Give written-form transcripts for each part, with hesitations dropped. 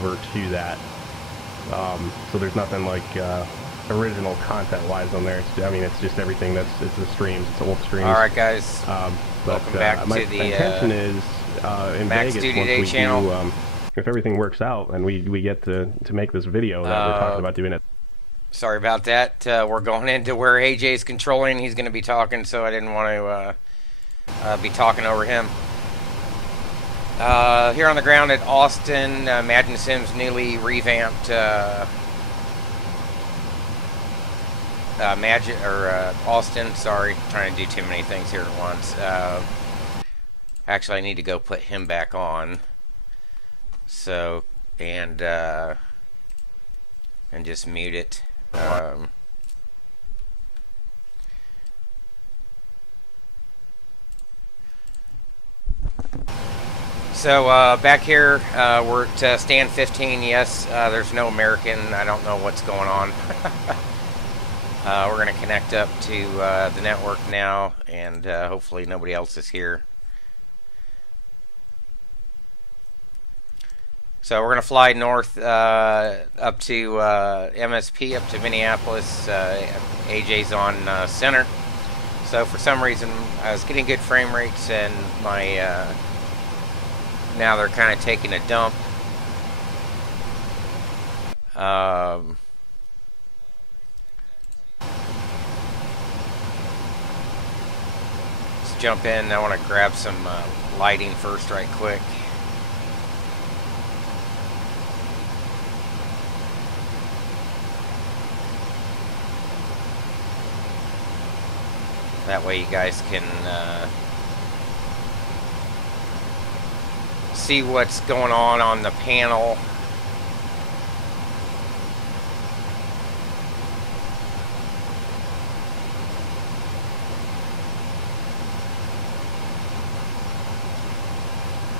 over to that. So there's nothing like original content-wise on there. I mean, it's just everything it's the streams. It's old streams. All right, guys. Welcome back my to the intention is in Max Vegas, Duty once Day we channel. do, if everything works out and we get to make this video that we're talking about doing it. Sorry about that. We're going into where AJ's controlling. He's going to be talking, so I didn't want to be talking over him. Here on the ground at Austin, Imagine Sims newly revamped Austin. Sorry, trying to do too many things here at once. Actually, I need to go put him back on. So, and just mute it. So back here, we're at stand 15. Yes, there's no American. I don't know what's going on. We're going to connect up to the network now, and hopefully nobody else is here. So we're going to fly north up to MSP, up to Minneapolis. AJ's on center. So for some reason, I was getting good frame rates, and my now they're kind of taking a dump. Let's jump in. I want to grab some lighting first right quick. That way you guys can see what's going on the panel.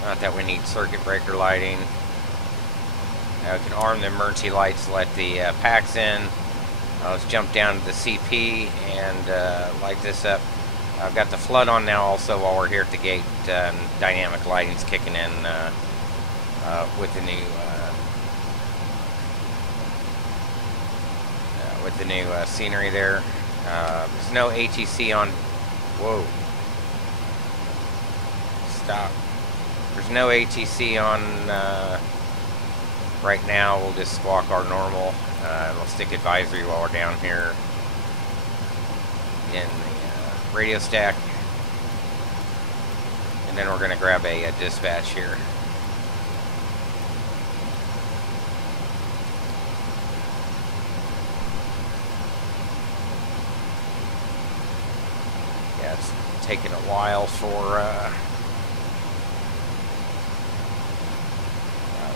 Not that we need circuit breaker lighting. Now we can arm the emergency lights, let the packs in. Let's jump down to the CP and light this up. I've got the flood on now also while we're here at the gate. Dynamic lighting's kicking in with the new scenery there. There's no ATC on. Whoa! Stop. There's no ATC on right now. We'll just squawk our normal. We'll stick advisory while we're down here in the radio stack, and then we're going to grab a dispatch here. Yeah, it's taking a while for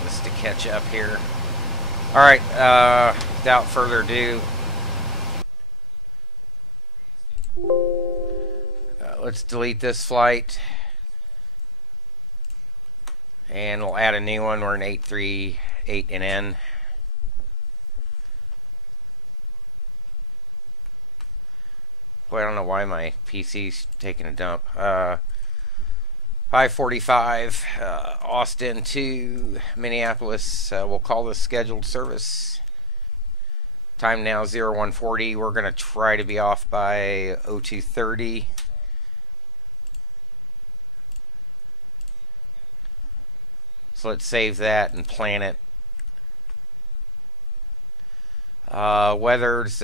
this to catch up here. All right, without further ado, let's delete this flight, and we'll add a new one. We're in 838 and N. Boy, I don't know why my PC's taking a dump. 545, Austin to Minneapolis. We'll call this scheduled service. Time now 0140. We're going to try to be off by 0230. So let's save that and plan it. Weather's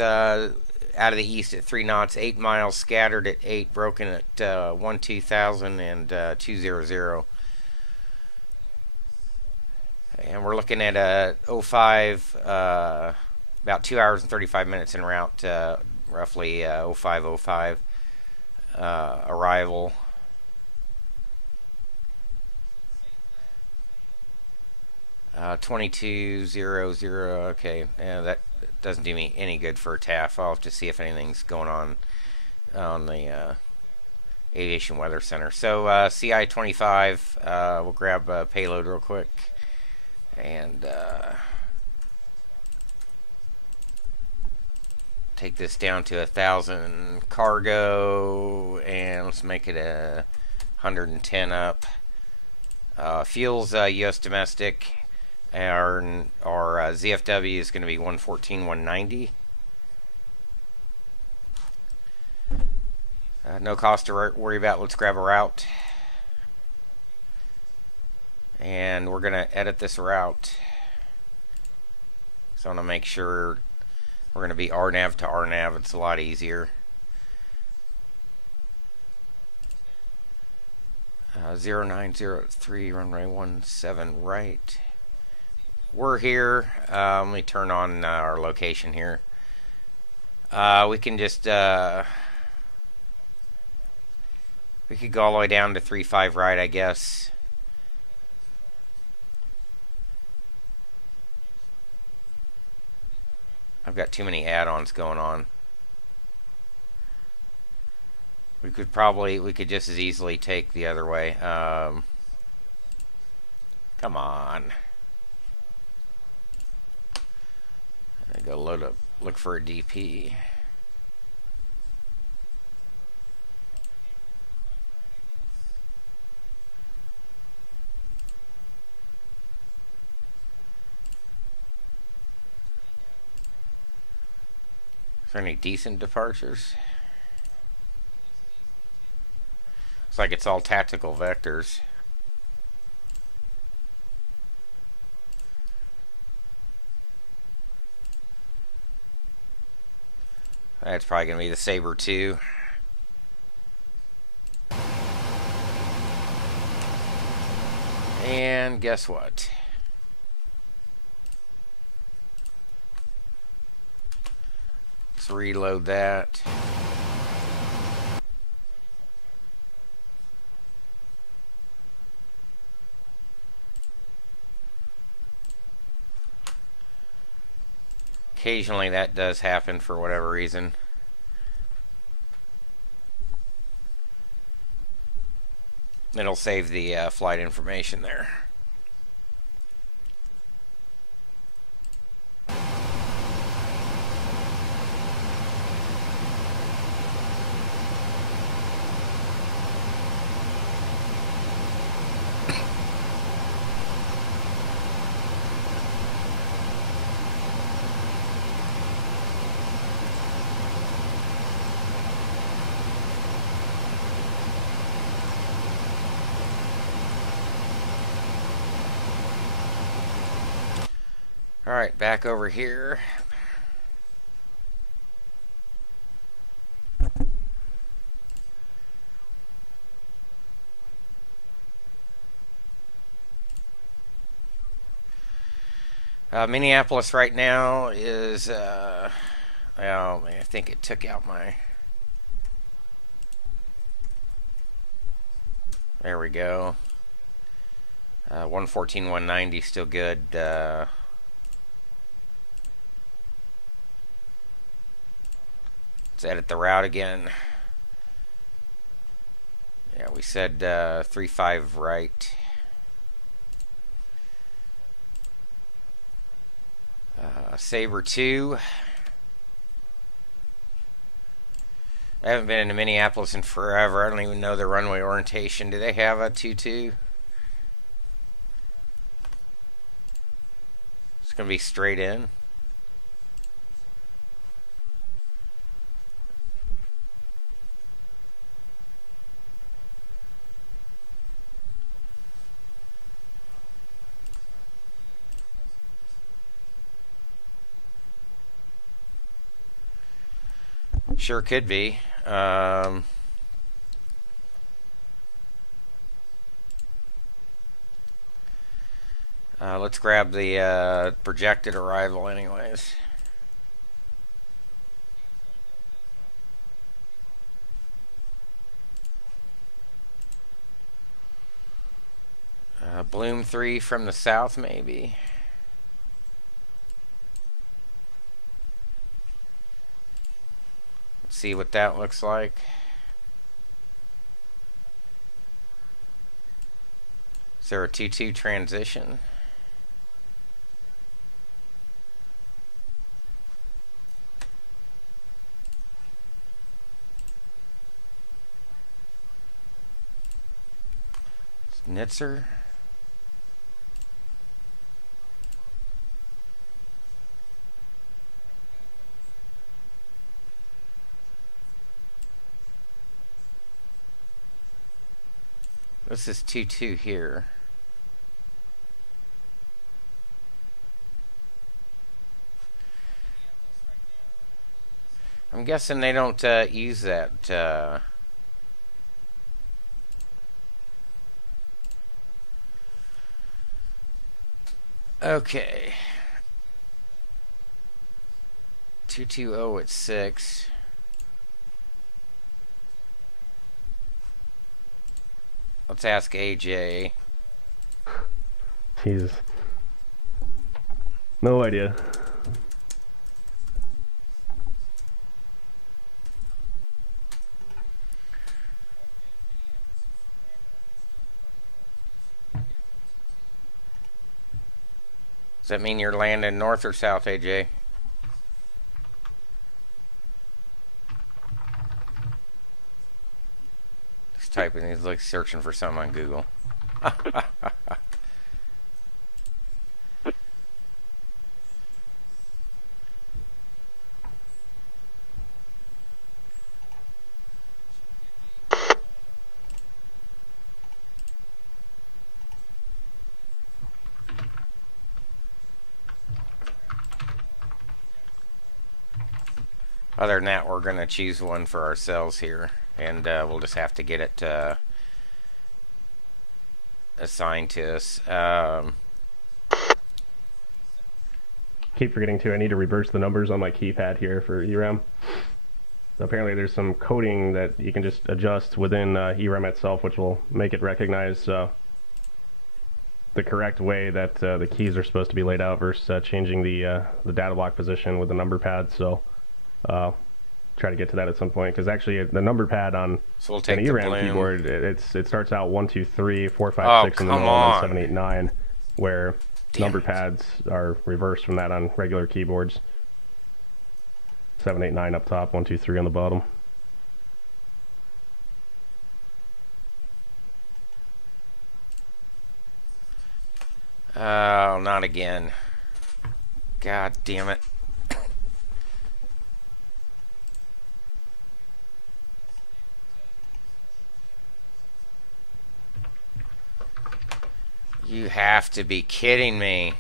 out of the east at 3 knots, 8 miles, scattered at 8, broken at 12,000 and 200. And we're looking at a 05, about 2 hours and 35 minutes en route, roughly 0505 arrival. Uh, 2200. Okay, yeah, that doesn't do me any good for a TAF. I'll have to see if anything's going on the Aviation Weather Center. So CI-25, we'll grab a payload real quick, and take this down to 1,000 cargo, and let's make it 110 up. Fuel's U.S. domestic. Our ZFW is going to be 114,190. No cost to worry about. Let's grab a route. And we're going to edit this route. So I want to make sure we're going to be RNAV to RNAV. It's a lot easier. 0903 runway 17 right. We're here. Let me turn on our location here. We can just we could go all the way down to 35 right, I guess. I've got too many add-ons going on. We could just as easily take the other way. Come on. I go look for a DP. Is there any decent departures? Looks like it's all tactical vectors. That's probably going to be the Sabre 2. And guess what? Let's reload that. Occasionally that does happen for whatever reason. It'll save the flight information there. Alright, back over here. Minneapolis right now is, well, I think it took out my... There we go. 114,190, still good. Let's edit the route again. Yeah, we said 35 right. Sabre 2. I haven't been into Minneapolis in forever. I don't even know the runway orientation. Do they have a 22? It's going to be straight in. Sure could be. Let's grab the projected arrival anyways. Bloom 3 from the south maybe. See what that looks like. Is there a 2-2 transition? Nitzer. This is 2-2 here. I'm guessing they don't use that. Okay. 220 at 6. Let's ask AJ. Jesus. No idea. Does that mean you're landing north or south, AJ? He's typing, he's like searching for something on Google. Other than that, we're going to choose one for ourselves here, and we'll just have to get it assigned to us. Keep forgetting too, I need to reverse the numbers on my keypad here for ERAM. So apparently there's some coding that you can just adjust within ERAM itself, which will make it recognize the correct way that the keys are supposed to be laid out versus changing the data block position with the number pad. So try to get to that at some point, because actually the number pad on So we'll take an the ERAM bloom. keyboard, it starts out 1, 2, 3, 4, 5, 6 in the come middle, and on. then 7, 8, 9, where Damn number it. pads are reversed from that on regular keyboards. 7, 8, 9 up top, 1, 2, 3 on the bottom. Oh, not again. God damn it. You have to be kidding me.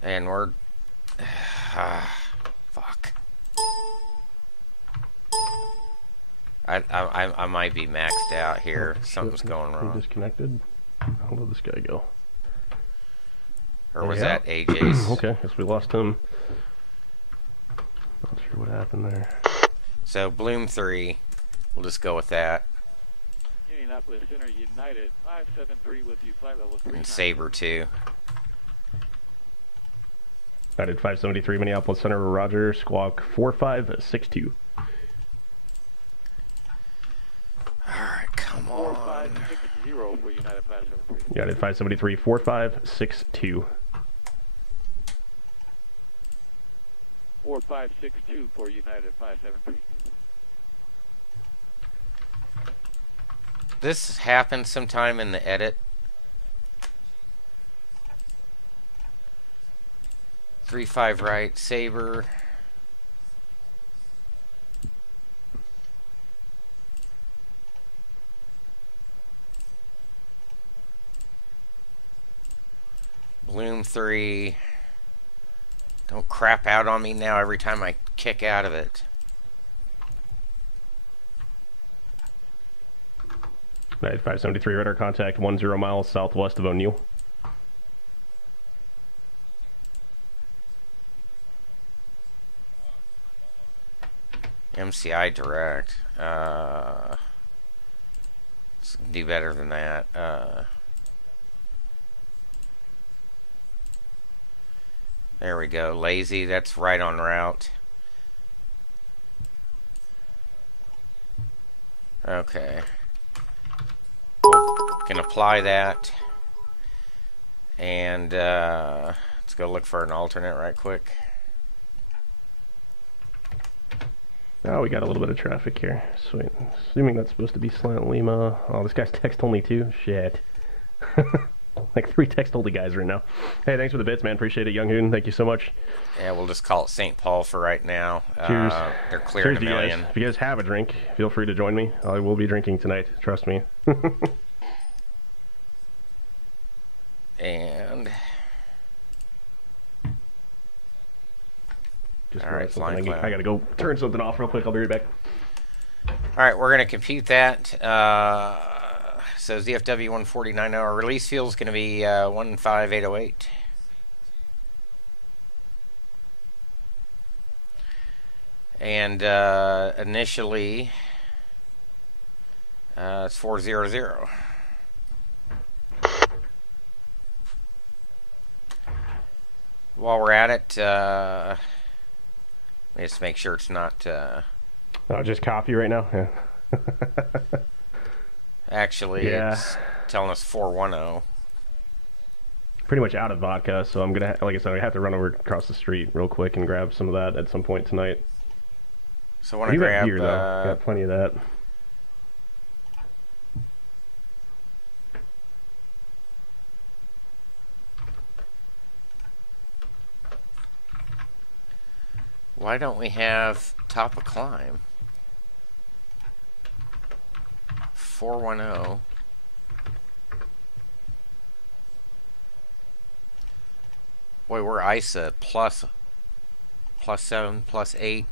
And we're... fuck. I might be maxed out here. Something's going He wrong. disconnected. How did this guy go? Or was Yeah. that AJ's? Okay, guess we lost him. Not sure what happened there. So Bloom 3. We'll just go with that. Indianapolis Center United 573 with you, flight level 3. And Saber 2. United 573 Minneapolis Center, Roger, Squawk 4562. Alright, come on. 4560 for United 573. United 573 4562. 4562 for United 573. This happened sometime in the edit. 3-5 right, Saber. Bloom 3. Don't crap out on me now every time I kick out of it. United 573 radar contact 10 miles southwest of O'Neill. MCI direct. Let's do better than that. There we go. Lazy. That's right on route. Okay. Can apply that. And let's go look for an alternate right quick. Oh, we got a little bit of traffic here. Sweet. Assuming that's supposed to be Slant Lima. Oh, this guy's text only too? Shit. like 3 text-only guys right now. Hey, thanks for the bits, man. Appreciate it, Young Hoon. Thank you so much. Yeah, we'll just call it St. Paul for right now. Cheers. They're clearing Cheers a million. If you guys have a drink, feel free to join me. I will be drinking tonight. Trust me. And Just all right, flying cloud. I gotta go turn something off real quick. I'll be right back. All right, we're going to compute that. So ZFW 149, our release fuel is going to be 15808. And initially, it's 400. While we're at it, let's make sure it's not... just copy right now. Yeah. Actually, it's telling us 410. Pretty much out of vodka, so I'm gonna, like I said, I have to run over across the street real quick and grab some of that at some point tonight. So I want to grab. Beer, though. Got plenty of that. Why don't we have top of climb? 410. Boy, we're ISA plus 7, plus 8.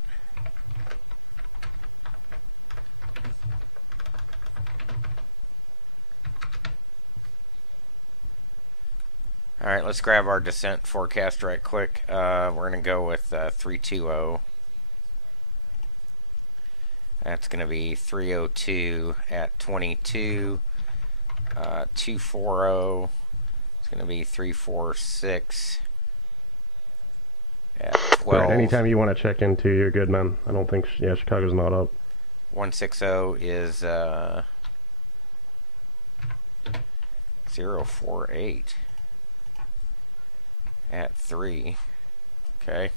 Alright, let's grab our descent forecast right quick. We're going to go with 320. That's going to be 302 at 22. 240. It's going to be 346 at 12. Right, anytime you want to check into, you're good, man. I don't think, Chicago's not up. 160 is 048 at 3. Okay.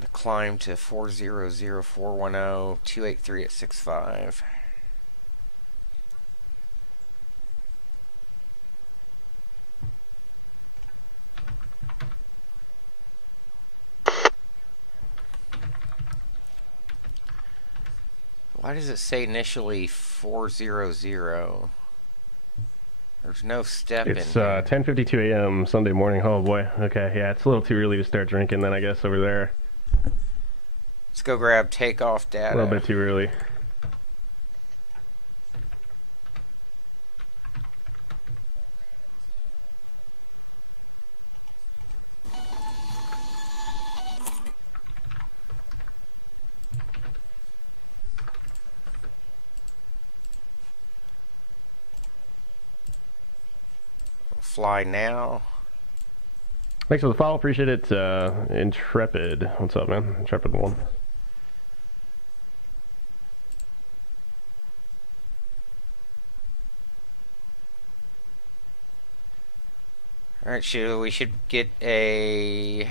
The climb to 400410, 283 at 65. Why does it say initially 400? There's no step in here. It's 10:52 a.m. Sunday morning. Oh boy. Okay, yeah, it's a little too early to start drinking then, I guess, over there. Let's go grab takeoff data. A little bit too early. Fly now. Thanks for the follow. Appreciate it. Intrepid. What's up, man? Intrepid 1. Alright, we should get a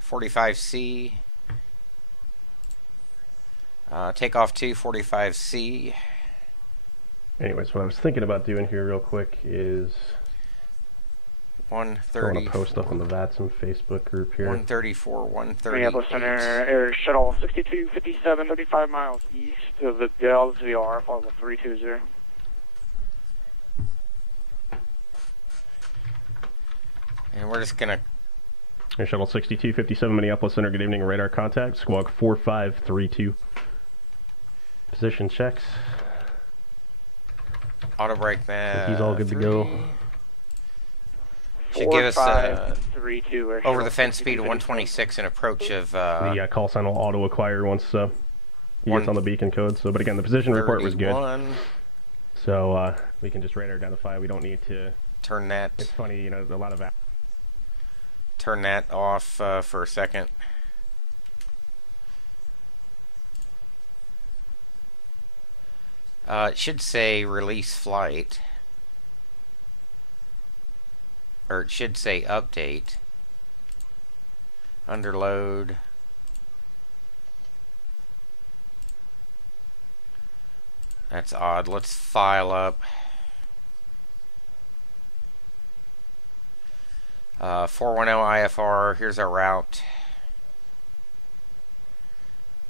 45C. Takeoff to 45C. Anyways, what I was thinking about doing here real quick is 130. I want to post up on the Vatsim Facebook group here. 134, 130. Minneapolis Center, Air Shuttle 6257, 35 miles east of the Dells VR, level 320. And we're just gonna... Air Shuttle 6257, Minneapolis Center, good evening, radar contact, squawk 4532. Position checks. Auto brake man. He's all good to go. Should give us 4532 over the fence speed of 126 and approach of... the call sign will auto-acquire once he gets on the beacon code. So, but again, the position report was good. So we can just radar identify. We don't need to... Turn that... It's funny, you know, a lot of... Turn that off for a second. It should say release flight. Or it should say update. Underload. That's odd. Let's file up. 410 IFR. Here's our route.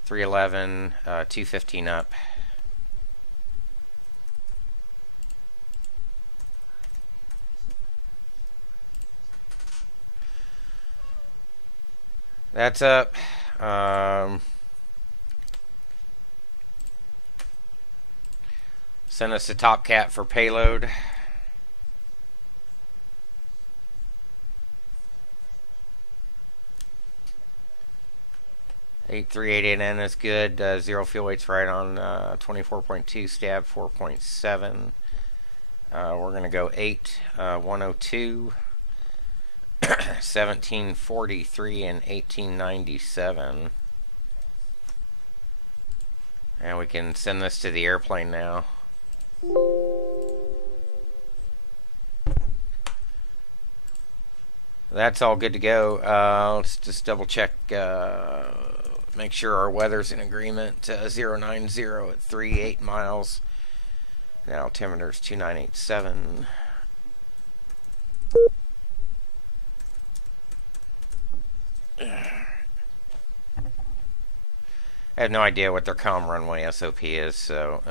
311, 215 up. That's up. Send us to TOPCAT for payload. $8388N is good. Zero fuel weight's right on 24.2, stab 4.7. We're going to go 8, 102, 1743, and 1897. And we can send this to the airplane now. That's all good to go. Let's just double check, make sure our weather's in agreement. 090 at 38 miles. Now altimeter's 2987. I have no idea what their comm runway SOP is, so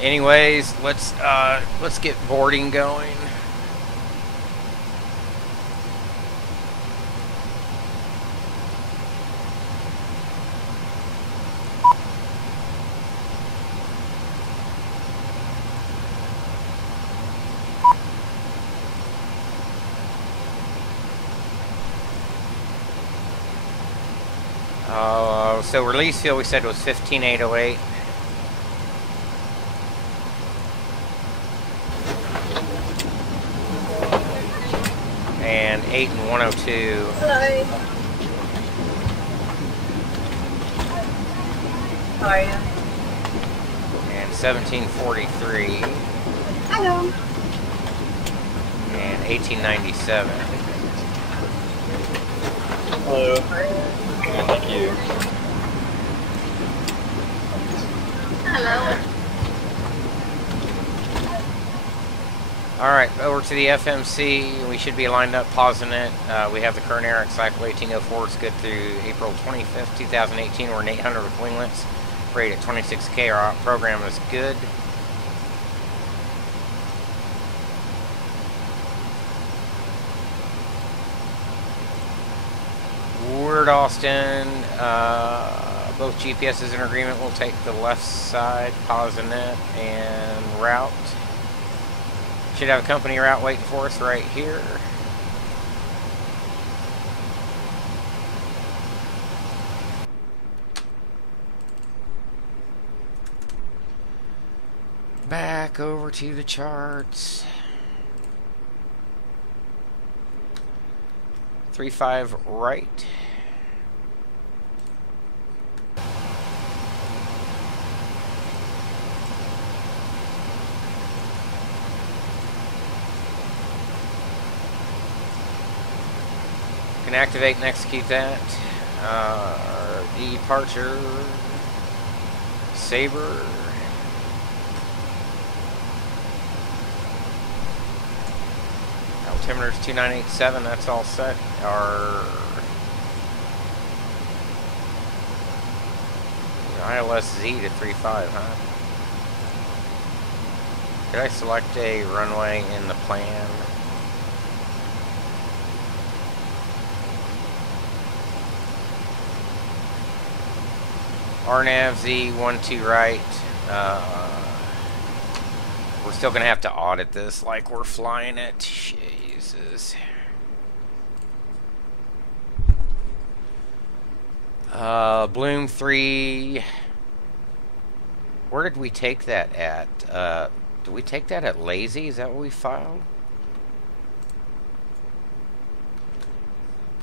anyways, let's get boarding going. So release fuel we said was 15,808. And 8 and 102. Hello. How are you? And 1743. Hello. And 1897. Hello. How are you? Good, thank you. Hello. Alright, over to the FMC. We should be lined up, pausing it. We have the current air at cycle 1804. It's good through April 25th, 2018. We're in 800 with winglets. Rate at 26K. Our program is good. We're at Austin. Both GPSs in agreement. We'll take the left side, pausing it, and route. Should have a company route waiting for us right here. Back over to the charts. 35 right. Can activate and execute that. Departure. Sabre. Altimeter's 2987, that's all set. Our ILS-Z to 35, huh? Did I select a runway in the plan? RNAV Z 12 right. We're still gonna have to audit this like we're flying it. Jesus. Bloom 3. Where did we take that at? Did we take that at Lazy? Is that what we filed?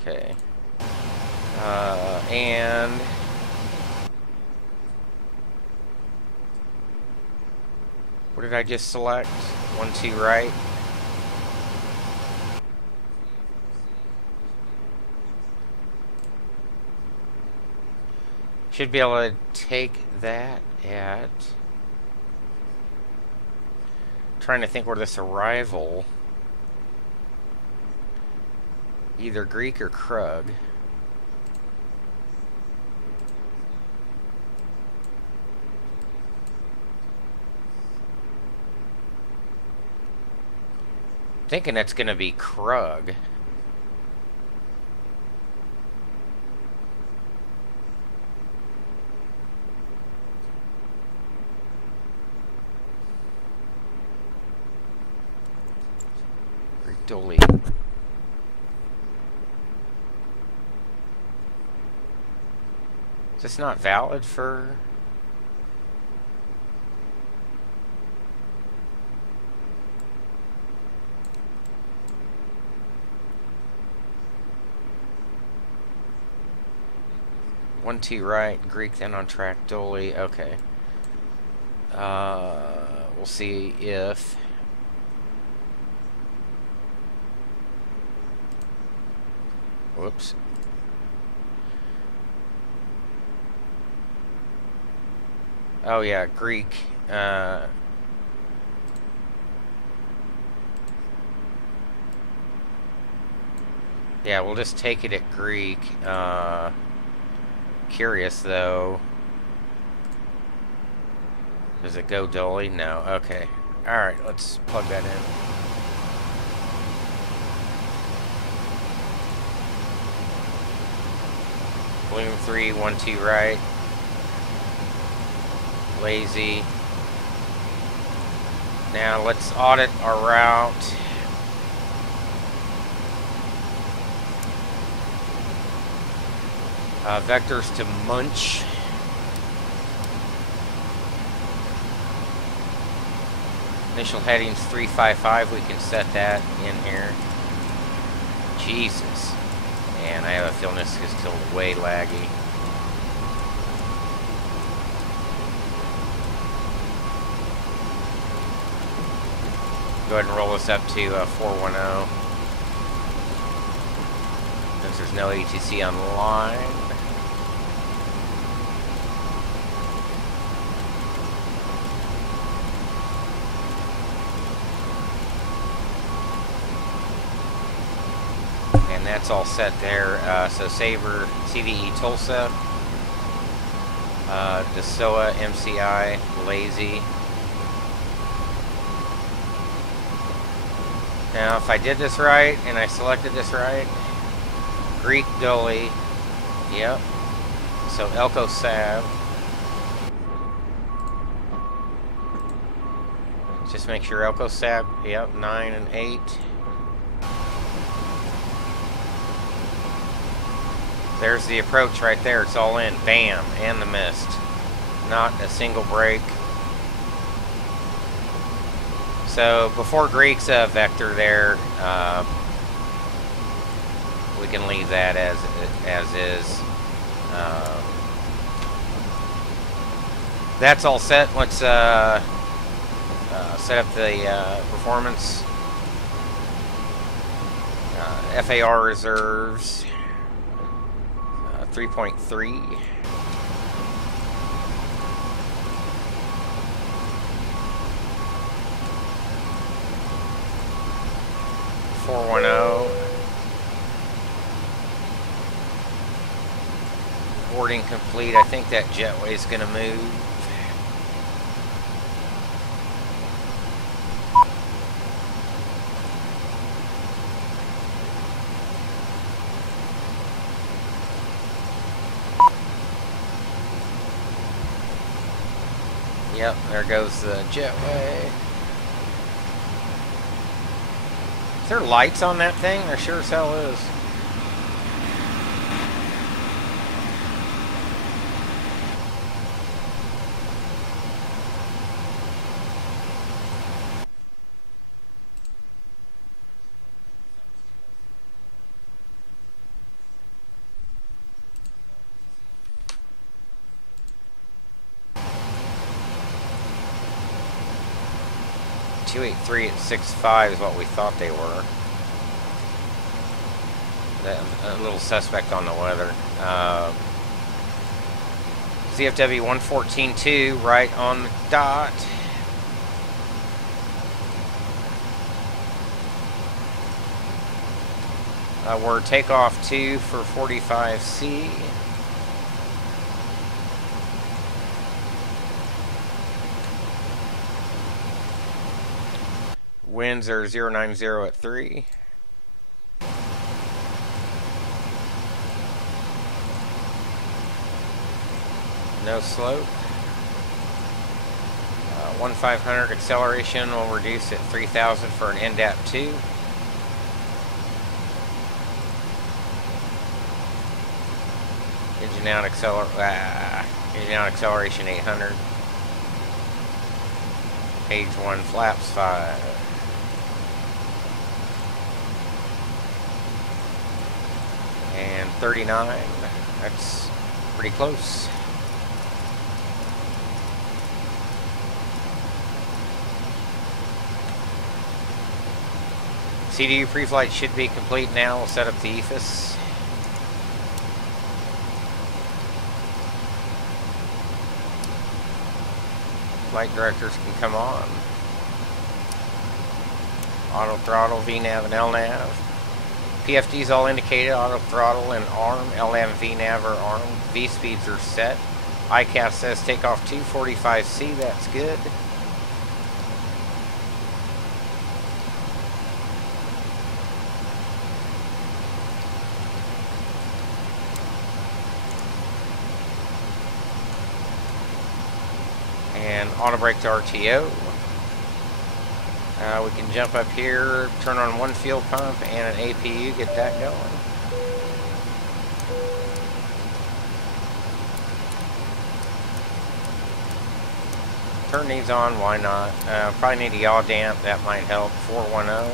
Okay. And what did I just select? 12 right. Should be able to take that at... Trying to think where this arrival... Either Greek or Krug. Thinking it's gonna be Krug. Dolly. Is this not valid for... One T right, Greek then on track, Dolly, okay. We'll see if... Whoops. Oh yeah, Greek. Yeah, we'll just take it at Greek. Curious though. Does it go Dolly? No. Okay. Alright, let's plug that in. Bloom 3, 1 2 right. Lazy. Now let's audit our route. Vectors to Munch. Initial headings 355. We can set that in here. Jesus. And I have a feeling this is still way laggy. Go ahead and roll this up to 410. Since there's no ATC online. And that's all set there. So Saver, CDE Tulsa, DeSoa, MCI, Lazy. Now, if I did this right, and I selected this right, Greek Dolly, yep. So Elko Sav. Just make sure Elko Sav, yep, 9 and 8. There's the approach right there, it's all in, bam, and the mist. Not a single break. So before Greek's vector there, we can leave that as is. That's all set. Let's set up the performance. FAR reserves 3.3. Boarding complete. I think that jetway is going to move. Yep, there goes the jetway. Is there lights on that thing? There sure as hell is. .283 at 6.5 is what we thought they were. A little suspect on the weather. CFW 114.2 right on the dot. We're takeoff 2 for 45C. Winds are 090 at 3. No slope. 1500 acceleration will reduce at 3000 for an NDAP 2. Engine out acceleration 800. Page 1 flaps 5. And 39. That's pretty close. CDU pre-flight should be complete now. We'll set up the EFIS. Flight directors can come on. Auto throttle, VNAV, and LNAV. PFD's all indicated, auto throttle and ARM. LNAV, VNAV are ARM. V-speeds are set. ICAF says takeoff 245C, that's good. And auto brake to RTO. We can jump up here, turn on one fuel pump and an APU, get that going. Turn these on, why not? Probably need a yaw damp, that might help. 410.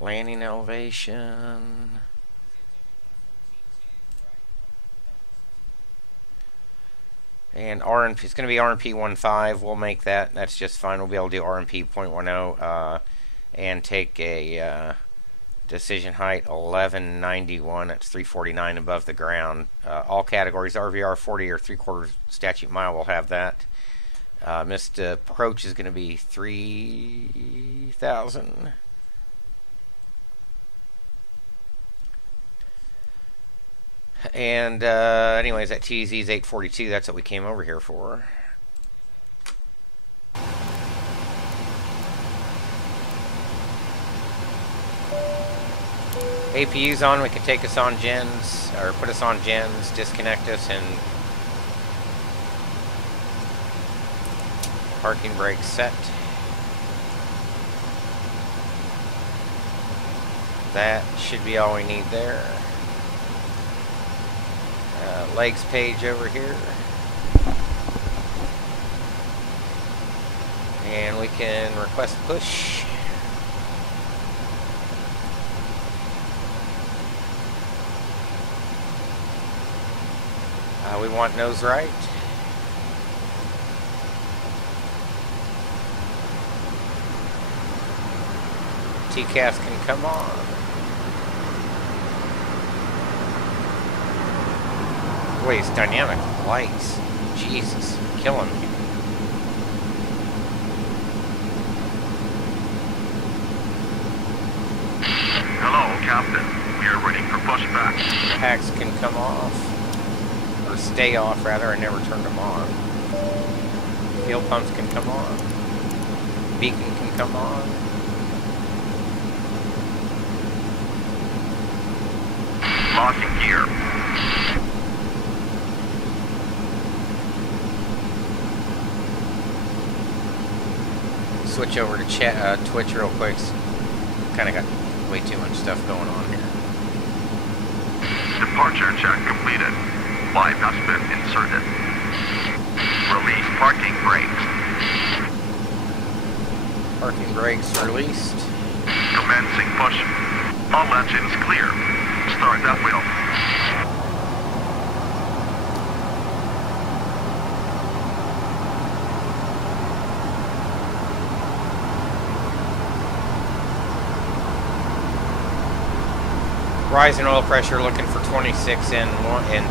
Landing elevation. And RNP, it's going to be RNP 1.5. We'll make that. That's just fine. We'll be able to do RNP 0.10 and take a decision height 1191. That's 349 above the ground. All categories, RVR 40 or 3/4 statute mile will have that. Missed approach is going to be 3,000. And anyways, that TZ is 842. That's what we came over here for. APU's on. We can take us on gens, or put us on gens, disconnect us, and parking brake set. That should be all we need there. Legs page over here. And we can request push. We want nose right. TCAS can come on. Wait, it's dynamic lights. Jesus, killing me. Hello, Captain. We are waiting for pushback. Packs can come off. Or stay off, rather. I never turned them on. Fuel pumps can come on. Beacon can come on. Locking gear. Switch over to Twitch real quick. Kind of got way too much stuff going on here. Departure check completed. Live has been inserted. Release parking brakes. Parking brakes released. Commencing push. All engines clear. Start that wheel. Rising oil pressure looking for 26 and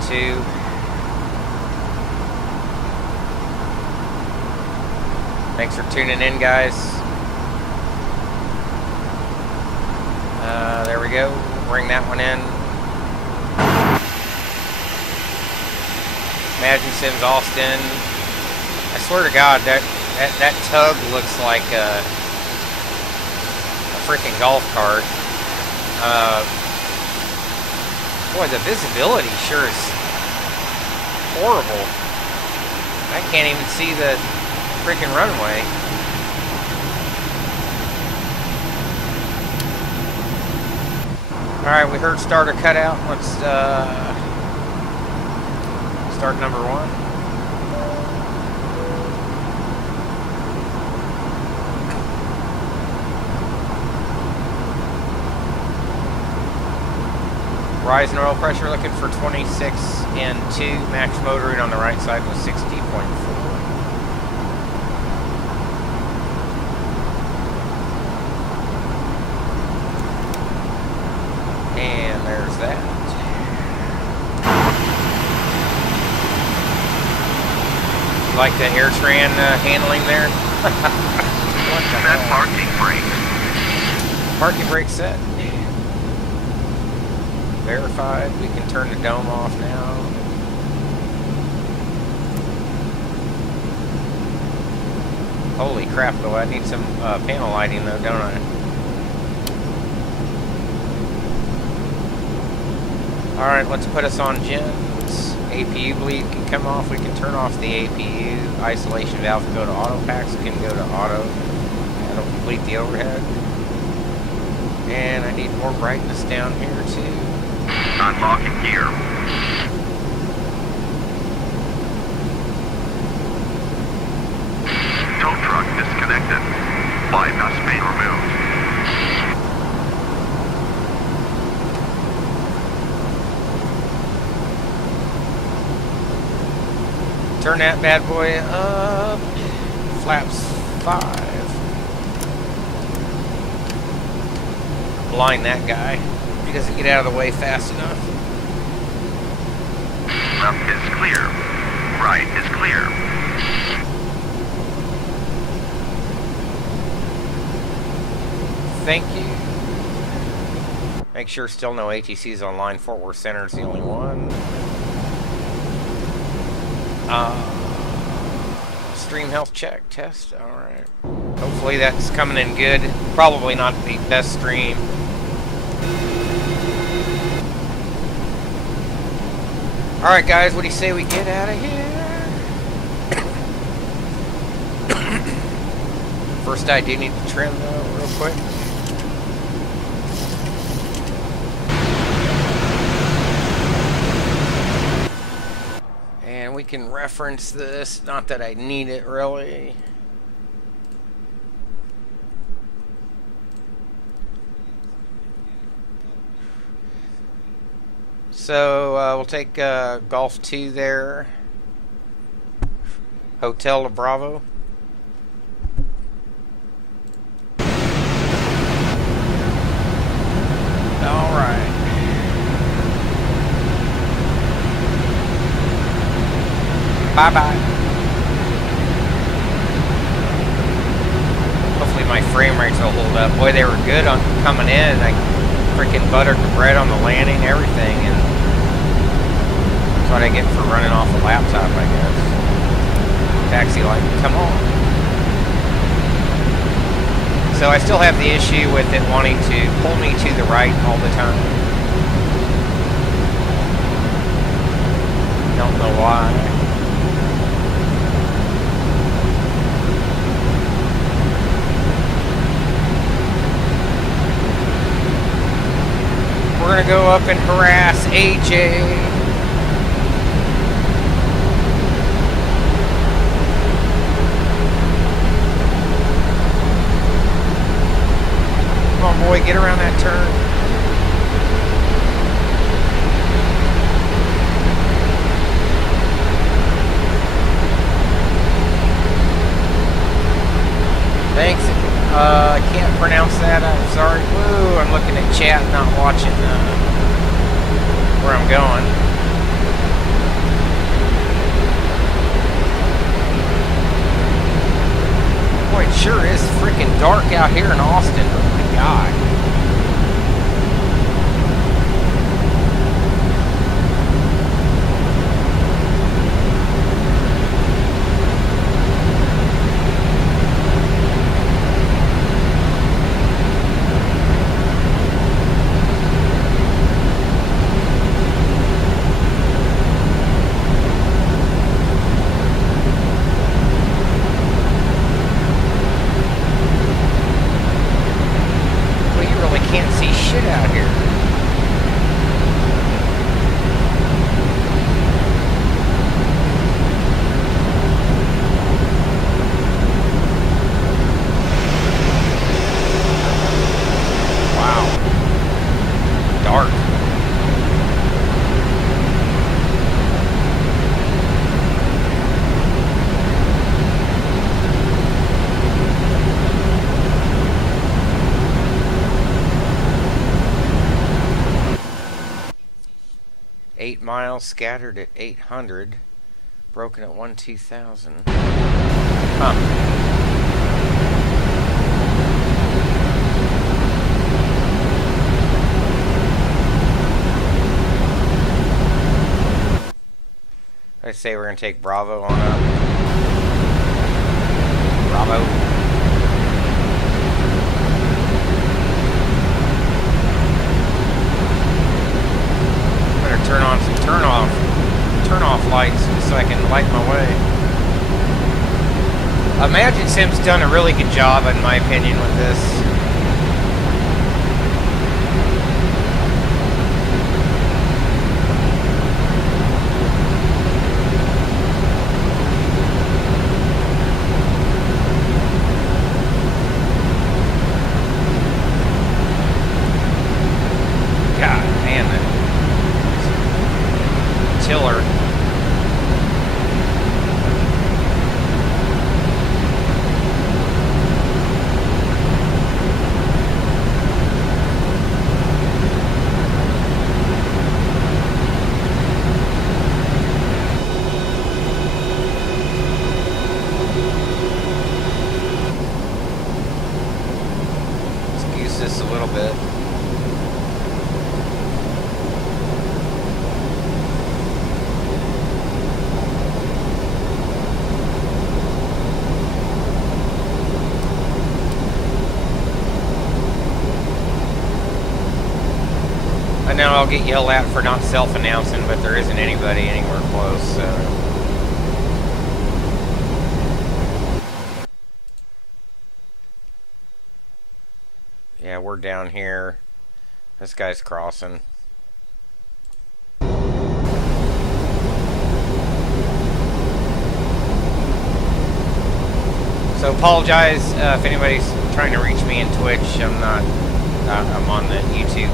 2. Thanks for tuning in, guys. There we go. Bring that one in. Imagine Sims Austin. I swear to God, that tug looks like a freaking golf cart. Boy, the visibility sure is horrible. I can't even see the freaking runway. Alright, we heard starter cutout. Let's start number 1. Rise in oil pressure looking for 26 and 2. Max motor rate on the right side was 60.4. And there's that. You like the Airtran handling there? Set parking brakes. Parking brake set. Verified. We can turn the dome off now. Holy crap, though. I need some panel lighting, though, don't I? Alright, let's put us on gens. APU bleed can come off. We can turn off the APU. Isolation valve can go to auto packs. Can go to auto. That'll complete the overhead. And I need more brightness down here, too. Unlocking gear. Tow truck disconnected. Bypass main removed. Turn that bad boy up. Flaps 5. Blind that guy. He doesn't get out of the way fast enough. Left is clear. Right is clear. Thank you. Make sure still no ATCs online. Fort Worth Center is the only one. Stream health check test. Alright. Hopefully that's coming in good. Probably not the best stream. Alright guys, what do you say we get out of here? First I do need to trim though real quick. And we can reference this, not that I need it really. So we'll take Golf 2 there. Hotel Bravo. Alright. Bye-bye. Hopefully my frame rates will hold up. Boy, they were good on coming in. I freaking buttered the bread on the landing, everything, and that's what I get for running off a laptop, I guess. Taxi light, come on. So I still have the issue with it wanting to pull me to the right all the time. Don't know why. We're gonna go up and harass AJ. Come on, boy, get around that turn. Thanks. I can't mispronounce that. I'm sorry. Woo, I'm looking at chat, not watching where I'm going. Boy, it sure is freaking dark out here in Austin. Oh my God. Miles scattered at 800, broken at 1-2000. Huh. I say we're gonna take Bravo on up. Bravo. Turn on some turn off lights so I can light my way. Imagine Sim's done a really good job, in my opinion, with this. I know I'll get yelled at for not self-announcing, but there isn't anybody anywhere close, so. Yeah, we're down here. This guy's crossing. So apologize if anybody's trying to reach me in Twitch. I'm on the YouTube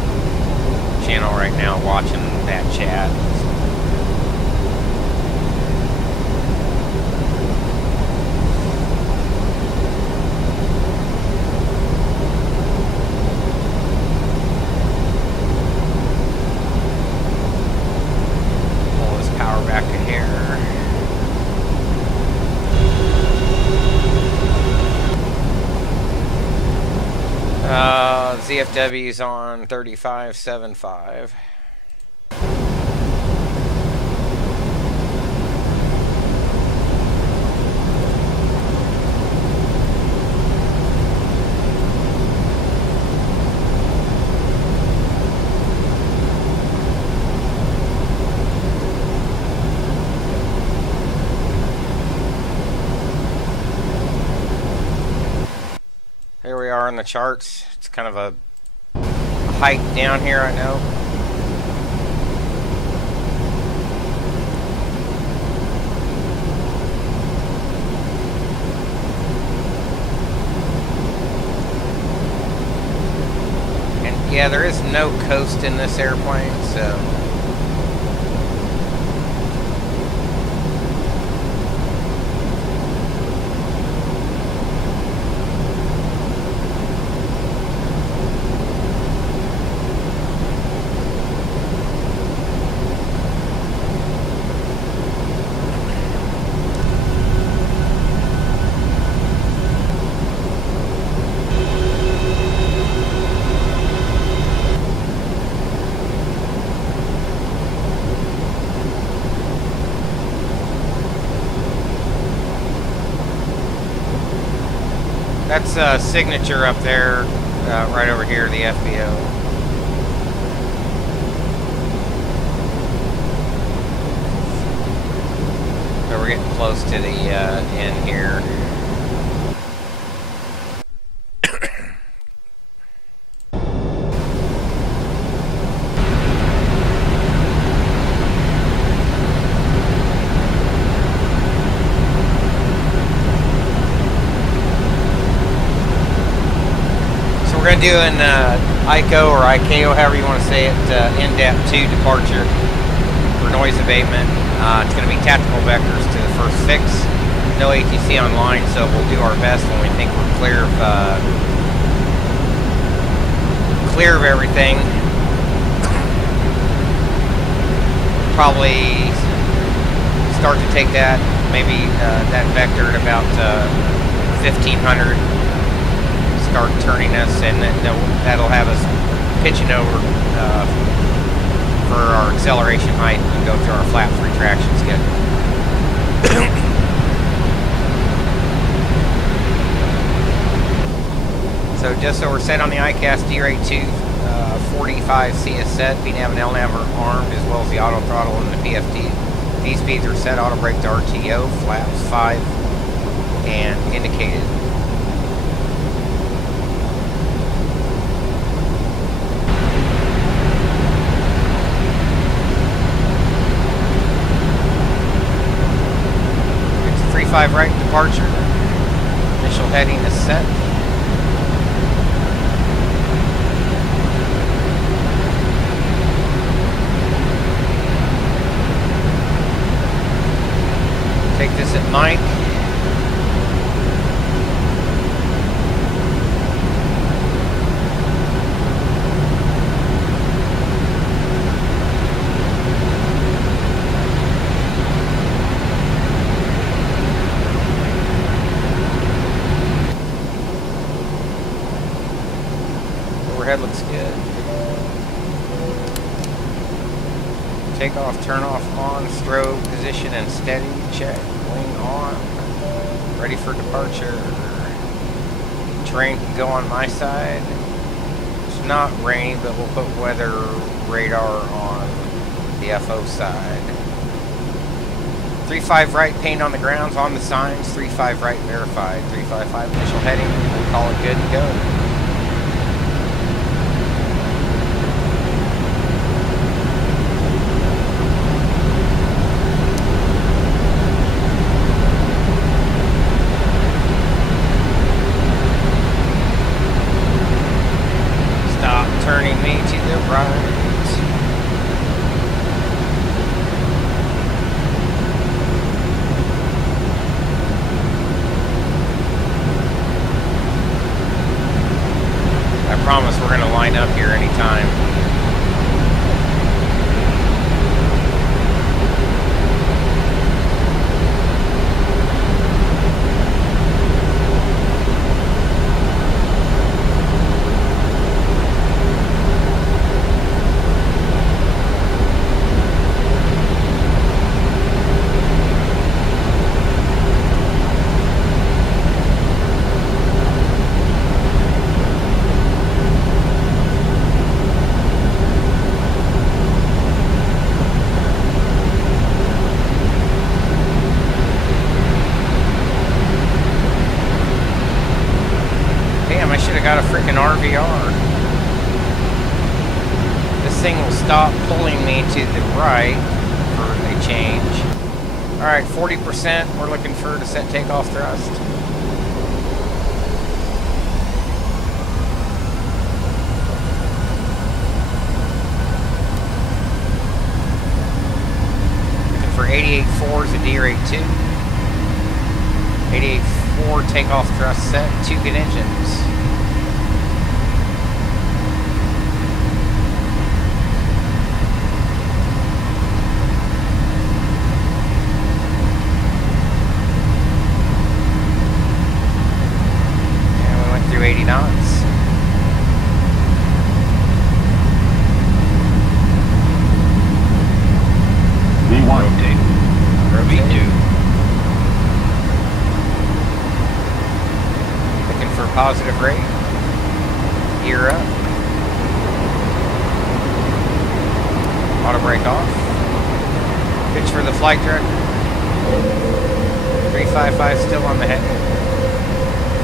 channel right now watching that chat. Pull this power back in here. ZFW's on 3575. Here we are on the charts. It's kind of a hike down here, I know. And yeah, there is no coast in this airplane, so. That's signature up there, right over here, the FBO. So we're getting close to the end here. We're going to do an ICO or ICAO, however you want to say it, in-depth 2 departure for noise abatement. It's going to be tactical vectors to the first 6. No ATC online, so we'll do our best when we think we're clear of everything. Probably start to take that, maybe that vector at about 1500. Start turning us, and then that'll have us pitching over for our acceleration height and go through our flap retraction schedule. So just so we're set on the ICAS D-Rate 2, 45C is set, VNAV and LNAV are armed, as well as the auto throttle and the PFD. These speeds are set, auto brake to RTO, flaps 5, and indicated. It's a 3-5 right departure. Initial heading is set. Take this at Mike. Overhead looks good. Take off, turn off, on, strobe, position and steady, check, wing on, ready for departure. Terrain can go on my side. It's not rainy, but we'll put weather radar on the FO side. 3-5 right, paint on the grounds, on the signs, 3-5 right verified, 355 initial heading, we'll call it good to go. Turning me to the right. I promise we're going to line up here anytime. Damn, I should have got a freaking RVR. This thing will stop pulling me to the right for a change. Alright, 40%. We're looking for to set takeoff thrust. Looking for 88.4 is a D-Rate 2. 88.4 takeoff thrust set, 2 good engines. And we went through 80 knots. V1. V2. positive rate. Gear up. Auto brake off. Pitch for the flight director. 355 still on the head.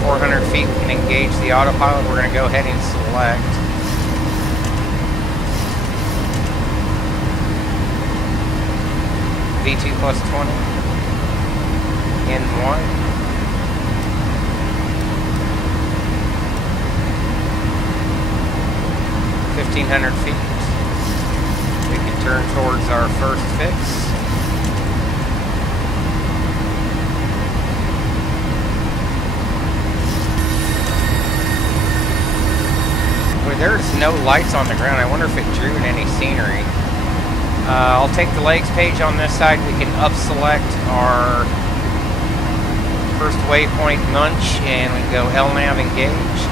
400 feet, we can engage the autopilot. We're going to go ahead and select. V2 plus 20. N1. 1,500 feet. We can turn towards our first fix. Well, there's no lights on the ground. I wonder if it drew in any scenery. I'll take the legs page on this side. We can up-select our first waypoint munch, and we can go LNAV engaged.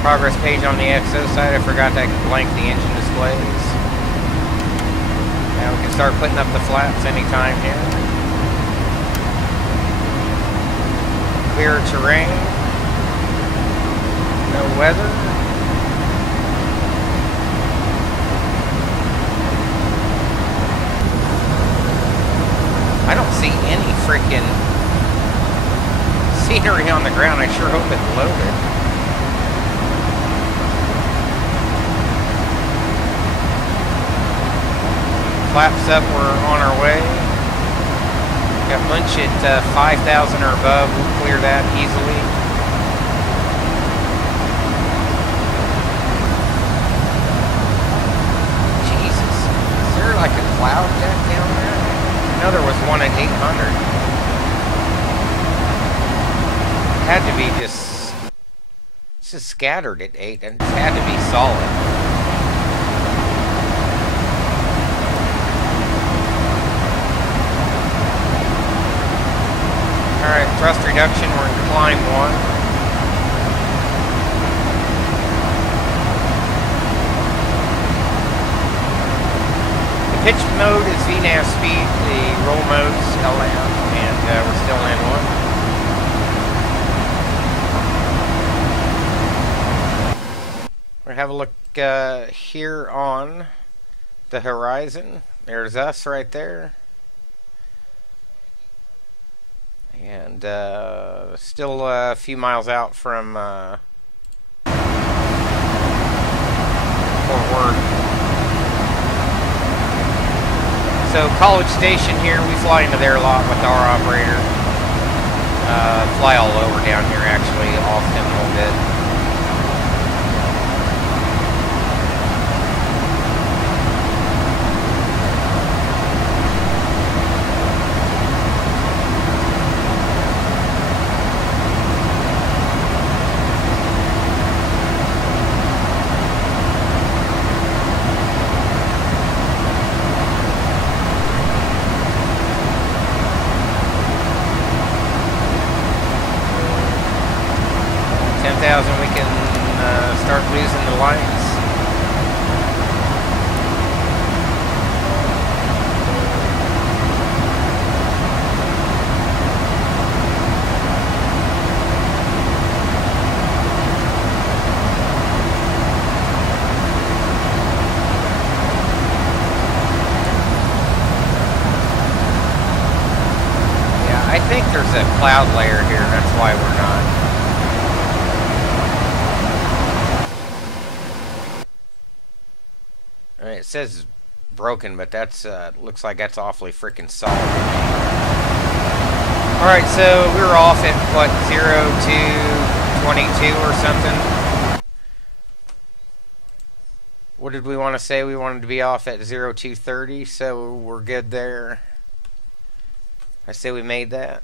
Progress page on the XO side. I forgot to blank the engine displays. Now we can start putting up the flaps anytime here. Clear terrain. No weather. I don't see any freaking scenery on the ground. I sure hope it's loaded. Flaps up, we're on our way. Got munch at 5,000 or above. We'll clear that easily. Jesus. Is there like a cloud deck down there? I know there was one at 800. Had to be just scattered at 8, and it had to be solid. Alright, thrust reduction, we're in climb 1. The pitch mode is VNAV speed, the roll mode is LNAV, and we're still in 1. We'll have a look here on the horizon. There's us right there. And still a few miles out from Fort Worth. So College Station here, we fly into there a lot with our operator. Fly all over down here actually, often a little bit. We can start losing the lights. Yeah, I think there's a cloud layer here, that's why we're not. It says broken, but that's looks like that's awfully freaking solid. Alright, so we were off at what, 0 to 22 or something? What did we want to say? We wanted to be off at 0 to 30, so we're good there. I say we made that.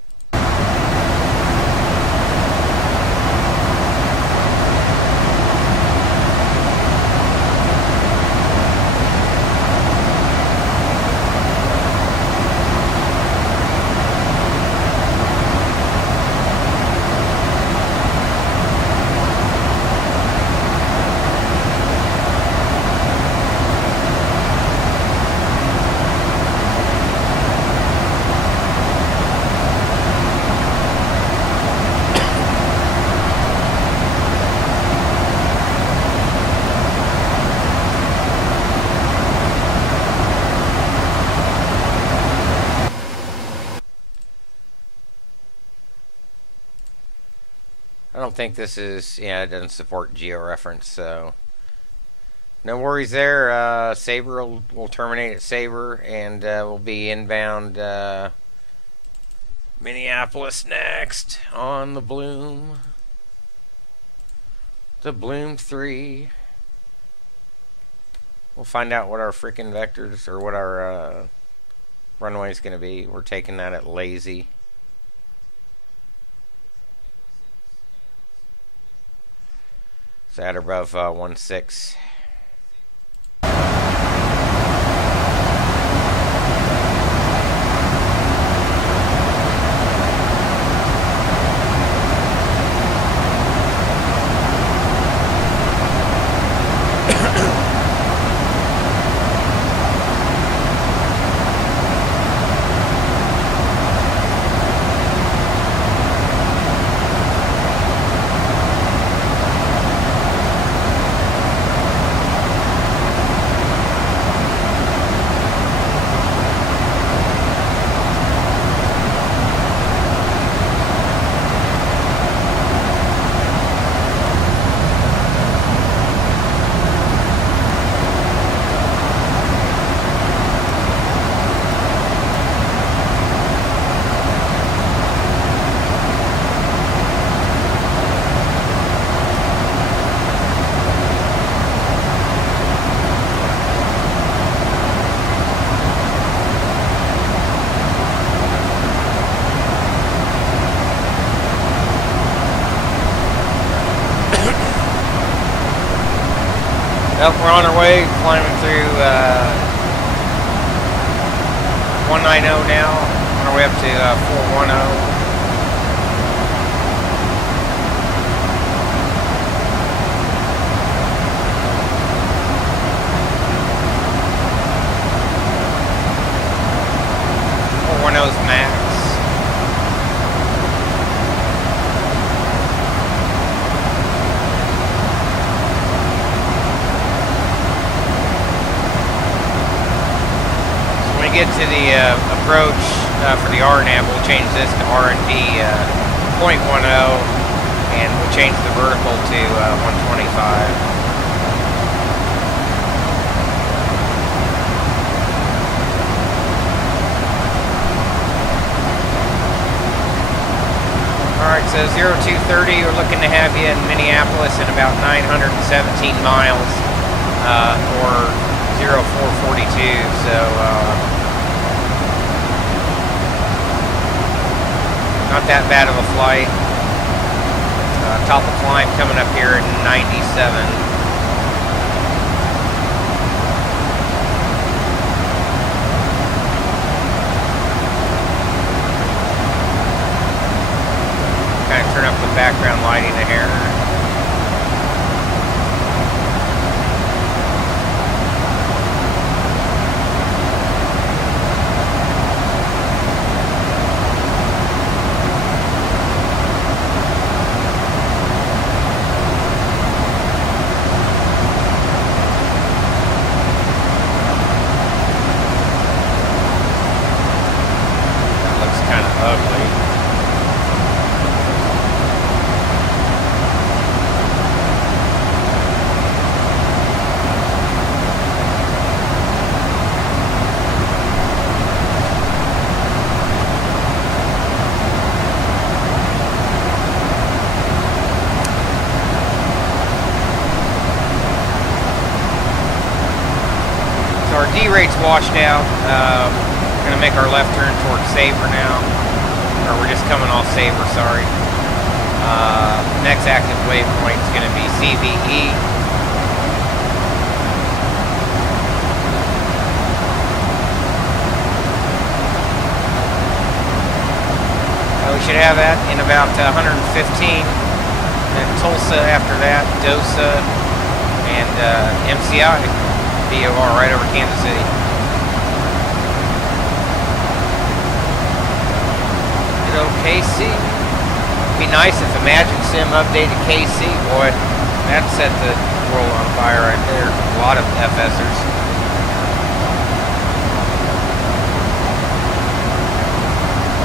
don't think this is, yeah, it doesn't support georeference, so no worries there. Sabre will terminate at Sabre, and we'll be inbound Minneapolis next on the Bloom. The Bloom 3. We'll find out what our freaking vectors, or what our runway is going to be. We're taking that at Lazy. So at or above 1.6. Well, we're on our way, climbing through 190 now, on our way up to 410. Max. So when we get to the approach for the RNAV, we'll change this to R&D 0.10, and we'll change the vertical to 125. Alright, so 0230, we're looking to have you in Minneapolis in about 917 miles, or 0442, so not that bad of a flight. Top of climb coming up here at 97. Turn up the background lighting a hair. That looks kind of ugly. Our D-rate's washed out. We're going to make our left turn towards Sabre now. Or we're just coming off Sabre, sorry. Next active waypoint is going to be CVE. We should have that in about 115. Then Tulsa after that, DOSA, and MCI. DOR right over Kansas City. Good old KC. Be nice if Imagine Sim updated KC. Boy, that set the world on fire right there. A lot of FSers.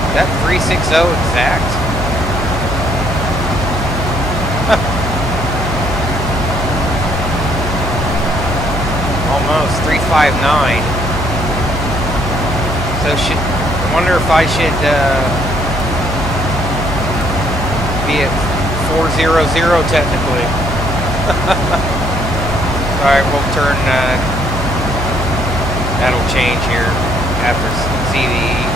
Is that 360 exact? 459. So I wonder if I should be at 400 technically. Alright, we'll turn, that'll change here after CVE.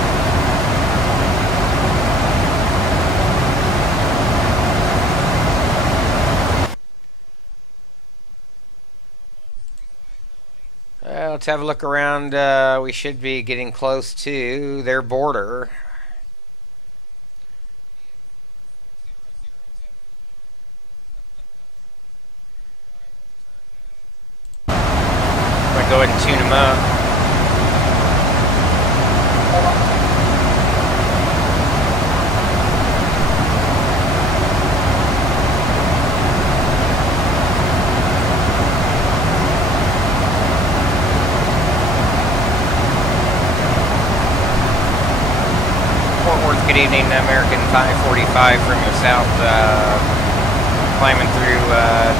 Let's have a look around. We should be getting close to their border. I'm going to go ahead and tune them up. Good evening, American 545 from your south, climbing through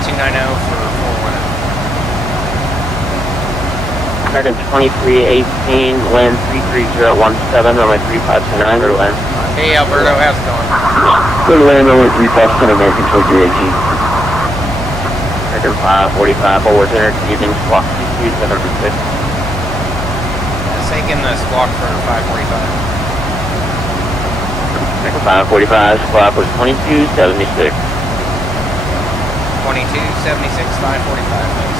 290 for 410. American 2318, land 33017, runway 3529, or land. Hey Alberto, how's it going? Good land, runway 3529, American 2318. American 545, forward center, good evening, squawk 23706. Taking the squawk for 545. 545, squawk was 2276. 2276, 545, thanks.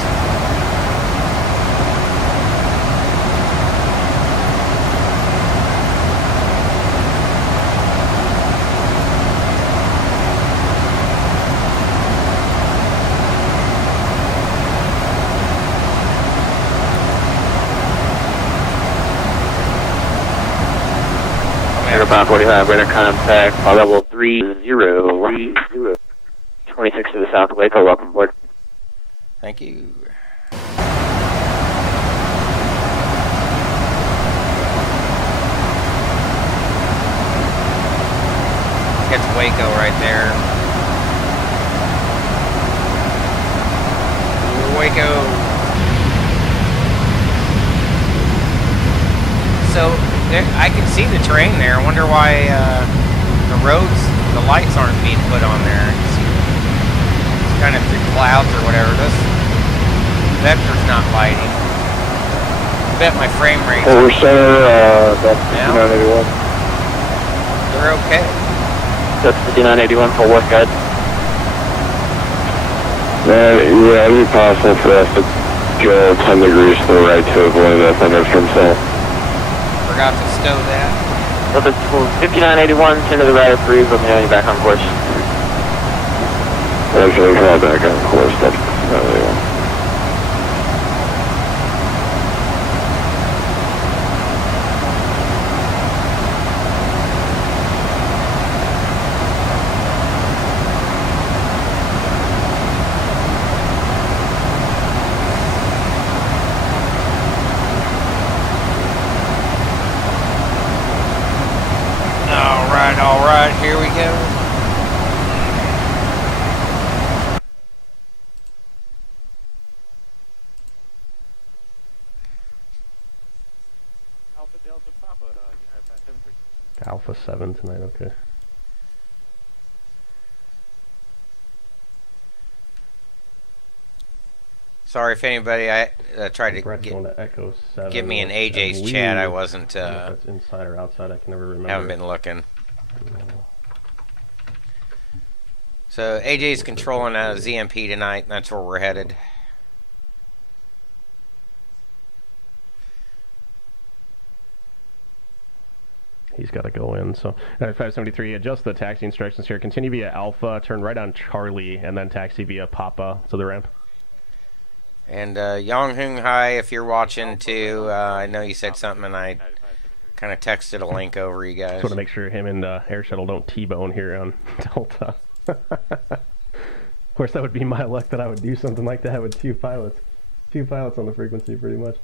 Air 545, radar contact, level 30, 26 to the south of Waco, welcome aboard. Thank you. Gets Waco right there. Waco. So I can see the terrain there. I wonder why the roads, the lights aren't being put on there. It's kind of through clouds or whatever. This vector's not lighting. I bet my frame rate. Over center, that's 5981. They're okay. That's 5981 for work, guys. Yeah, it'd be possible for us to go 10 degrees to the right to avoid that thunderstorm cell. Forgot to stow that. So that's 5981, 10 to the right of free, but now you're back on course. Actually, call back on course, that's 5981. Alright, here we go. Alpha Delta Papa, you have 573. Alpha 7 tonight, okay. Sorry if anybody I tried to Brett's going to Echo 7. get me in AJ's chat. I wasn't. That's inside or outside. I can never remember. Haven't been looking. So AJ's controlling ZMP tonight. And that's where we're headed. He's got to go in. So 573. Adjust the taxi instructions here. Continue via Alpha. Turn right on Charlie, and then taxi via Papa to the ramp. And Yong Hung Hai, if you're watching too, I know you said something and I kind of texted a link over you guys. Just want to make sure him and Air Shuttle don't T-bone here on Delta. Of course, that would be my luck that I would do something like that with two pilots. Two pilots on the frequency, pretty much.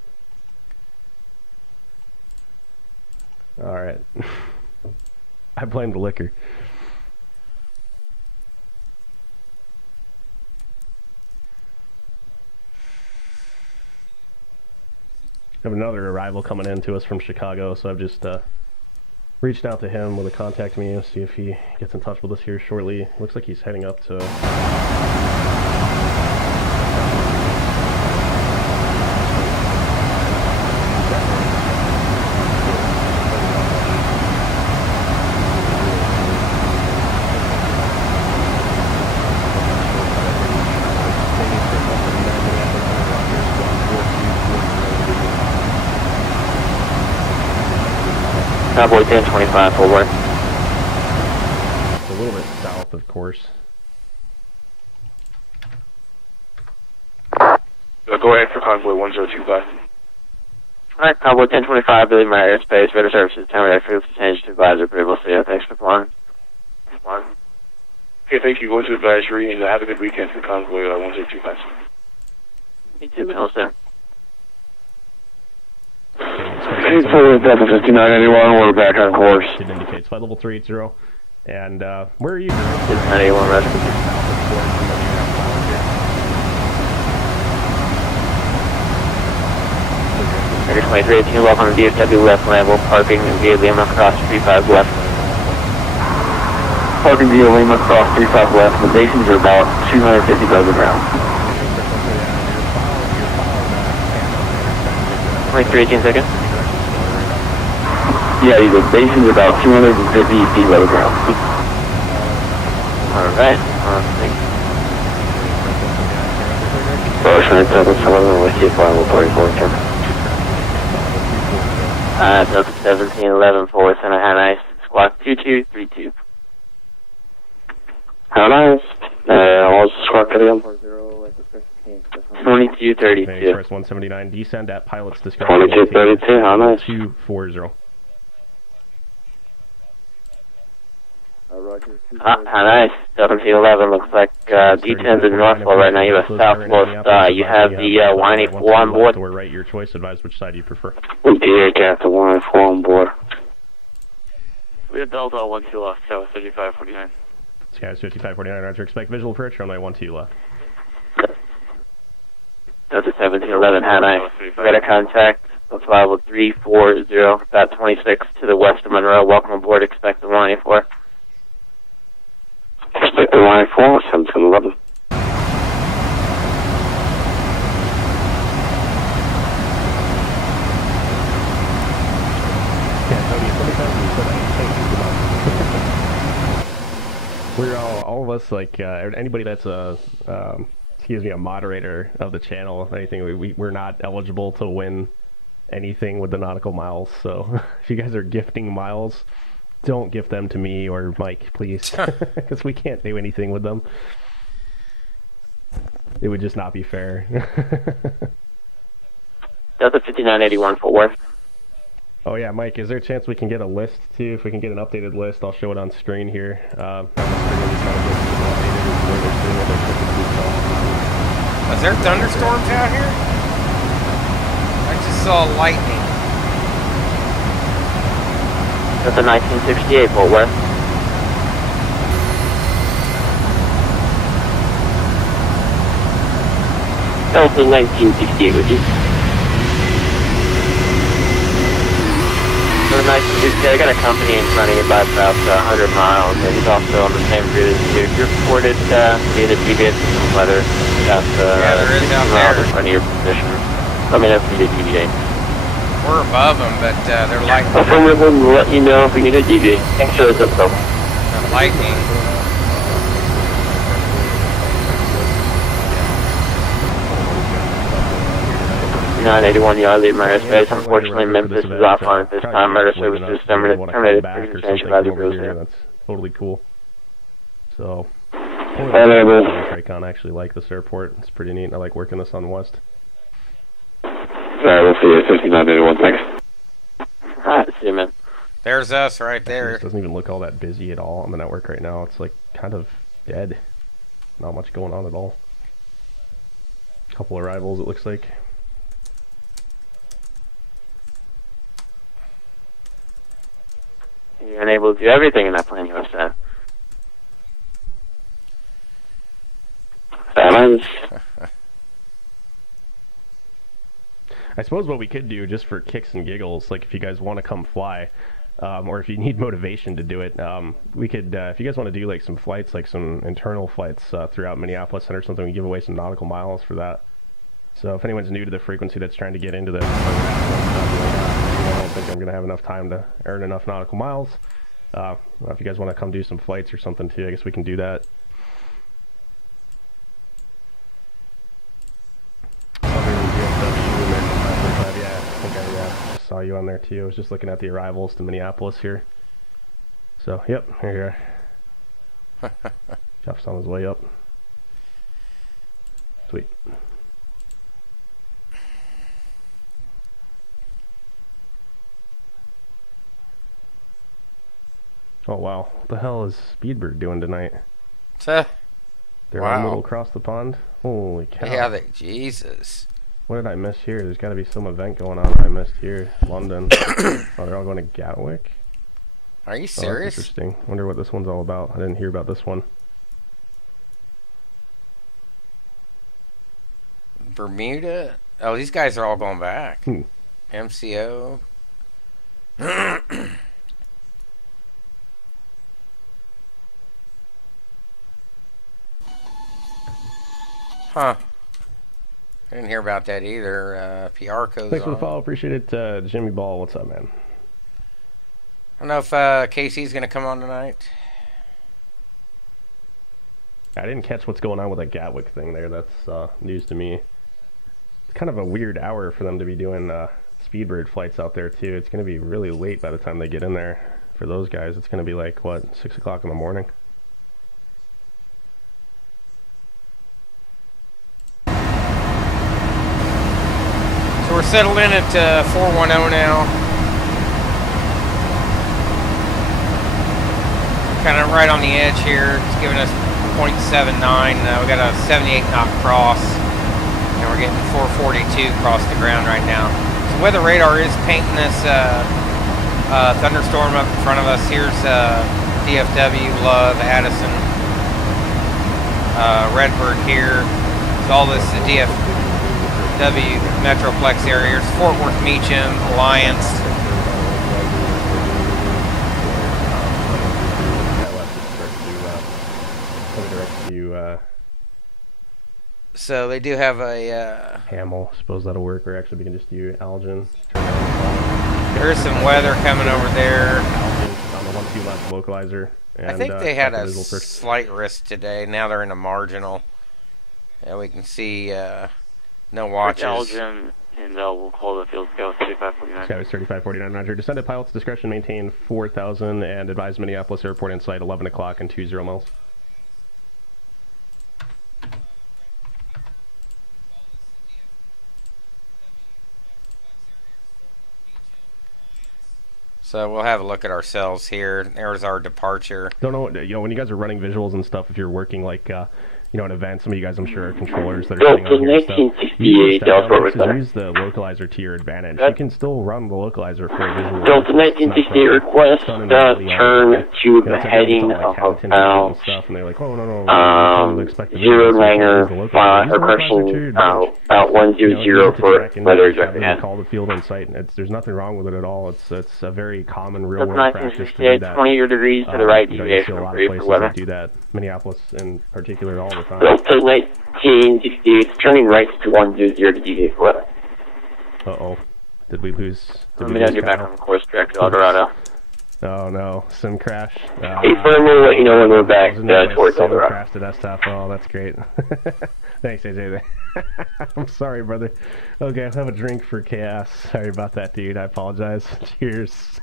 Alright. I blame the liquor. have another arrival coming in to us from Chicago, so I've just reached out to him with a contact me and see if he gets in touch with us here shortly. Looks like he's heading up to... Cowboy 1025, full work. It's a little bit south, of course. Go ahead for Convoy 1025. Alright, Cowboy 1025, Billy Meyer Airspace, Radar Services, time ready for change to advisor approval. See ya, thanks for flying. Okay, thank you. Going to advisory, and have a good weekend for Convoy 1025. Me too, man. Also. Hey, for Delta 5981, we're back on course. It indicates flight level 380. And where are you? 5981, Roger. Radar 2318, welcome to DFW left level, parking via Lima cross 35 left. Parking via Lima cross 35 left, the bases are about 250 above the ground. 2318 seconds. Yeah, the basin's about 250 feet below the ground. Alright, thanks. Ocean 777 with you, flying level 44, turn. Delta 1711 forward, center, high nice, squawk 2232. How nice. I'll squawk it again. 2232. Express 179, descend at pilot's discretion. 2232, how nice. 240. How nice. 1711 looks like D10's in Northwell right now. You have Southwest. You have the 184 on board. Or right, your choice. Advise which side you prefer. Yeah, Captain 184 on board. We have Delta 12 left, South 3549. Skies 5549, Roger. Expect visual approach, runway 12 left. Delta 1711, how nice. Got a contact. Let's level 340, about 26 to the west of Monroe. Welcome aboard. Expect the 184. Expect the 184, 1711. We're all of us, like, anybody that's a moderator of the channel, anything, we're not eligible to win anything with the nautical miles, so if you guys are gifting miles, don't gift them to me or Mike, please, because we can't do anything with them. It would just not be fair. Delta 5981 Fort Worth. Oh yeah, Mike, is there a chance we can get a list too? If we can get an updated list, I'll show it on screen here. Is there thunderstorms out here? I just saw lightning. That's a 1968 Fort Worth. Delta 1968 with you. So 1968, I got a company in front of you by about 100 miles, and he's also on the same route as you. You're reported via the GPS weather about there is out miles there. in front of your position. Let me know if you need a DVA. We're above them, but they're lightning. Affirmative, we'll let you know if we need a DVA. Thanks for the zip code. Lightning. 981 yard lead my airspace. Unfortunately, Memphis is offline at this time. Radar services terminated. Change advisory rules here. That's totally cool. So, Tracon actually like this airport. It's pretty neat. I like working this on West. Alright, we'll see you at 5981. Thanks. Alright, see you, man. There's us right there. It doesn't even look all that busy at all on the network right now. It's like kind of dead. Not much going on at all. Couple arrivals, it looks like. You're unable to do everything in that plane, USA. Silence. I suppose what we could do, just for kicks and giggles, like if you guys want to come fly, or if you need motivation to do it, we could, if you guys want to do like some flights, like some internal flights throughout Minneapolis Center or something, we give away some nautical miles for that. So if anyone's new to the frequency that's trying to get into this, I don't think I'm going to have enough time to earn enough nautical miles. If you guys want to come do some flights or something too, I guess we can do that. Yeah, I think I saw you on there too. I was just looking at the arrivals to Minneapolis here. So, yep, here you are. Jeff's on his way up. Sweet. Oh wow, what the hell is Speedbird doing tonight? They're on a little across the pond? Holy cow. Yeah, Jesus. What did I miss here? There's got to be some event going on that I missed here. London. Oh, they're all going to Gatwick? Are you serious? That's interesting. Wonder what this one's all about. I didn't hear about this one. Bermuda? Oh, these guys are all going back. MCO. Huh. I didn't hear about that either. PR codes. Thanks for the follow. Appreciate it. Jimmy Ball, what's up, man? I don't know if Casey's going to come on tonight. I didn't catch what's going on with that Gatwick thing there. That's news to me. It's kind of a weird hour for them to be doing Speedbird flights out there, too. It's going to be really late by the time they get in there. For those guys, it's going to be like, what, 6 o'clock in the morning? So we're settled in at 410 now. Kind of right on the edge here. It's giving us 0.79. We got a 78 knot cross, and we're getting 442 across the ground right now. So weather radar is painting this thunderstorm up in front of us. Here's DFW, Love, Addison, Redbird here. So all this DFW Metroplex area. Here's Fort Worth, Meacham, Alliance. So they do have a Hamel. Suppose that'll work, or actually we can just do Algin. There's some weather coming over there. Algin on the 1-2 left localizer. And, I think they had a slight risk today. Now they're in a marginal. Yeah, we can see no watches. Algin, and we'll call the field Scout 3549. Scout 3549, Roger. Descended pilots discretion, maintain 4,000 and advise Minneapolis Airport in sight 11 o'clock and 20 miles. So we'll have a look at ourselves here. There's our departure. Don't know, you know, when you guys are running visuals and stuff, if you're working like, you know, an event, some of you guys, I'm sure, are controllers that are sitting on here stuff. Use the localizer to your advantage. You can still run the localizer for a visual. Delta 1968 request, turn to the heading of about stuff, and they're like, oh, no, 0 Langer, or correction, about 100 for weather direction. Call the field on site, and there's nothing wrong with it at all. It's a very common real-world practice to do that. 20 degrees to the right, you know, you see a lot of places that do that. Minneapolis, in particular, all the time. Delta 1968, turning right to 100 to deviate for weather. Uh-oh. Did we lose? Let me know you're back on course, direct to Eldorado. Oh no, sim crash. Hey, firmly let you know when we're back towards Eldorado. Crash to desktop. Oh, that's great. Thanks, AJ. I'm sorry, brother. Okay, I'll have a drink for chaos. Sorry about that, dude. I apologize. Cheers.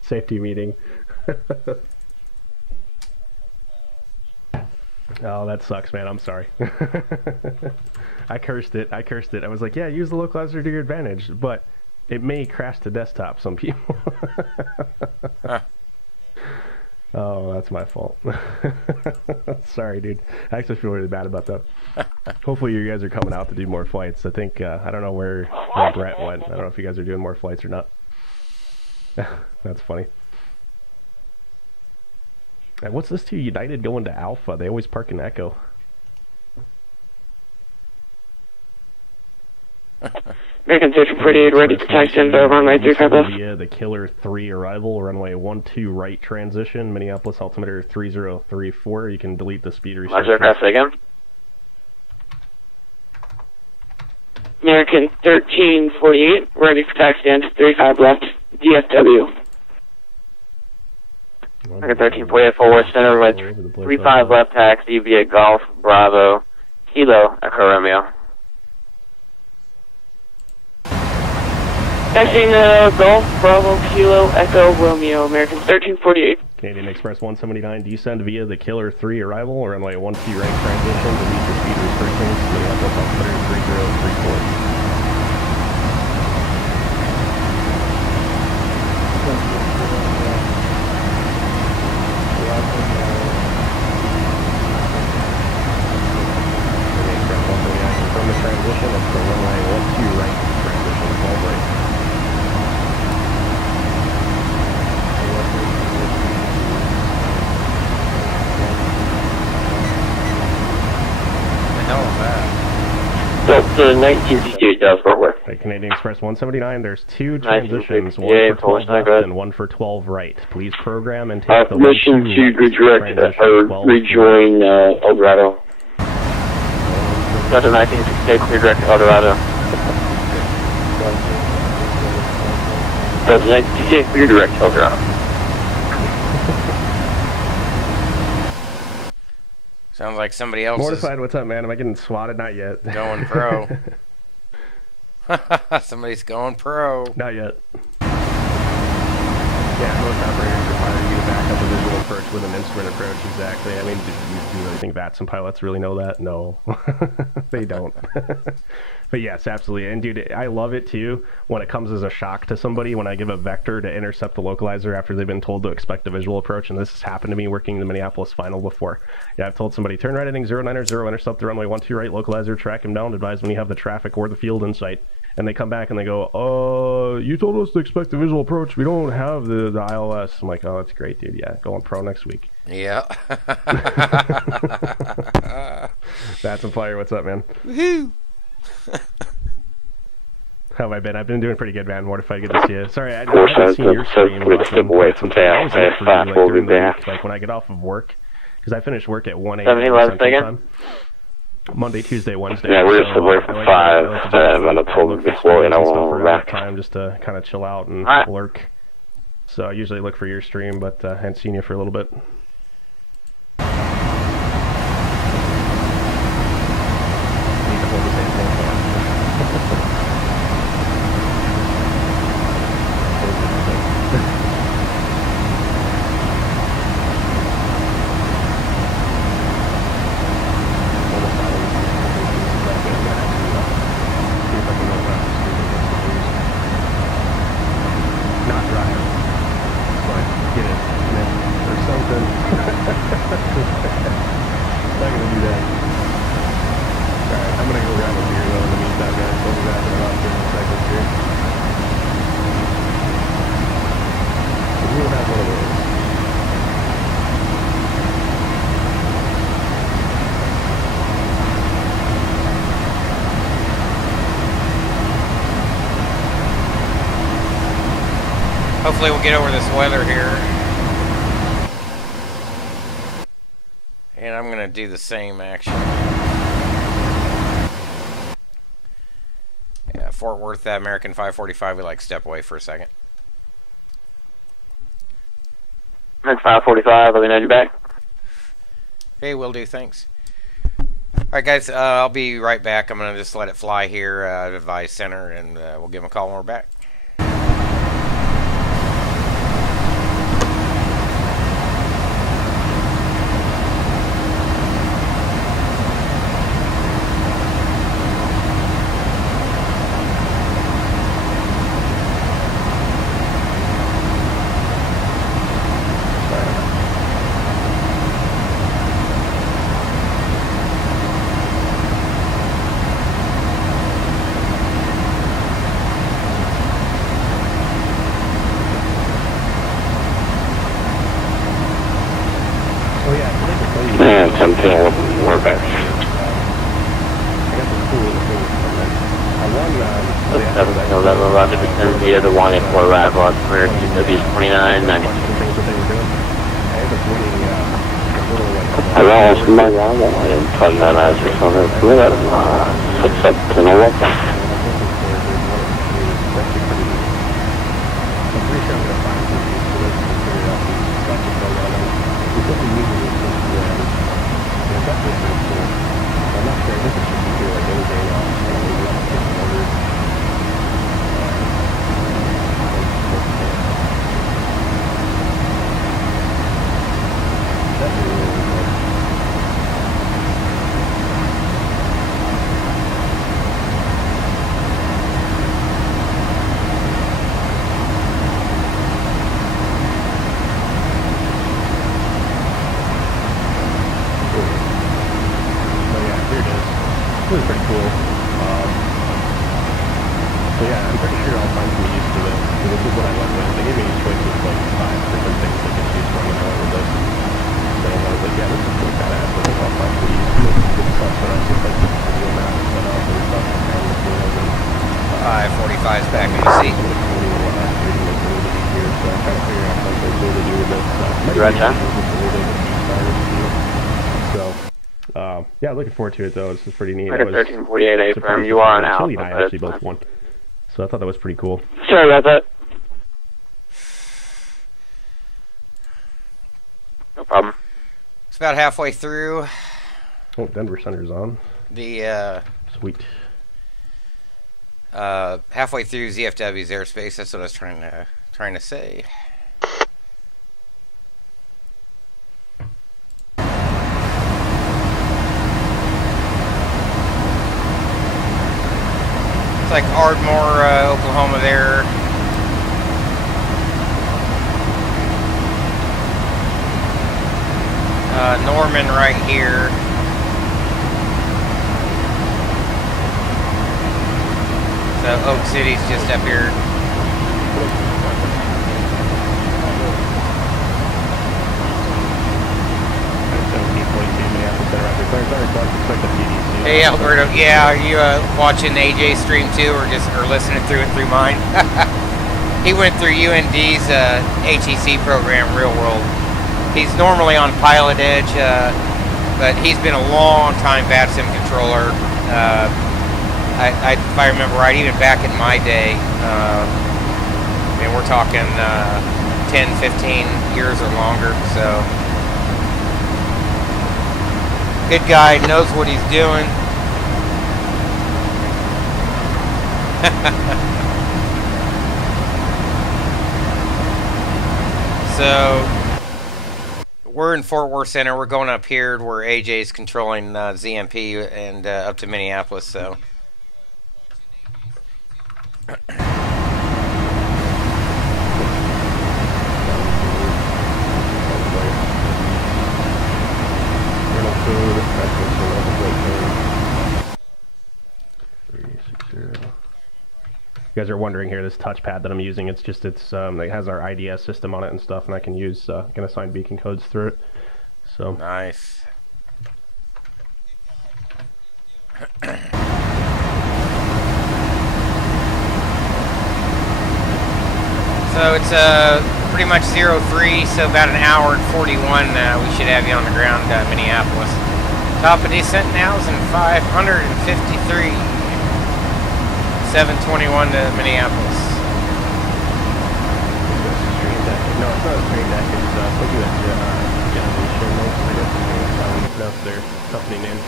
Safety meeting. Oh, that sucks, man. I'm sorry. I cursed it. I was like, yeah, use the localizer to your advantage, but it may crash to desktop, some people. Oh, that's my fault. Sorry, dude. I actually feel really bad about that. Hopefully you guys are coming out to do more flights. I think, I don't know where Brett went. I don't know if you guys are doing more flights or not. That's funny. And what's this to United going to Alpha? They always park in Echo. American 1348, ready to taxi into runway 35 left. Via the Killer 3 arrival, runway 12 right transition, Minneapolis altimeter 3034. You can delete the speed restriction. Aircraft again. American 1348, ready for taxi into 35 left, DFW. American 1348, full west center, runway 35 left taxi via Golf Bravo Kilo Echo Romeo. Taxiing Golf Bravo Kilo Echo Romeo, American 1348. Canadian Express 179, descend via the Killer 3 arrival, runway 12 right transition, delete the speed restrictions, Minneapolis altimeter 3034. From the transition, it's the runway 12 right transition, 12 right. Delta 1968 Dallas Fort Worth. At Canadian Express 179, there's two transitions, one for 12 left and one for 12 right. Please program and take the permission to redirect or rejoin El Dorado. Delta 1968, clear direct to El Dorado. Delta 1968, clear direct to El Dorado. Sounds like somebody else Mortified, what's up, man? Am I getting swatted? Not yet. Going pro. Somebody's going pro. Not yet. Yeah, most operators require you to back up a visual approach with an instrument approach, exactly. I mean, do you really think Vatsim pilots really know that? No. They don't. But yes, absolutely. And dude, I love it too when it comes as a shock to somebody when I give a vector to intercept the localizer after they've been told to expect a visual approach. And this has happened to me working the Minneapolis final before. Yeah, I've told somebody, turn right heading 090, intercept the runway 12 right localizer, track him down, advise when you have the traffic or the field in sight. And they come back and they go, you told us to expect a visual approach. We don't have the ILS. I'm like, oh, that's great, dude. Yeah, going pro next week. Yeah. Vatsim Flyer, what's up, man? Woohoo! How have I been? I've been doing pretty good, man. Mortified, good to see you. Sorry, I haven't seen your stream. Step away from fast, like when I get off of work, because I finish work at 1 a.m. Central Time. Monday, Tuesday, Wednesday. Yeah, we're just away from 5. And I told them before, and I won't back. Time just to kind of chill out and lurk. So I usually look for your stream, but I hadn't seen you for a little bit. Hopefully we'll get over this weather here. And I'm going to do the same action. Yeah, Fort Worth, that American 545, we like step away for a second. American 545, let me know you're back. Hey, will do, thanks. Alright guys, I'll be right back. I'm going to just let it fly here at Advise Center, and we'll give them a call when we're back. I got some cool little things from it. I won 711 Roger, descend via the 184 arrival on Square TW2990. Hello, somebody I wanted to tell that I just on the grid. 6710. It was pretty cool. So yeah, I'm pretty sure I'll find some use for this. So this is what I went with. They gave me choices of like 5 different things I could choose from, and I went with this. So I was like, yeah, this is pretty badass. I think I'll find some use for this. Good stuff for us. Just like the video map and set up and stuff. I-45 is back in the seat. So, yeah, looking forward to it though. This is pretty neat. 1348 A-frame, you are on out. Chili and I actually both won. So I thought that was pretty cool. Sorry about that. No problem. It's about halfway through. Oh, Denver Center's on. The, Sweet. halfway through ZFW's airspace. That's what I was trying to say. It's like Ardmore, Oklahoma there. Norman right here. So Oak City's just up here. Hey Alberto, yeah, are you watching AJ stream too, or listening through it through mine? He went through UND's HEC program, Real World. He's normally on Pilot Edge, but he's been a long time Vatsim controller. If I remember right, even back in my day, and we're talking 10, 15 years or longer, so. Good guy, knows what he's doing. So, we're in Fort Worth Center. We're going up here where AJ's controlling ZMP and up to Minneapolis, so. You guys are wondering here, this touchpad that I'm using, it has our IDS system on it and stuff, and I can assign beacon codes through it. So nice. So it's pretty much 03, so about an hour and 41. We should have you on the ground, Minneapolis. Top of descent now is in 553. 721 to Minneapolis. No, it's not a stream deck. It's looking at Generation Notes, I guess. That's how we pronounce their company name.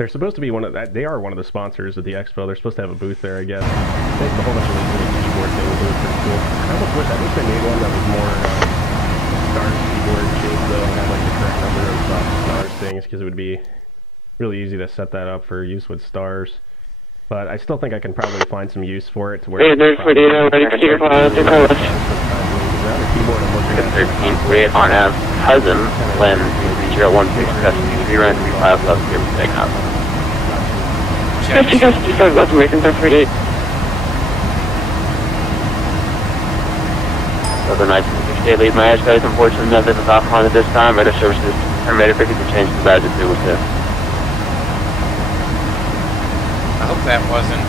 They're supposed to be they are one of the sponsors of the expo. They're supposed to have a booth there, I guess. They have a whole bunch of these little keyboard things. It was pretty cool. I wish they made one that was more stars keyboard shaped, though, and had like the correct number of stars things, because it would be really easy to set that up for use with stars. But I still think I can probably find some use for it to where. Hey, there's video ready for your file to call us. 1348 on F. Cousin, Lynn, 016 custody, run 35 left here with takeoff. Custody, left American 338. Other nights in the state lead my edge guys, unfortunately nothing is offline at this time. Radar services are ready for you to change the badge to 2 with this. I hope that wasn't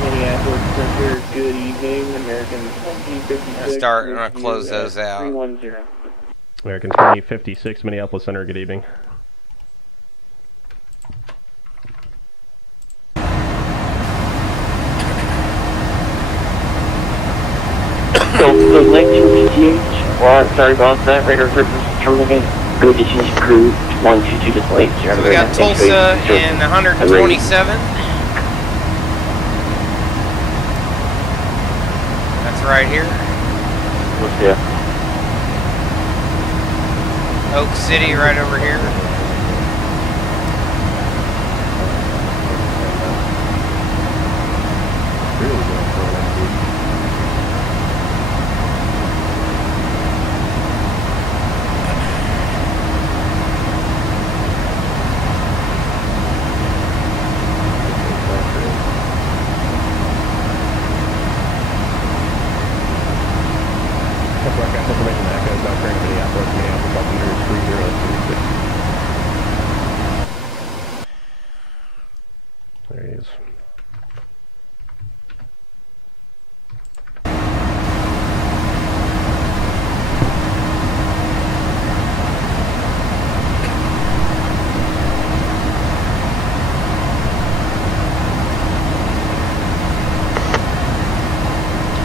Minneapolis Center, good evening. American 2056. I'm gonna close those out. 310. American 2056, Minneapolis Center, good evening. So, like PTH, well, sorry about that, radar purpose, terminating, go to change crew, 122 display. So we got Tulsa in 127. That's right here. Yeah. Oak City right over here. There he is.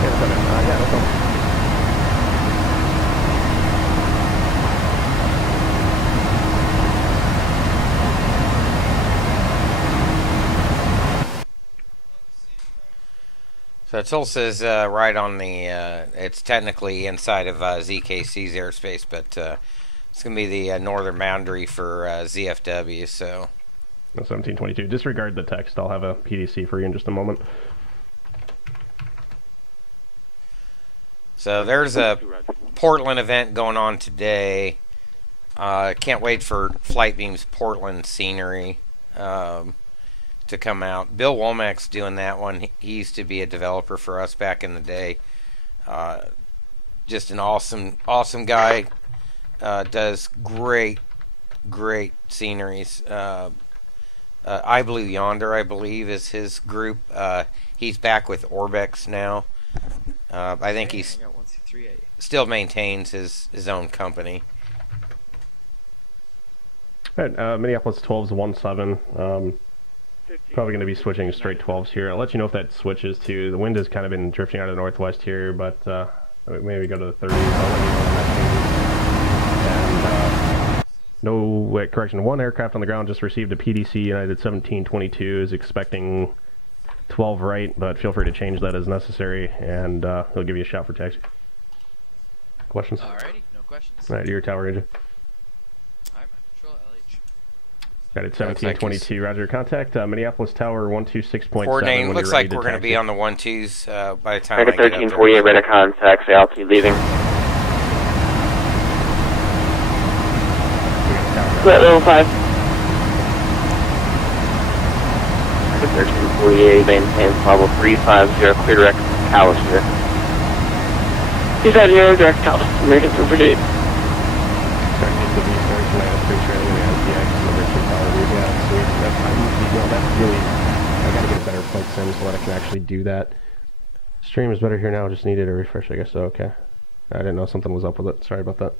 Yeah, no problem. So Tulsa is right on the, it's technically inside of ZKC's airspace, but it's going to be the northern boundary for ZFW, so. 1722. Disregard the text. I'll have a PDC for you in just a moment. So there's a Portland event going on today. Can't wait for Flightbeam's Portland scenery to come out. Bill Womack's doing that one. He used to be a developer for us back in the day. Just an awesome guy. Does great sceneries. I Blue Yonder, I believe, is his group. He's back with ORBX now. I think he's still maintains his own company. All right, Minneapolis 12's 17. Probably going to be switching straight 12s here. I'll let you know if that switches to. The wind has kind of been drifting out of the northwest here, but maybe go to the 30s. I'll let you know when that changes. And wait, correction. One aircraft on the ground just received a PDC. United 1722 is expecting 12 right, but feel free to change that as necessary, and he'll give you a shout for taxi. Questions? Alrighty, no questions. All right, your tower engine. Got it, 1722, roger, contact Minneapolis Tower 126.7. Coordinating, looks like we're going to be on the 1-2s by the time Radar I get up 1348, radar contact, altitude leaving. Level 5. 1348, maintain level 350, clear direct Callister. 250, direct Callister, American 348. I gotta get a better flight sim so that I can actually do that. Stream is better here now, just needed a refresh, I guess. So, okay. I didn't know something was up with it. Sorry about that.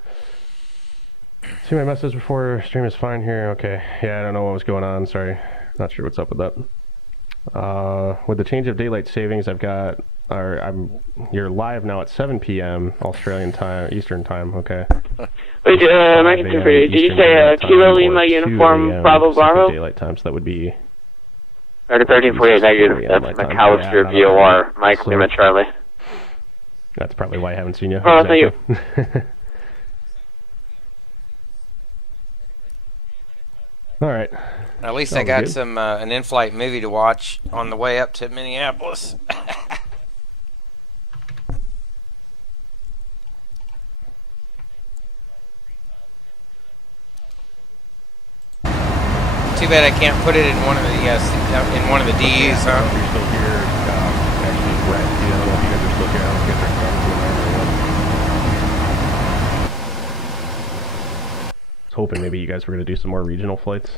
See my message before. Stream is fine here. Okay. Yeah, I don't know what was going on. Sorry. Not sure what's up with that. With the change of daylight savings, I've got. You're live now at 7 p.m. Australian time, Eastern time. Okay. Wait, American 248, did you say Kilo Lima uniform Bravo Bravo? Daylight time, so that would be. Radar 1348, negative. That's McAllister VOR, Mike Lima Charlie. That's probably why I haven't seen you. Oh, thank you. All right. At least I got some an in-flight movie to watch on the way up to Minneapolis. Too bad I can't put it in one of the DUs, huh? You're still here. Actually, Brett, I don't know if you guys are still here. I don't think they're coming to I was hoping maybe you guys were going to do some more regional flights.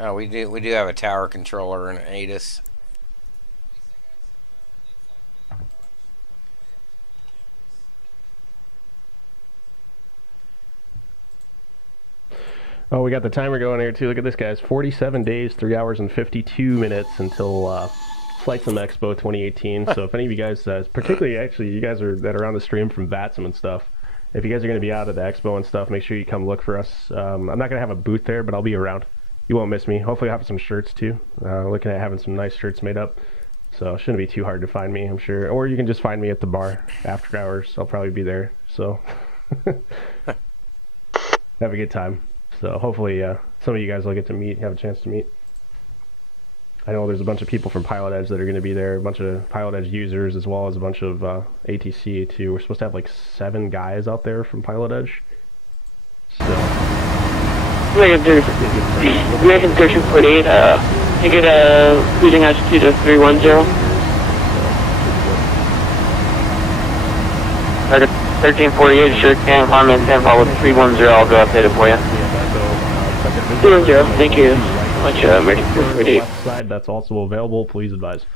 Oh, we do have a tower controller in ATIS. Oh, we got the timer going here too. Look at this, guys. 47 days, 3 hours and 52 minutes until Vatsim-Expo 2018. So if any of you guys, particularly actually you guys that are on the stream from Vatsim and stuff, if you guys are going to be out at the expo and stuff, make sure you come look for us. I'm not going to have a booth there, but I'll be around. You won't miss me. Hopefully I'll have some shirts too. Looking at having some nice shirts made up. So it shouldn't be too hard to find me, I'm sure. Or you can just find me at the bar after hours. I'll probably be there. So have a good time. So hopefully some of you guys will get to have a chance to meet. I know there's a bunch of people from Pilot Edge that are going to be there, a bunch of Pilot Edge users, as well as a bunch of ATC too. We're supposed to have like 7 guys out there from Pilot Edge. So. American 1348, I get a cruising altitude of 310. Target 1348, sure can, climb in San Paulo 310, I'll go update it for you. 310, thank you. Much, American 1348. Left side, that's also available, please advise.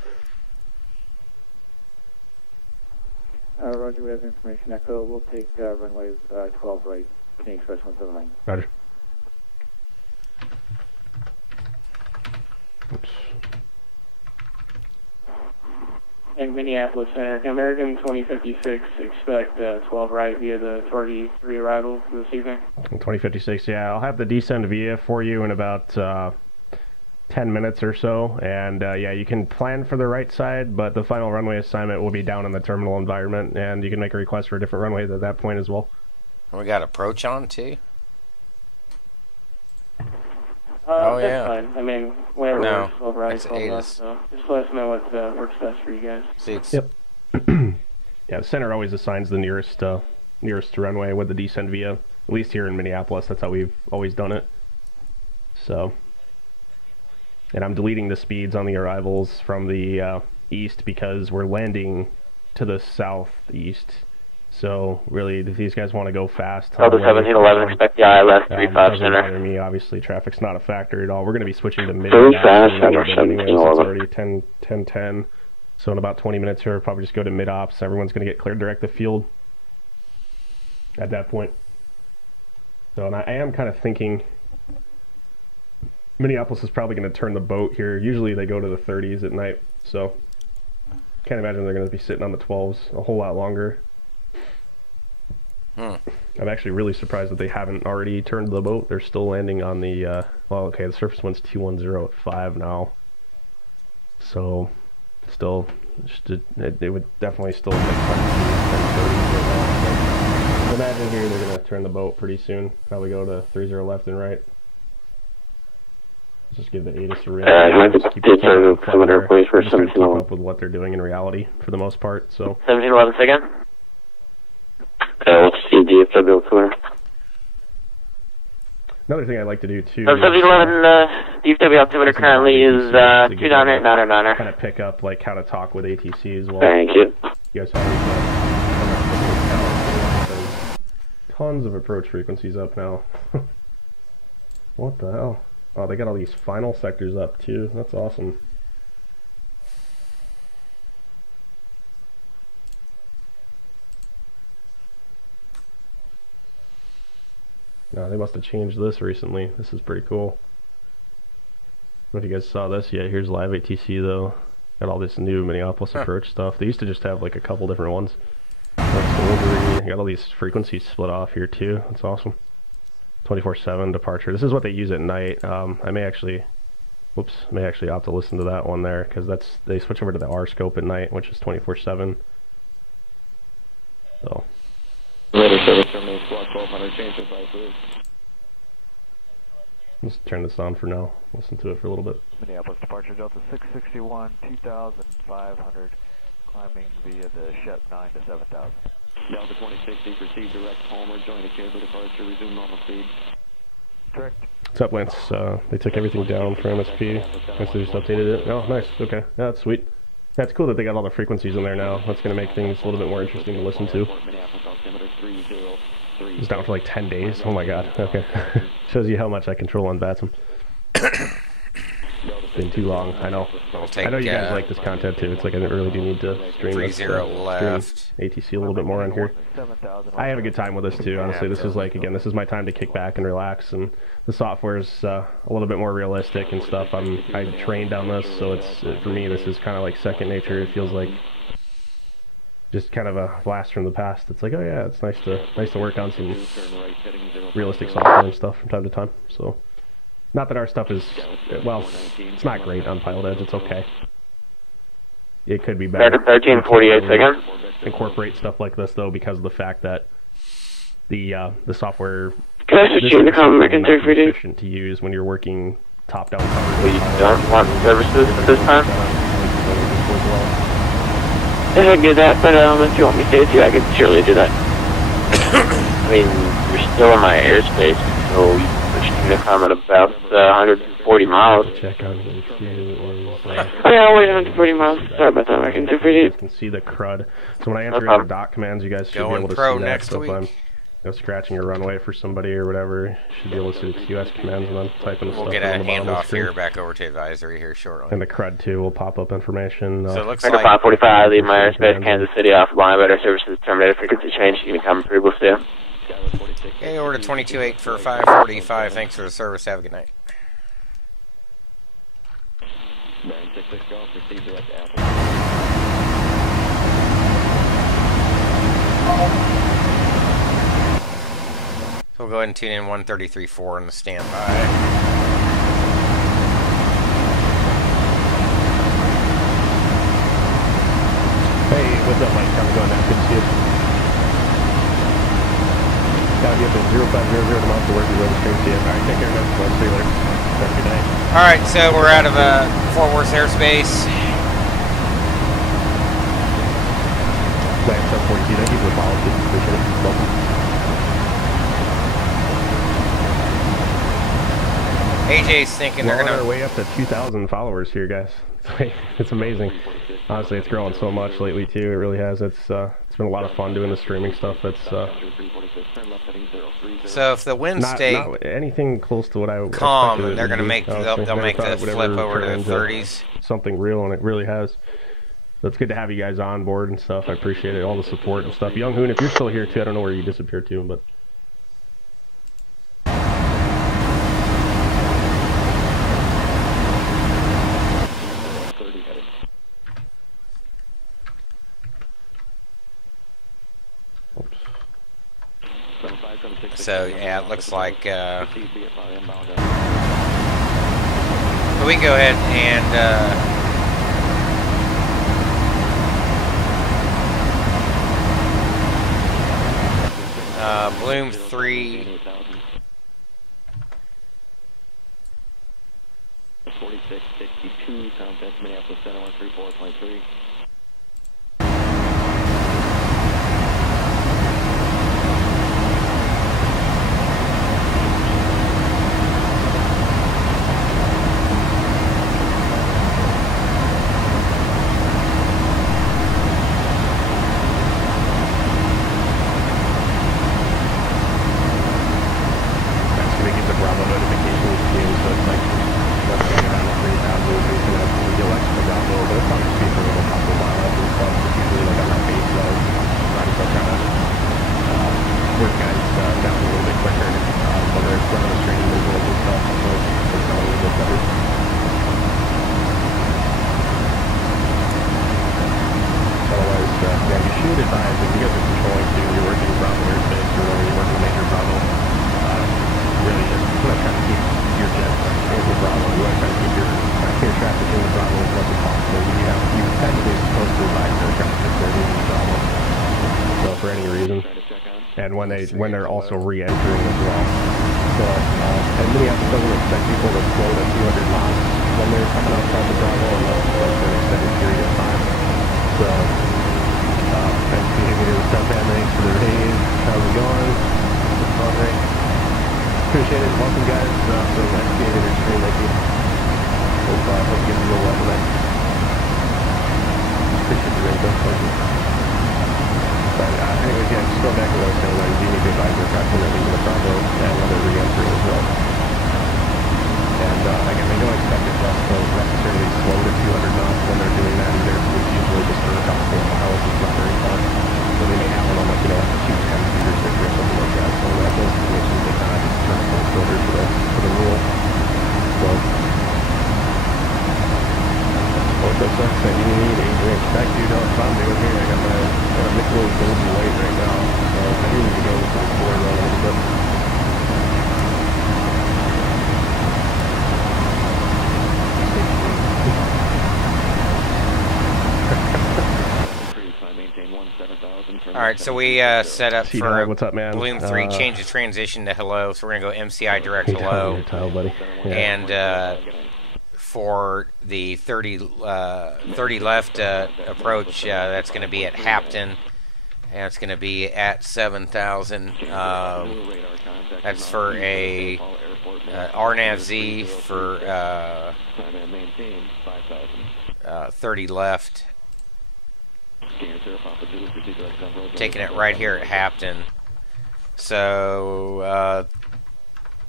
Roger, we have information echo. We'll take runway 12 right, King Express 179. Roger. Oops. And Minneapolis Center, American 2056, expect 12 right via the 43 arrival this evening. 2056, yeah, I'll have the descend via for you in about 10 minutes or so, and yeah, you can plan for the right side, but the final runway assignment will be down in the terminal environment, and you can make a request for a different runway at that point as well. We got approach on too? Oh, yeah. Fine. I mean, whatever works, 12 right, that's 12 left, so just let us know what works best for you guys. Yep. Yeah, the center always assigns the nearest runway with the descend via, at least here in Minneapolis. That's how we've always done it. So, and I'm deleting the speeds on the arrivals from the east because we're landing to the southeast. So really, if these guys want to go fast, Delta 1711, expect the AAL545 center. Bother me, obviously, traffic's not a factor at all. We're going to be switching to mid. Very fast, center It's 1711. already 10:10. So in about 20 minutes here, we'll probably just go to mid ops. Everyone's going to get cleared direct the field at that point. So, and I am kind of thinking Minneapolis is probably going to turn the boat here. Usually they go to the 30s at night, so can't imagine they're going to be sitting on the 12s a whole lot longer. I'm actually really surprised that they haven't already turned the boat. They're still landing on the, well, okay, the surface wind's 210 at 5 now. So, still, it would definitely still make sense to 10:30. Imagine here they're going to turn the boat pretty soon. Probably go to 30 left and right. Just give the ATIS a ring. Just keep keep up with what they're doing in reality for the most part. So 1711 second. Let's see DFW altimeter. Another thing I'd like to do too. 1711 DFW altimeter currently is 298 kind of pick up like how to talk with ATC as well. Thank you. You guys have tons of approach frequencies up now. What the hell? Oh, they got all these final sectors up too. That's awesome. No, they must have changed this recently. This is pretty cool. I don't know if you guys saw this yet. Here's live ATC though. Got all this new Minneapolis approach stuff. They used to just have like a couple different ones. That's delivery. Got all these frequencies split off here too. That's awesome. 24/7 departure. This is what they use at night. I may actually opt to listen to that one there because they switch over to the R scope at night, which is 24/7. So. Later service terminates block 1200, change the flight, please. Let's turn this on for now. Listen to it for a little bit. Minneapolis departure Delta 661, 2,500, climbing via the Shep 9 to 7,000. Delta 2060, proceed direct home, join the cable departure, resume normal speed. Correct. What's up, Lance? They took everything down for MSP. Guess they just updated it. Oh, nice. Okay. Yeah, that's sweet. That's cool that they got all the frequencies in there now. That's going to make things a little bit more interesting to listen to. It was down for like 10 days. Oh my god. Okay. Shows you how much I control on Vatsim. been too long. I know. We'll take, I know you guys like this content too. It's like I really do need to stream 30 left. ATC a little bit more on here. I have a good time with this too. Honestly, this is like, again, this is my time to kick back and relax, and the software's a little bit more realistic and stuff. I trained on this, so it's for me this is kind of like second nature. It feels like just kind of a blast from the past. It's like, oh yeah, it's nice to work on some realistic software and stuff from time to time. So, not that our stuff is, well, it's not great on Pilot Edge. It's okay. It could be better. 1348 seconds. Incorporate stuff like this though, because of the fact that the software Can I switch you in the comment and take video? efficient to use when you're working top down. We don't want services at this time. If I can do that, but if you want me to stay with you, I can surely do that. I mean, you're still in my airspace, so you can switch a comment about 140 miles. Check on the Oh yeah, I'll wait 140 miles. Sorry about that, I can do for you. You can see the crud. So when I enter in the doc commands, you guys should be able to see that. So if I'm scratching a runway for somebody or whatever, you should be able to see the QS commands and then typing the stuff. We'll get a handoff here back over to advisory here shortly. And the crud too will pop up information. So it looks like 545, leave my airspace, Kansas City off line, better services terminated, frequency change, you can come approval soon. Okay, order 228 for 545. Thanks for the service. Have a good night. So we'll go ahead and tune in 133.4 on the standby. Hey, what's up, Mike? How's it going, man? Good to see you. Got you up at 0500 tomorrow to work your registry. See you. All right, take care, man. Well, see you later. Have a good night. All right, so we're out of Fort Worth airspace. Thanks, 42. Thank you for the follow. Appreciate it. Welcome. AJ's thinking they're on gonna our way up to 2,000 followers here, guys. It's amazing. Honestly, it's growing so much lately too. It really has. It's been a lot of fun doing the streaming stuff. So if the winds stay not anything close to what I calm, and they're gonna make they'll make the flip over to the 30s. Something real, and it really has. So it's good to have you guys on board and stuff. I appreciate it, all the support and stuff. Young Hoon, if you're still here too, I don't know where you disappeared to, but. So yeah, it looks like we go ahead and Bloom 3. 4662, contact Minneapolis Center 134.3. When they're also re-entering as well. So, and Minneapolis doesn't expect people to float at 200 knots when they're coming outside the Bravo unless it's like for an extended period of time. So, thanks for being here. What's up, man? Thanks for the raid. How's it going? It's fun, right? Appreciate it. Welcome, guys. So nice to be here to stream with you. Hope you get to go well tonight. Appreciate the raid, though. Thank you. But anyways, yeah, just go back to what I was saying, like, you need to advise your captain that leaving the Bravo and when they're re-entering as well. And again, they don't expect it less said, you need a spec, dude. That's what I'm doing here. I got a Michelob Golden Light right now. So I do need to go with some Ford a little bit. Alright, so we set up for what's up, man? Bloom 3, change the transition to hello. So we're going to go MCI direct hello. Buddy. Yeah. And for the 30 left approach, that's going to be at Hapton. And it's going to be at 7,000. That's for a RNAV-Z for 30 left. Taking it right here at Hapton. So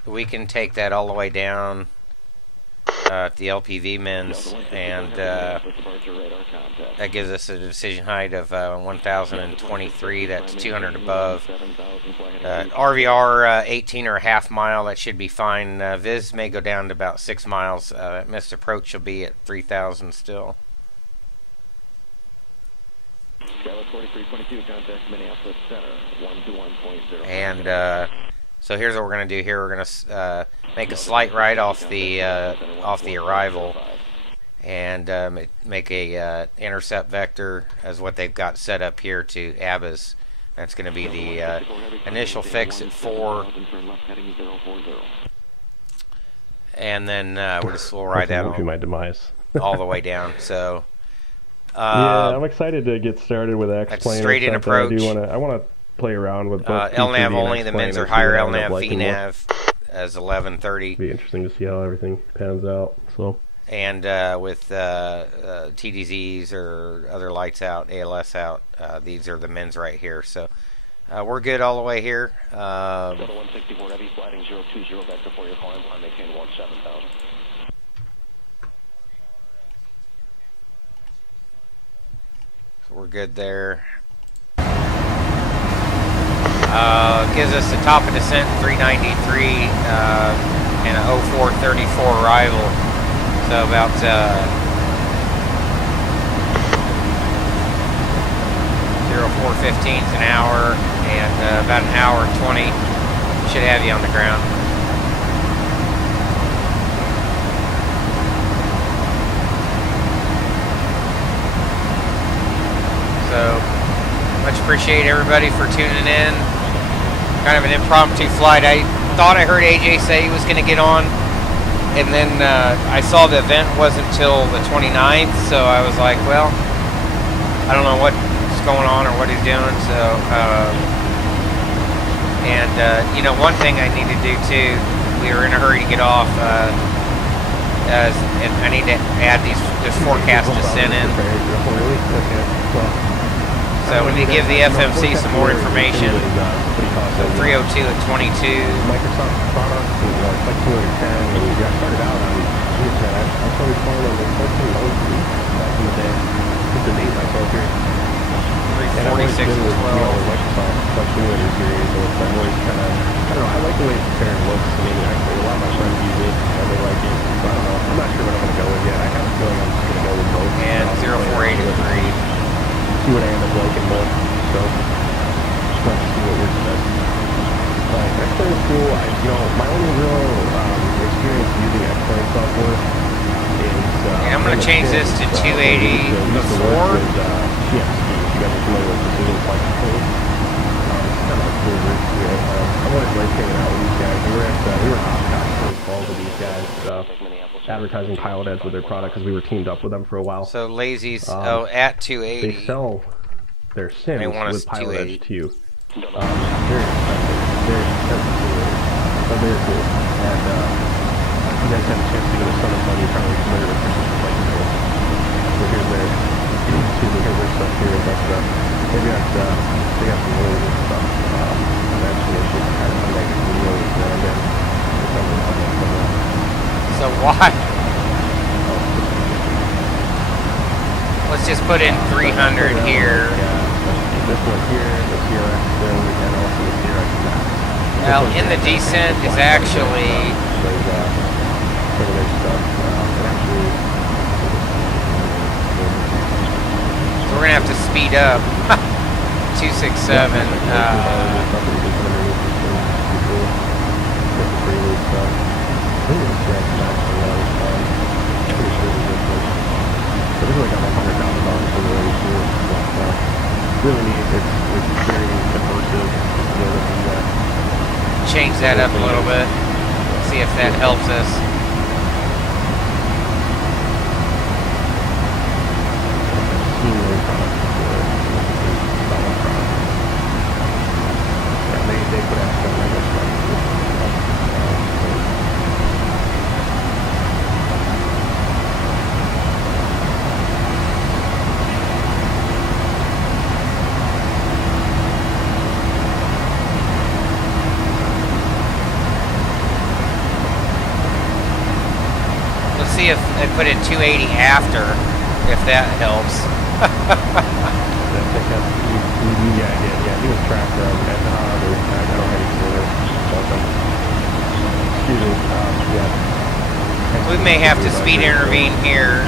we can take that all the way down at the LPV mins, and that gives us a decision height of 1,023. That's 200 above. RVR 18 or a half mile, that should be fine. Viz may go down to about 6 miles. Missed approach will be at 3,000 still. And so here's what we're going to do here. We're going to make a slight right off the arrival, and make a intercept vector as what they've got set up here to Abbas. That's going to be the initial fix at 4, and then we'll just slow right down my demise all the way down. So. Yeah, I'm excited to get started with X-Plane. Straight in approach. I want to play around with both LNAV only. The mins are higher LNAV, VNAV as 1130. Be interesting to see how everything pans out. So. And with TDZs or other lights out, ALS out, these are the mins right here. So we're good all the way here. 164 heavy, sliding 020 vector for your climb, maintain 17,000. We're good there. Gives us the top of descent 393 and a 0434 arrival. So about 0415 an hour, and about an hour and 20 should have you on the ground. So, much appreciate everybody for tuning in. Kind of an impromptu flight. I thought I heard AJ say he was going to get on, and then I saw the event wasn't till the 29th, so I was like, well, I don't know what's going on or what he's doing. So, you know, one thing I need to do too, we were in a hurry to get off, and I need to add this forecast descent in. So we need to give the FMC some more information. So 302 at 22. Microsoft products and like 210, and we got started out on I started flying on the 1403 back in the day. Took the date myself here. 346 as well. Microsoft Flight Simulator series, so it's always kind of, I don't know, I like the way it's prepared looks. I mean, a lot of my friends use it, and they like it. So I don't know, I'm not sure what I'm going to go with yet. I have a feeling I'm just going to go with both. And 0483. See what I end up liking more. So just want to see what works best. X-Plane is cool. You know, my only real experience using X-Plane software is I'm going to change this to 280 before. PFPX-TOPCAT. If you guys are familiar with precision flight control, it's kind of a cool group here. I always liked hanging out with these guys. We were Hopscotch for calls with these guys. Advertising pilot ads with their product because we were teamed up with them for a while. So Lazy's at 280. They sell their sims with pilot ads too. Very expensive, but very cool. And if you guys had a chance to go to Sun and Fun, you're probably familiar with precision flight control. So here's their stuff here. But they got some really good stuff. And actually, I should kind of make a video now and then. So why? Let's just put in 300 here. This one here, the CRX thing, and also the CRX Max. Well, in the descent is actually... speed up. 267. Really neat. It's very immersive. Change that up a little bit. See if that helps us. They put out See if I put in 280 after, if that helps. Yeah, I did. Yeah, he was tracked at the other. I don't know how you say it. Excuse me. Yeah. We may have to speed intervene here.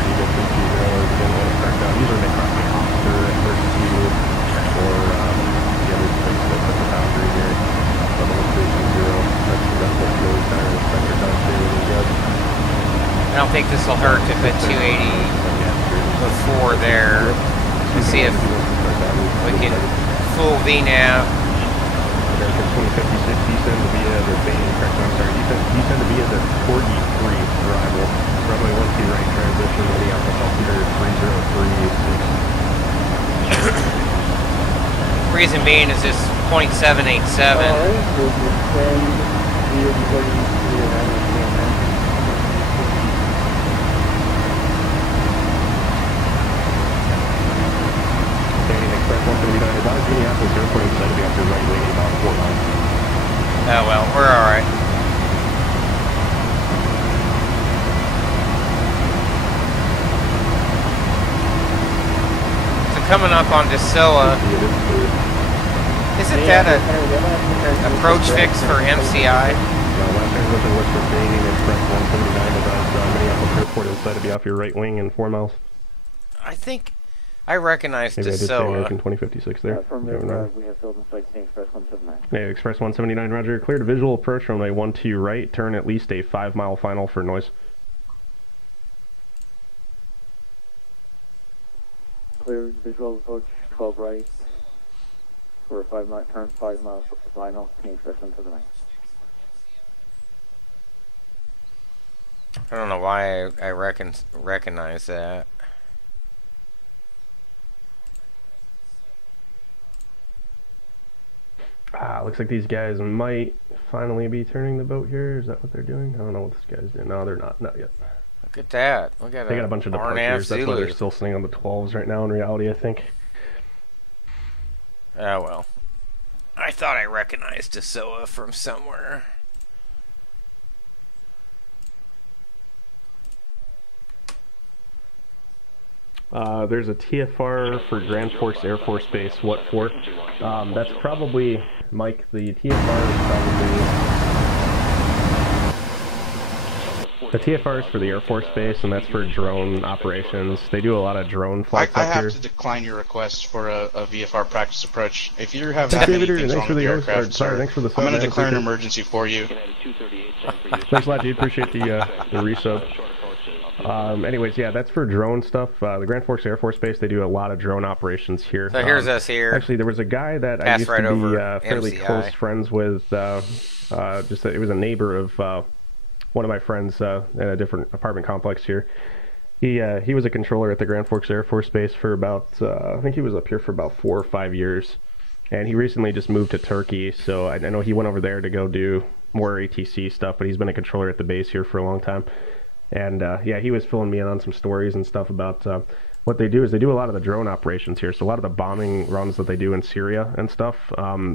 Usually they cross the officer at first speed, or the other place that puts the boundary here. Level 320. That's what really kind of the center does here with the judge. I don't think this will hurt to put 280 before there. Let's see if we can full VNAV. American 2056, descend to via the main, I'm sorry, descend to via the 43 arrival. Runway 12 right transition, Minneapolis altimeter 3036. Reason being is this 0.787. Minneapolis Airport instead of after right wing about 4 miles. Oh well, we're alright. So coming up on Dacilla, isn't that a approach fix for MCI? No, last transition was for Canadian Express 179 about Minneapolis Airport instead to be off your right wing in 4 miles. I think I recognize Maybe Dacilla. American 2056 there. From there, we have Field and Flight Express 179. Yeah, Express 179, roger. Cleared a visual approach runway 12 right. Turn at least a 5-mile final for noise. Cleared visual approach 12 right. For a 5-mile turn, 5 miles for the final. Express 179. I don't know why I recognize that. Looks like these guys might finally be turning the boat here. Is that what they're doing? I don't know what this guy's doing. No, they're not. Not yet. Look at that. They got a bunch of departures. That's why they're still sitting on the 12s right now in reality, I think. Oh, well. I thought I recognized Dacilla from somewhere. There's a TFR for Grand Forks Air Force Base. What for? That's probably, Mike, the TFR is probably... The TFR is for the Air Force Base, and that's for drone operations. They do a lot of drone flights up here. I have to decline your request for a VFR practice approach. If you have that many things wrong with the aircraft, sir, thanks for the I'm going to declare an emergency for you. Thanks a lot, dude. Appreciate the resub. Anyways, yeah, that's for drone stuff. The Grand Forks Air Force Base, they do a lot of drone operations here. So here's us here. Actually, there was a guy that I used to be fairly close friends with. Just it was a neighbor of one of my friends in a different apartment complex here. He was a controller at the Grand Forks Air Force Base for about, I think he was up here for about 4 or 5 years. And he recently just moved to Turkey, so I know he went over there to go do more ATC stuff, but he's been a controller at the base here for a long time. And yeah, he was filling me in on some stories and stuff about what they do is they do a lot of the drone operations here. So a lot of the bombing runs that they do in Syria and stuff,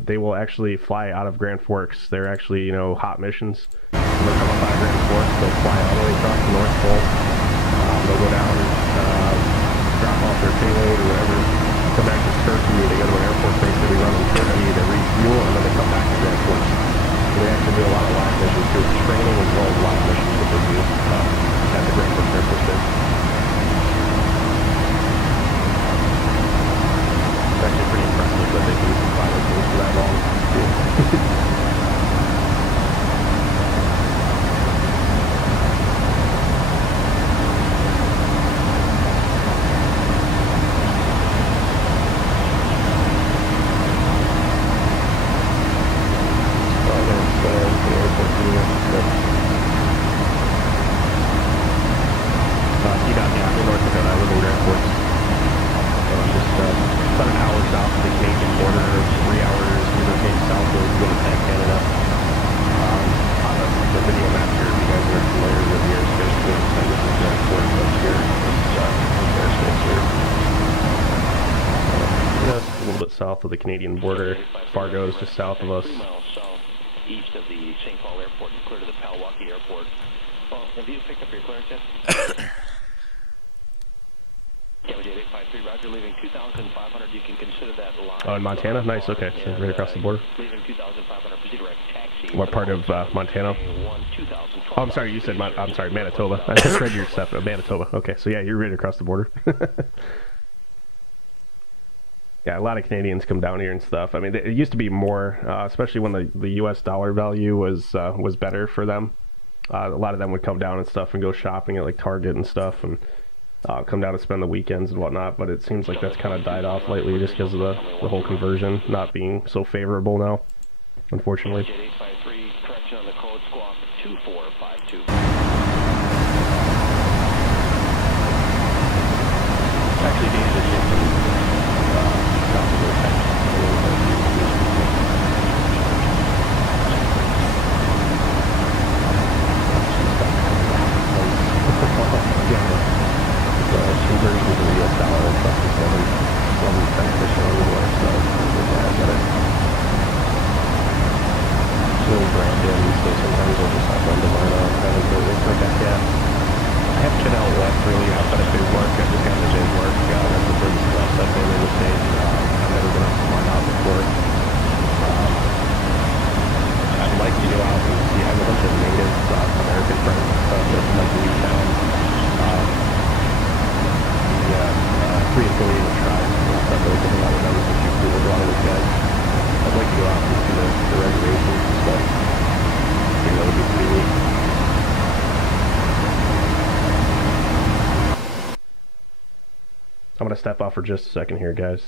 they will actually fly out of Grand Forks. They're actually, you know, hot missions. They'll come up out of Grand Forks, they'll fly all the way across the North Pole. They'll go down and drop off their payload or whatever, come back to Turkey, they go to an Air Force base that we run in Turkey, they refuel, and then they come back to Grand Forks. So they actually do a lot of live missions through training as well as live missions that they do at the Grand Forks Air Force Base. airports. Just about an hour south of the Canadian border, 3 hours give or take south of Winnipeg, Canada. On the video map here, if you guys are familiar with the airspace, this is the airport up here. This airspace here. Just a little bit south of the Canadian border. Fargo is just south of us. East of the St. Paul Airport and clear to the Palwaki Airport. Well, have you picked up your clearance yet? Yeah, we did 853. Roger, leaving 2,500. You can consider that line. Oh, in Montana? Nice, okay. So right across the border. Leaving 2,500. Proceed direct taxi. What part of Montana? Oh, I'm sorry, you said, I'm sorry, Manitoba. I just read your stuff. Manitoba. Okay, so yeah, you're right across the border. Yeah, a lot of Canadians come down here and stuff. I mean, it used to be more, especially when the U.S. dollar value was better for them. A lot of them would come down and stuff and go shopping at like Target and stuff, and come down and spend the weekends and whatnot. But it seems like that's kind of died off lately just because of the whole conversion not being so favorable now, unfortunately. Correction on the code, squawk 2452. Actually, Dave did get some conversion to the US dollar and stuff just wasn't beneficial anymore, so I get it. It's really branded, so sometimes I'll just hop onto mine on and go look back at. I have been out west really outside of Bismarck. I just got into Bismarck. That's the furthest west I've been in the state. I've never been up to mine out before. I'd like to go out and see. I have a bunch of native American friends and stuff that from like Newtown. Free affiliated tribes and stuff like that. A lot of them are super cool with a lot of those guys. I'd like to go out and see the reservations and stuff. I think that would be pretty neat. I'm going to step off for just a second here, guys.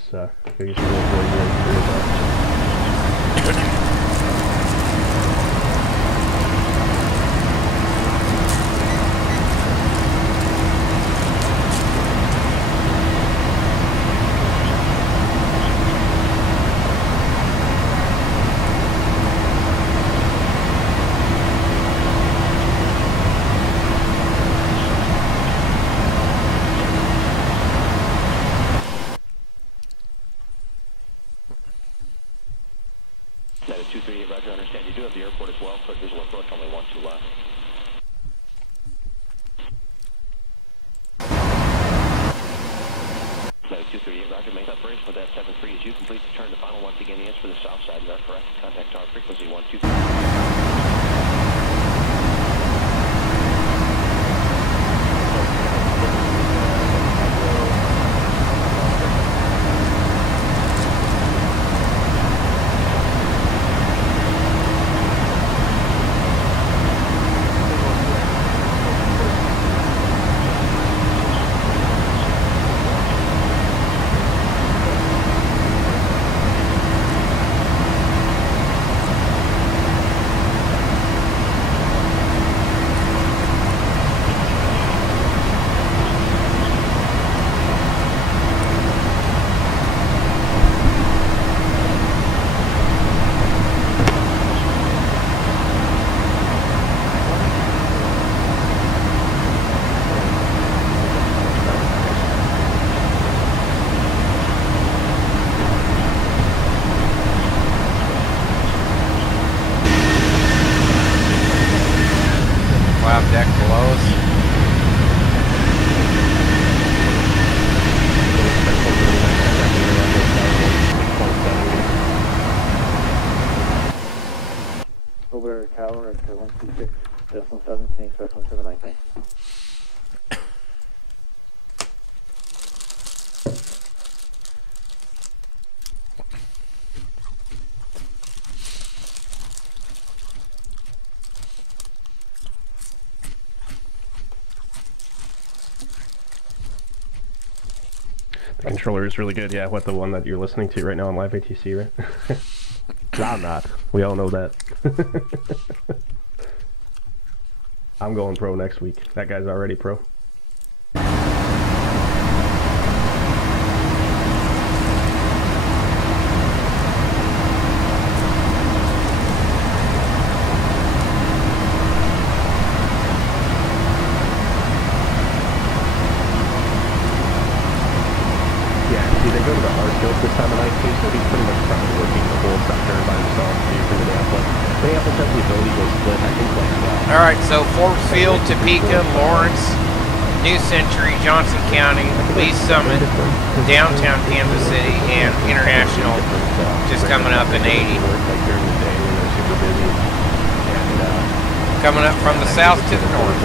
The controller is really good, yeah. What, the one that you're listening to right now on live ATC, right? I'm not. We all know that. I'm going pro next week. That guy's already pro. the R-scope this time of night too, so he's pretty much probably working the whole sector by himself too for Minneapolis. Minneapolis has the ability to split, I think, like... Alright, so Forkfield, Topeka, Lawrence, New Century, Johnson County, Lee Summit, downtown Kansas City, and International just coming up in 80. Coming up from the south to the north.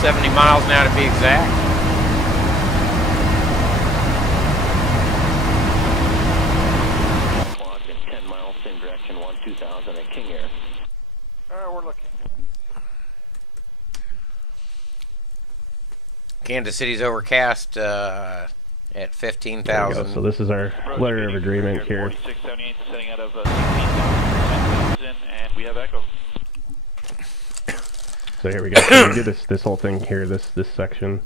$70 miles now to be exact. Clock at 10 miles, same direction, 2000 at King Air. We're looking. Kansas City's overcast at 15,000. So this is our letter of agreement here. 4678 setting out of 16,000, and we have echo. So here we go. So we do this whole thing here, this section.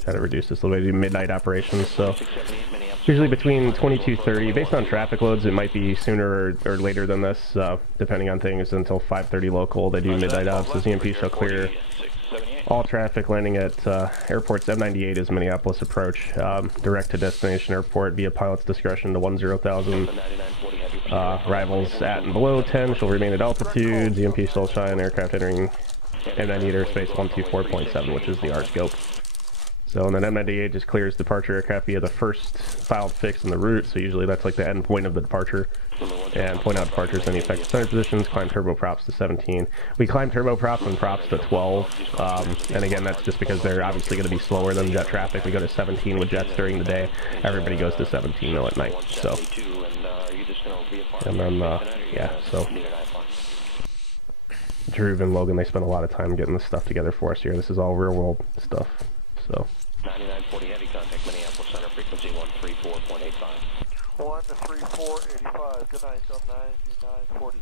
Try to reduce this a little bit. Do midnight operations. So usually between 22:30, based on traffic loads, it might be sooner or later than this, depending on things. Until 5:30 local, they do midnight ops. The ZMP shall clear all traffic landing at airports. M98 is Minneapolis approach, direct to destination airport via pilot's discretion to 10,000. Arrivals at and below 10 shall remain at altitude. ZMP shall shine aircraft entering M98 airspace 124.7, which is the R scope. So, and then M98 just clears departure aircraft via the first filed fix in the route, so usually that's like the end point of the departure. And point out departures in the effective center positions, climb turboprops to 17. We climb turboprops and props to 12, and again, that's just because they're obviously going to be slower than jet traffic. We go to 17 with jets during the day. Everybody goes to 17 though at night, so. And then, yeah, so. Drew and Logan, they spent a lot of time getting this stuff together for us here. This is all real world stuff, so. 9940 heavy contact Minneapolis Center, frequency 134.85. 134.85, good night, Delta 9940.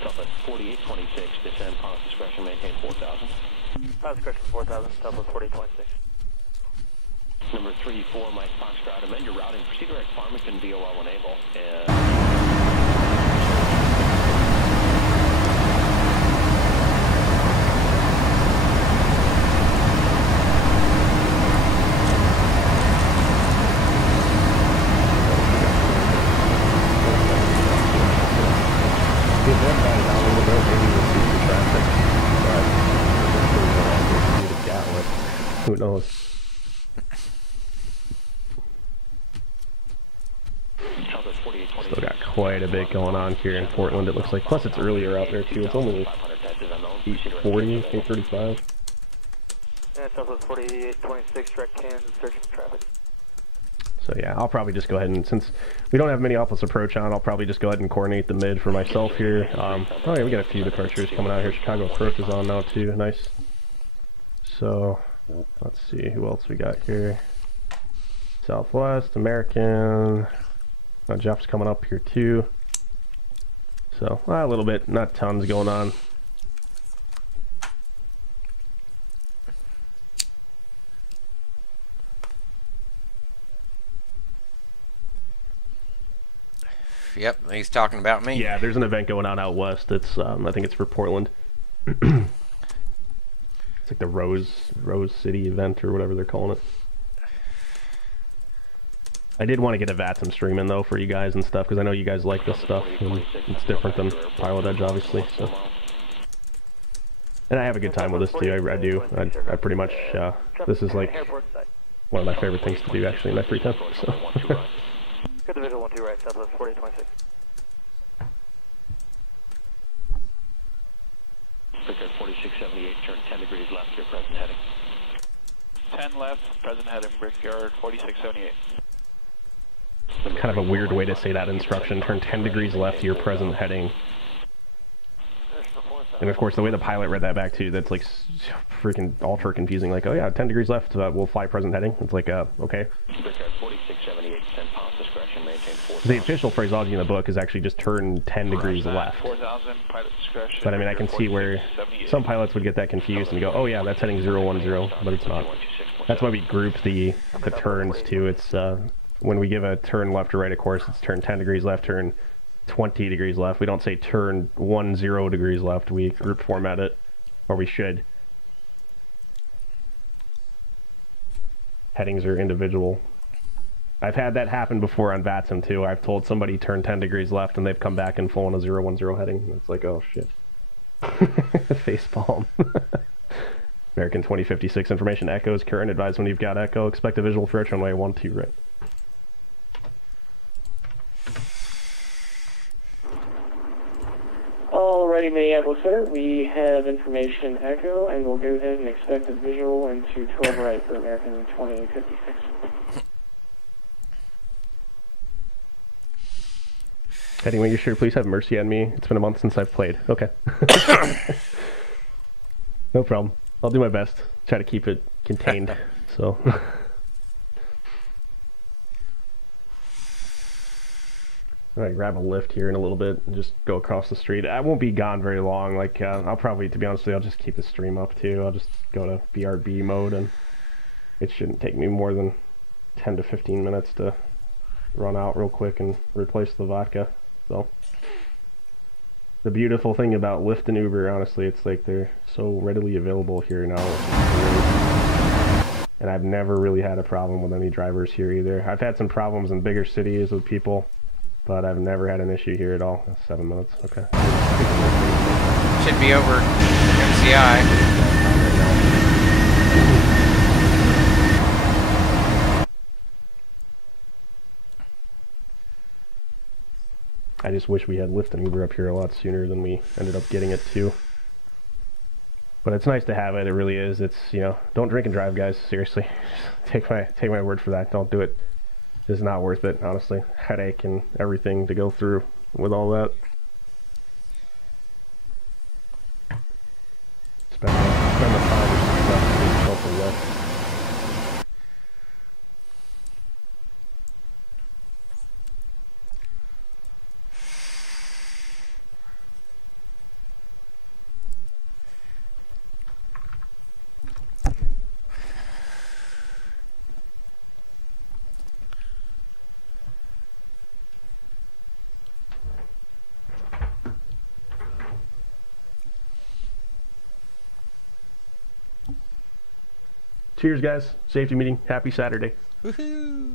Delta 4826, descend, pilot discretion, maintain 4,000. Pilot discretion 4,000, Delta 4826. Number 34, Mike Foxtrot, amend your routing, proceed direct Farmington, VOL enable. Who knows? Still got quite a bit going on here in Portland, it looks like. Plus it's earlier out there too. It's only 8:40, 8:35. Yeah, Southwest 4826, direct Kansas, searching traffic. So yeah, I'll probably just go ahead and, since we don't have Minneapolis approach on, I'll probably just go ahead and coordinate the mid for myself here. Oh yeah, we got a few departures coming out here. Chicago approach is on now too, nice. So, let's see, who else we got here? Southwest, American, Jeff's coming up here too. So, a little bit, not tons going on. Yep, he's talking about me. Yeah, there's an event going on out west. It's I think it's for Portland. It's like the Rose City event or whatever they're calling it. I did want to get a Vatsim stream in though for you guys and stuff, because I know you guys like this stuff and it's different than Pilot Edge obviously. So, and I have a good time with this too. I do. I pretty much this is like one of my favorite things to do actually in my free time. So. Good division 1-2 right, Southwest 4826. Brickyard 4678, turn 10 degrees left to your present heading. 10 left, present heading, Brickyard 4678. Kind of a weird way to say that instruction. Turn 10 degrees left to your present heading. And of course, the way the pilot read that back too, that's like freaking ultra confusing. Like, oh yeah, 10 degrees left, we'll fly present heading. It's like, okay. Brickyard 4678, send pilot discretion, maintain 4,000. The official phraseology in the book is actually just turn 10 degrees left. 4,000, pilot discretion. But I mean, I can see where some pilots would get that confused and go, oh yeah, that's heading 010, but it's not. That's why we group the turns too. It's when we give a turn left or right, of course, it's turn 10 degrees left, turn 20 degrees left. We don't say turn 10 degrees left. We group format it, or we should. Headings are individual. I've had that happen before on Vatsim too. I've told somebody turn 10 degrees left and they've come back and full on a 010 heading. It's like, oh shit. Facepalm. American 2056 information echoes current. Advise when you've got echo. Expect a visual approach runway 12 right. Alrighty, Minneapolis Center, we have information echo, and we'll go ahead and expect a visual into 12 right for American 2056. Heading, make sure please have mercy on me. It's been a month since I've played. Okay. No problem. I'll do my best. Try to keep it contained. So. I'm gonna grab a lift here in a little bit and just go across the street. I won't be gone very long. Like I'll probably, to be honest with you, I'll just keep the stream up too. I'll just go to BRB mode, and it shouldn't take me more than 10 to 15 minutes to run out real quick and replace the vodka. So the beautiful thing about Lyft and Uber, honestly, it's like they're so readily available here now. And I've never really had a problem with any drivers here either. I've had some problems in bigger cities with people, but I've never had an issue here at all. That's 7 minutes, okay. Should be over MCI. I just wish we had Lyft and Uber up here a lot sooner than we ended up getting it too. But it's nice to have it, it really is. It's, you know, don't drink and drive, guys, seriously. Take my word for that, don't do it. It's not worth it, honestly. Headache and everything to go through with all that. Spend the 5 or 6 bucks to get yourself a Lyft. Cheers, guys. Safety meeting. Happy Saturday. Woohoo!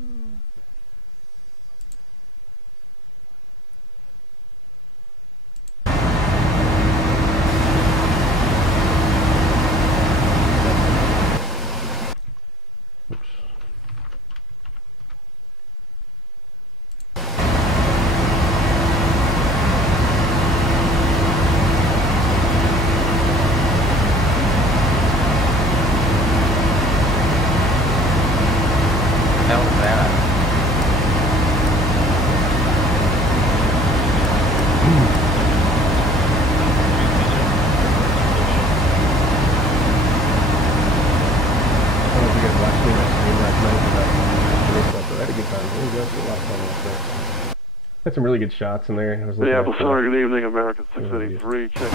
Had some really good shots in there. Minneapolis Center, good evening, American 683. Check. Is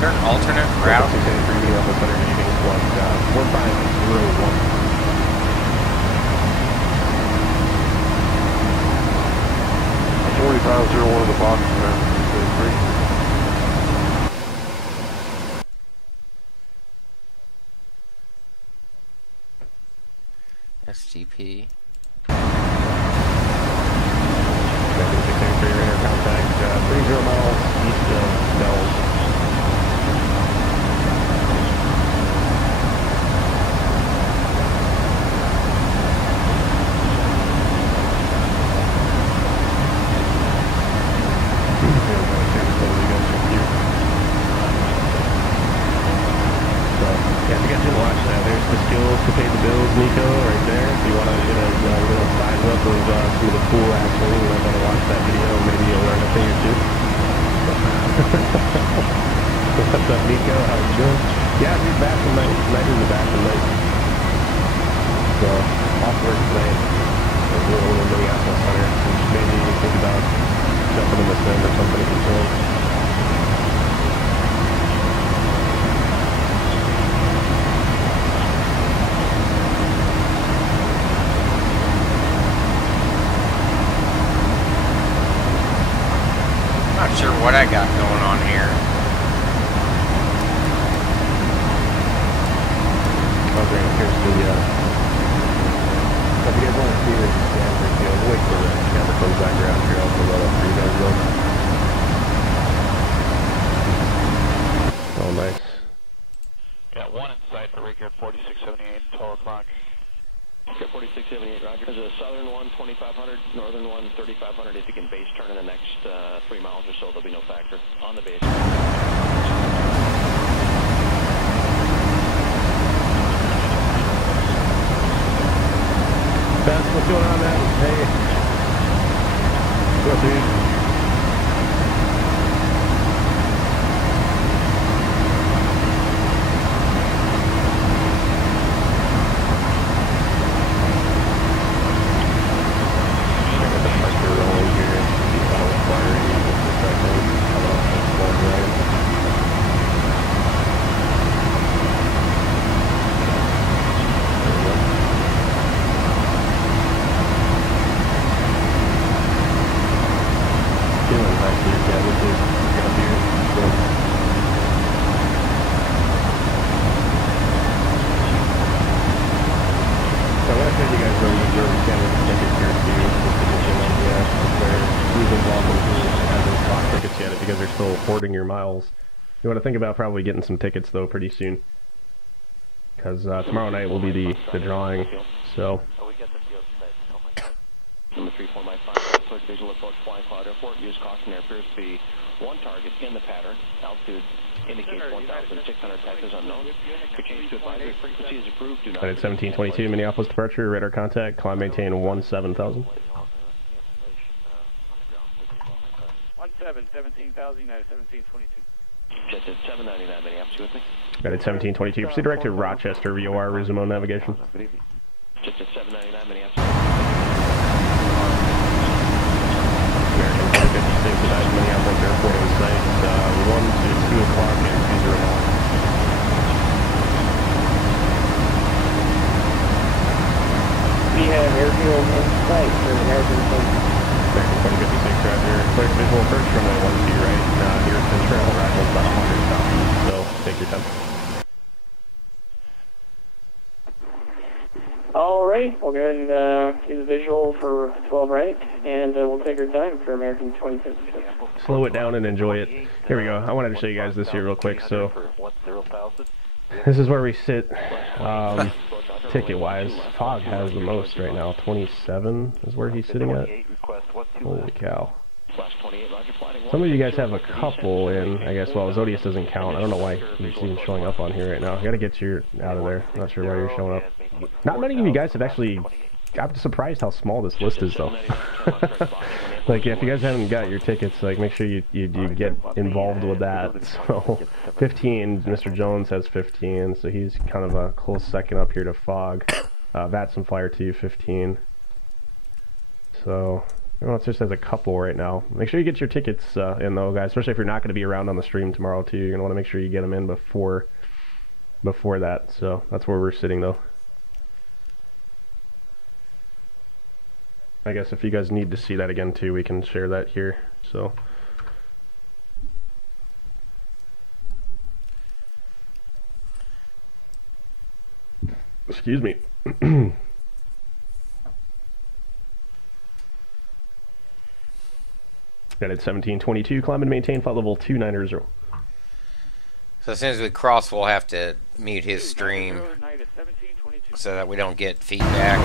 there an alternate route? 683, Minneapolis Center, good evening. 1501. 4501 of the box, American 683. SGP. American 683, radar contact 30 miles east of Bells. To pay the bills, Nico, right there. If you want to get a little size up of some of the pool action, you might want to watch that video. Maybe you'll learn a thing or two. What's up, Nico? How you doing? Yeah, dude, back tonight. Tonight is the back tonight. So, off work tonight. We're doing a little Minneapolis Center. Maybe you think about jumping in the sim or something if you can. what I got going on here. Okay, here's the, if you guys want to see this camera, we'll wait for the camera comes back around here. I'll pull that up for you guys though. Oh, nice. Got one in sight for Rick Air 4678, 12 o'clock. Air 4678, roger. There's a southern one, 2500, northern one, 3500. If you can base turn in the next 3 miles or so, there'll be no factor on the base. Beth, what's going on, man? Hey. What's up, dude? Your miles. You want to think about probably getting some tickets though pretty soon, because tomorrow night will be the drawing. So. Number 34 by 5, visual approach flying cloud airport. Use caution. There appears to be one target in the pattern. Altitude indicates 1,600 passes unknown. For change to advisory frequency is approved. Do not. At 1722 Minneapolis departure. Radar contact. Climb maintain 17,000. 17,000, 1722. Jet at 799, Minneapolis, you with me? Got it 1722. Proceed direct to Rochester, VOR, resume on navigation. Jet at 799, Minneapolis. American 156, tonight, Minneapolis Airport in sight, 1 to 2 o'clock and 20 miles. We have airfield in sight for American 156 Roger. Clear visual approach runway 12 right. Nearest trail arrival about 100 southeast, so take your time. Alright, we'll go ahead and do the visual for 12 right, and we'll take our time for American 2056. Slow it down and enjoy it. Here we go. I wanted to show you guys this here real quick. So this is where we sit ticket-wise. Fog has the most right now. 27 is where he's sitting at. Holy cow. Some of you guys have a couple in, I guess. Well, Zodius doesn't count. I don't know why he's even showing up on here right now. I gotta get you out of there. Not sure why you're showing up. Not many of you guys have actually... I'm surprised how small this list is, though. Like, if you guys haven't got your tickets, like, make sure you get involved with that. So, 15, Mr. Jones has 15, so he's kind of a close second up here to Fog. Vatsim-Live 2, 15. So... everyone else just has a couple right now. Make sure you get your tickets in though, guys. Especially if you're not going to be around on the stream tomorrow too. You're going to want to make sure you get them in before that. So that's where we're sitting though. I guess if you guys need to see that again too, we can share that here. So. Excuse me. At 1722, climb and maintain flight level 290. So as soon as we cross, we'll have to mute his stream so that we don't get feedback.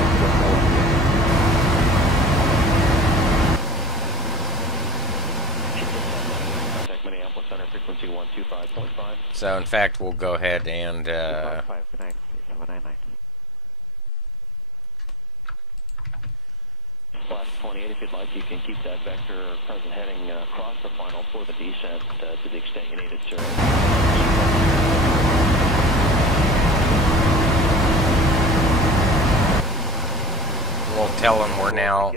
So in fact, we'll go ahead and Last 28, if you'd like, you can keep that vector present heading across the final for the descent to the extent you need it, sir. We'll tell them we're now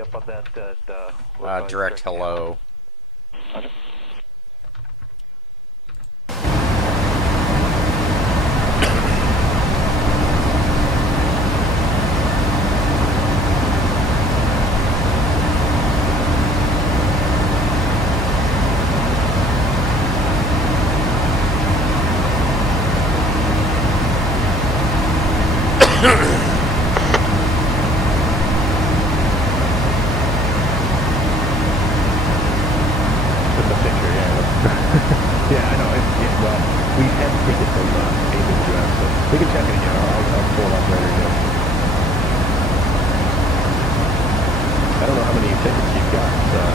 direct hello. tickets you've got.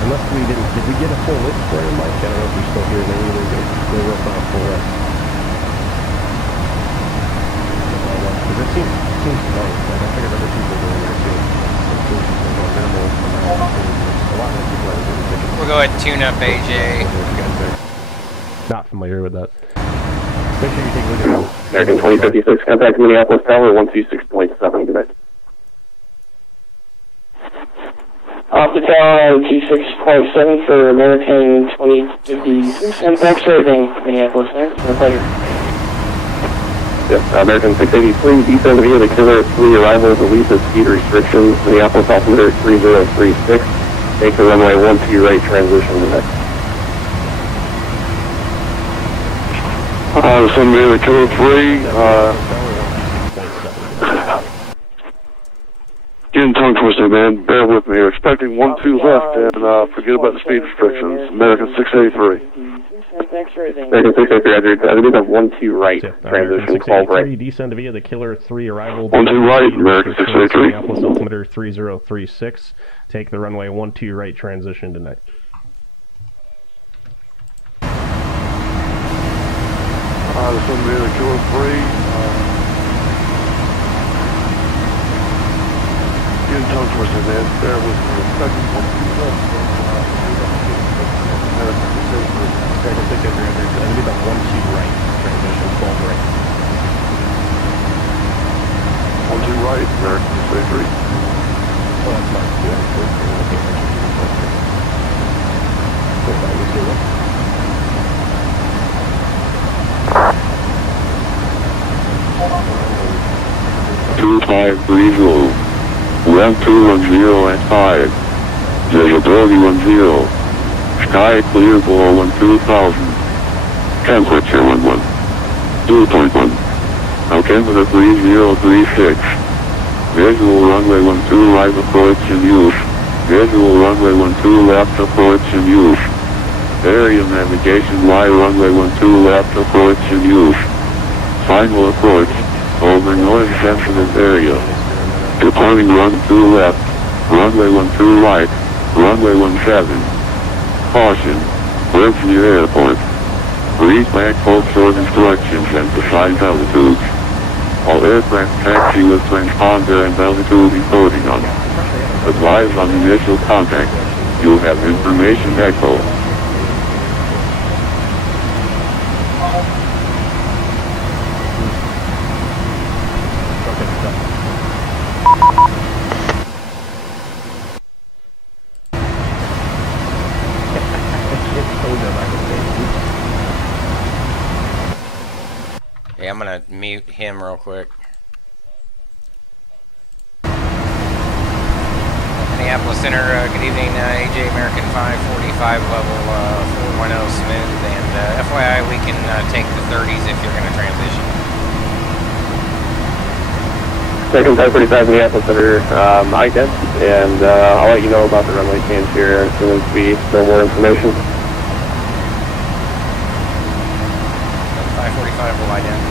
Unless did we get a full list for you, Mike? I don't know if you're still here. Maybe they wrote down a full list. Because it seems low. Like, I figured other people were in there too. A lot more people are getting tickets. We'll go ahead and tune up AJ. Not familiar with that. Make sure you take a look at it. American 2056, contact Minneapolis Tower 126.7, good night. Alpha Tower 26.7 for American 2056, and thanks for everything, Minneapolis, man. It's been a pleasure. Yep, American 683, descend via the Killer 3, arrival release of speed restrictions, Minneapolis altimeter 3036, take the runway 12 right transition to next. Descend via the Killer 3, getting tongue twisted, man. Bear with me. We're expecting 12 left, and forget about the speed restrictions. American 683. Thanks for everything. American 683, I believe that's 12 right transition, 12 right. Descend via the Killer 3, arrival 12 right, American 683. Minneapolis altimeter 3036, take the runway 12 right transition tonight. Descend via the Killer 3, getting tongue twisted, man. Bear with me. Expecting 12 left. American 683. I believe that's 12 right transition, 12 right. 12 right, American 683. Oh, that's Mark. Two 530, ramp 210 at 5, visibility 10, sky clear below 12,000, temperature 11, 2.1, altimeter 3036, visual runway 12 right approach in use, visual runway 12 left approach in use, area navigation Y runway 12 left approach in use, final approach, over noise sensitive area, departing run 2 left, runway 12 right, runway 17, caution, lift near airport, read back full short instructions and precise altitudes. All aircraft taxi with transponder and altitude encoding on. Advise on initial contact. You'll have information echo. Yeah, I'm gonna mute him real quick. Minneapolis Center, good evening, AJ American 545 level 410 smooth, and FYI we can take the 30s if you're gonna transition. Second 545 Minneapolis Center, IDENT, and I'll let you know about the runway change here as soon as we know more information. 545 will IDENT.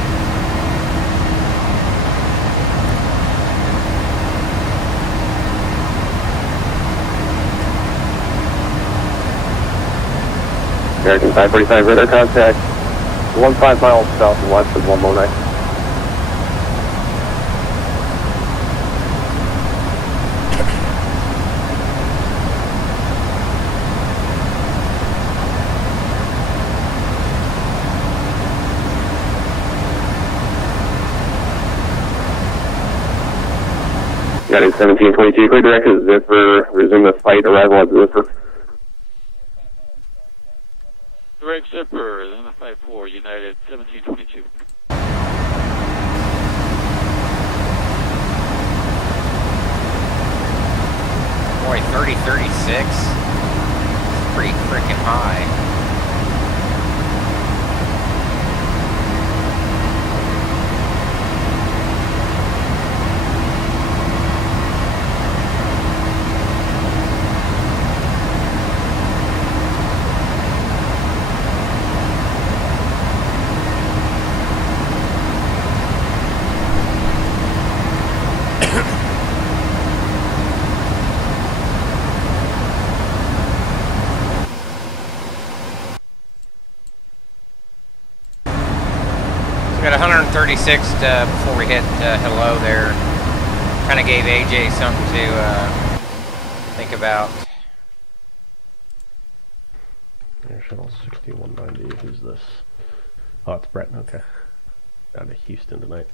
American 545 radar contact, 15 miles south and west of 119. Got it, 1722, clear direct to Zipper, resume the flight, arrival at Zipper. Direct Zipper, then the 54, United 1722. Boy, 3036? It's pretty freaking high. 36th before we hit hello there. Kind of gave AJ something to think about. Air Shuttle 6190, who's this? Oh, it's Brett, okay. Down to Houston tonight.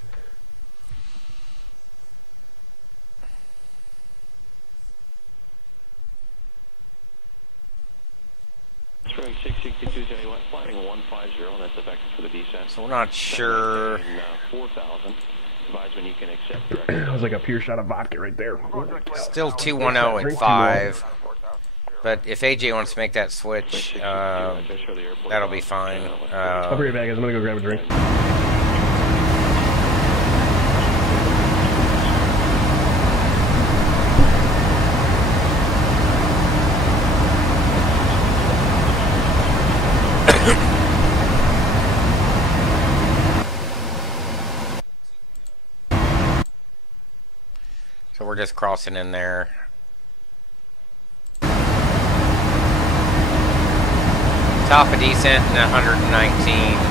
Spring 662 West, flying 150, that's the vector for the descent. So we're not sure. 4,000. Advise when you can accept. That was like a pure shot of vodka right there. Still 210 at 5. But if AJ wants to make that switch, that'll be fine. I'll bring it back, guys. I'm gonna go grab a drink. So we're just crossing in there. Top of descent and 119.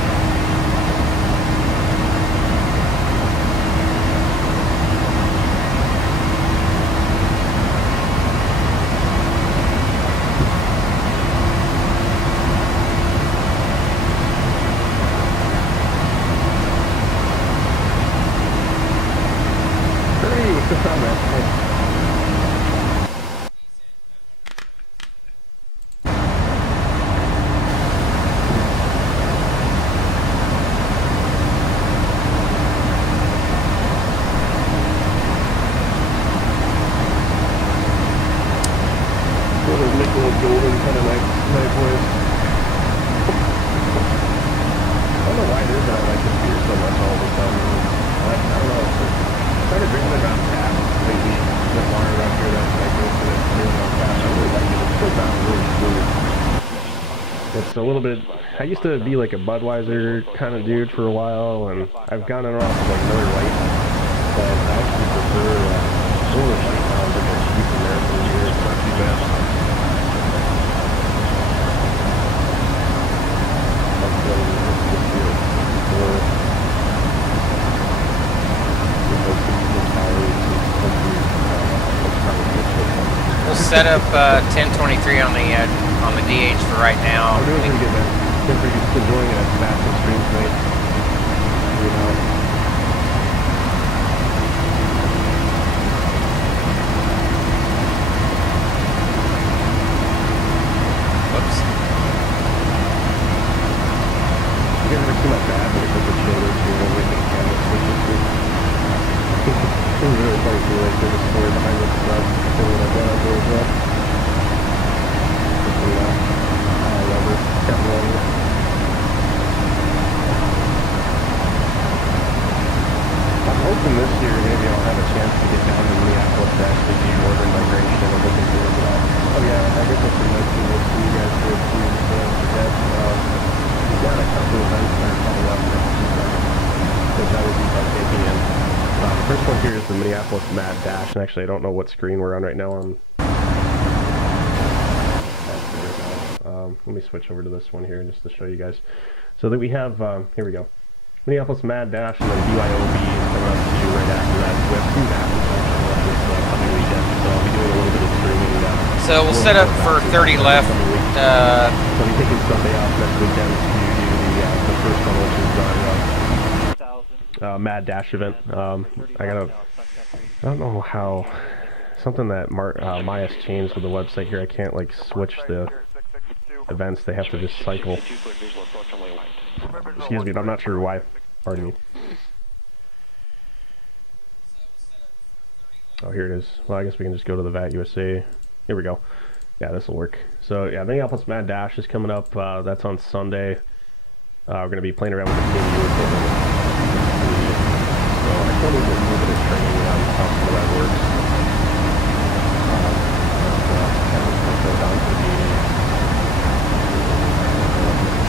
I used to be like a Budweiser kind of dude for a while, and I've gone on and off with like Miller Lite, but I actually prefer Miller Lite now. I've been keeping there for a year. It's not too bad. We'll set up 1023 on the DH for right now. I'm doing pretty good, man. Been pretty good. Enjoying a massive stream tonight. You know. Whoops. You guys ever see my dad when he puts his shoulders to the camera switches to? It was really funny to like there's a story behind this stuff. So when I got out there as well. I love it. Kept loving it. I'm hoping this year maybe I'll have a chance to get down to Minneapolis to actually do northern migration. I'm looking forward to that. Oh yeah, I guess that's pretty much what you guys did too. So we've got a couple of events that are coming up next week that I will be partaking in. The first one here is the Minneapolis Mad Dash, and actually I don't know what screen we're on right now. Let me switch over to this one here just to show you guys. So that we have, here we go. Minneapolis Mad Dash and then BYOB is coming up to you right after that. We have two matches this coming weekend, so I'll be doing a little bit of streaming. So we'll set up for 30 left. I'll be taking Sunday off next weekend to do the first one, which is our Mad Dash event. I don't know how, something that Maya's changed with the website here. I can't like switch the events, they have to just cycle. Excuse me, but I'm not sure why. Pardon me. Oh, here it is. Well, I guess we can just go to the VAT USA. Here we go. Yeah, this will work. So, yeah, Minneapolis Mad Dash is coming up. That's on Sunday. We're going to be playing around with the KDU equipment. So, I still need to do a little bit of training on how some of that works.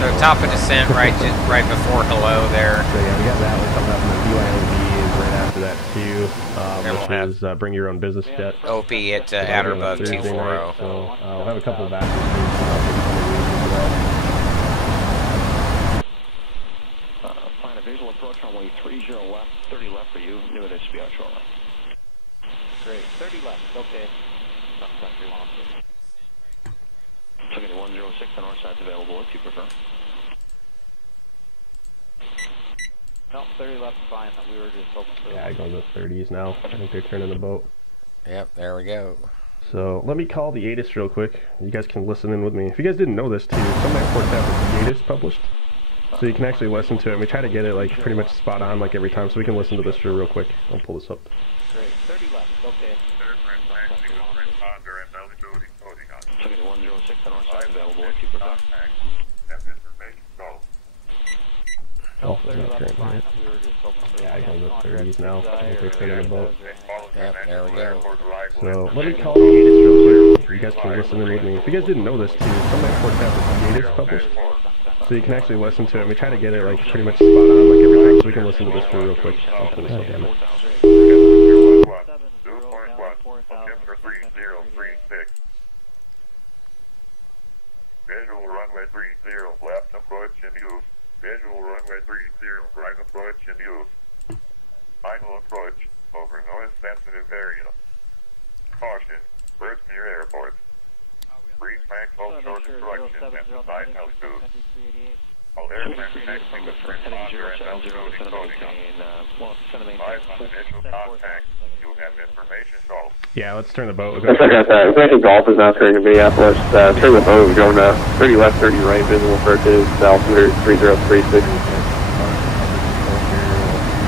So top of descent right before hello there. So yeah, we got that one coming up, and the BYOB is right after that too, which is Bring Your Own Business Jet. OP at or above 240. So we'll have a couple of actions. Find a visual approach runway 30 Ticket 106 on our side's available if you prefer. No, 30 left fine. We were just hoping for. Yeah, I go to the 30s now. I think they're turning the boat. Yep, there we go. So let me call the ATIS real quick. You guys can listen in with me. If you guys didn't know this too, some airports have the ATIS published, so you can actually listen to it. And we try to get it like pretty much spot on like every time, so we can listen to this real quick. I'll pull this up. Great. 30 left. Okay. Ticket 106 on our side's available if you prefer. Oh, it's not current, right? Yeah, I go to the 30s now. I think they're turning the boat. Yep, there we go. So let me call the ATIS real quick. You guys can listen in with me. If you guys didn't know this too, some airports have the ATIS published, so you can actually listen to it. And we try to get it like pretty much spot on like every time, so we can listen to this real quick. I'll pull this up. Damn it. Visual runway 30, left approach and use. Visual runway 30, right approach and use. Final approach over noise sensitive area. Caution, birds near airports. Brief maximum short instructions and design altitude. All aircraft connecting with transponder and altitude encoding. Live on initial contact, you'll have information solved. Yeah, let's turn the boat. I got that. Atlantic Golf is now turning to Minneapolis. Turn the boat, going 30 left, 30 right, visible approaches, altimeter 3036.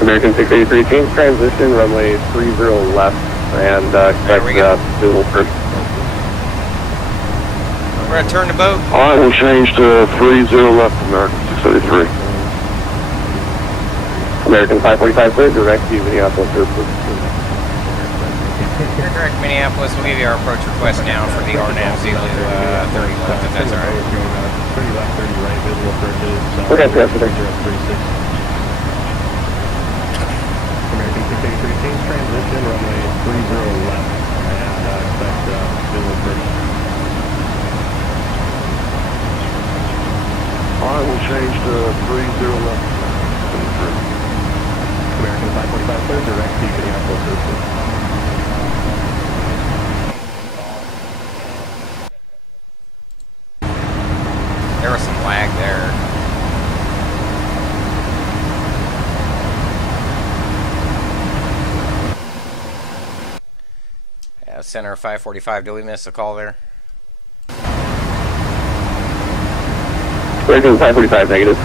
American 683, change transition, runway 30 left, and expect visible approach. We're gonna turn the boat. I will change to 30 left, American 683. American 545 clear, direct to Minneapolis Airport. Direct Minneapolis, we'll give you our approach request now for the RNAV Zulu 30 left, if that's alright. 30 left, 30 right, visible approaches. Okay, that's it. American 683, change transition, runway 30 left, and expect visible approach. I will change to 30 left. American 545 clear, direct to Minneapolis Airport. There was some lag there. Yeah, Center 545, did we miss a call there? American 545 negative.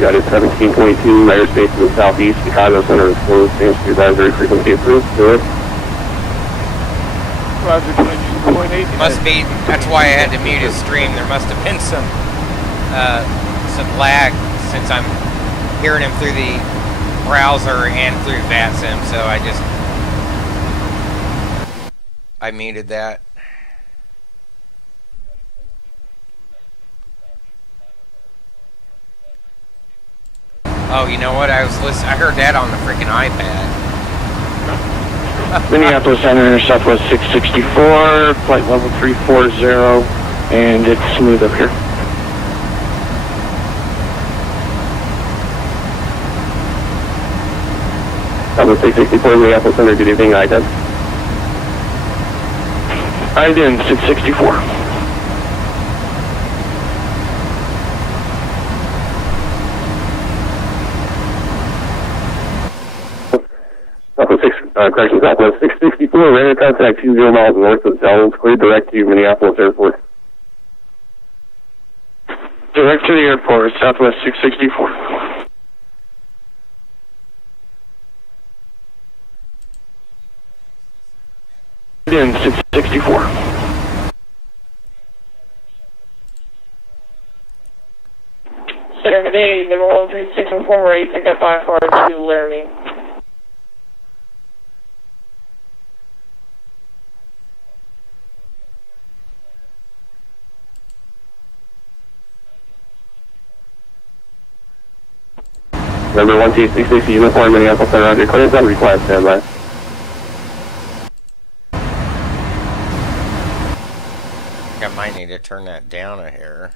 Got it 1722, airspace to the southeast, Chicago Center is closed, change to advisory frequency approved, do it. Must be, that's why I had to mute his stream. There must have been some lag since I'm hearing him through the browser and through Vatsim, so I muted that. Oh, you know what? I heard that on the freaking iPad. Minneapolis Center, Southwest 664, flight level 340, and it's smooth up here. Southwest 664, Minneapolis Center, good evening, IDEN. IDEN 664. Correction, Southwest 664, radar contact 20 miles north of Zelens, clear direct to Minneapolis Airport. Direct to the airport, Southwest 664. In 664. Center, good day, November 13648, pick up 542, Laramie. Number 12660, uniform, Minneapolis Center, Roger, clearance on required standby. I might need to turn that down a hair.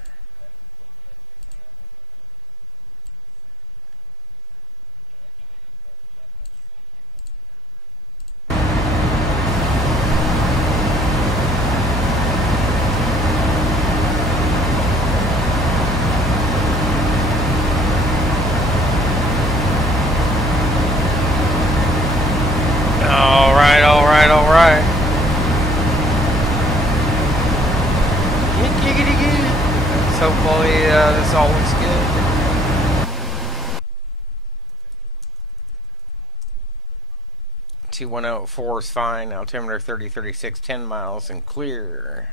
2104 is fine. Altimeter 3036, 10 miles and clear.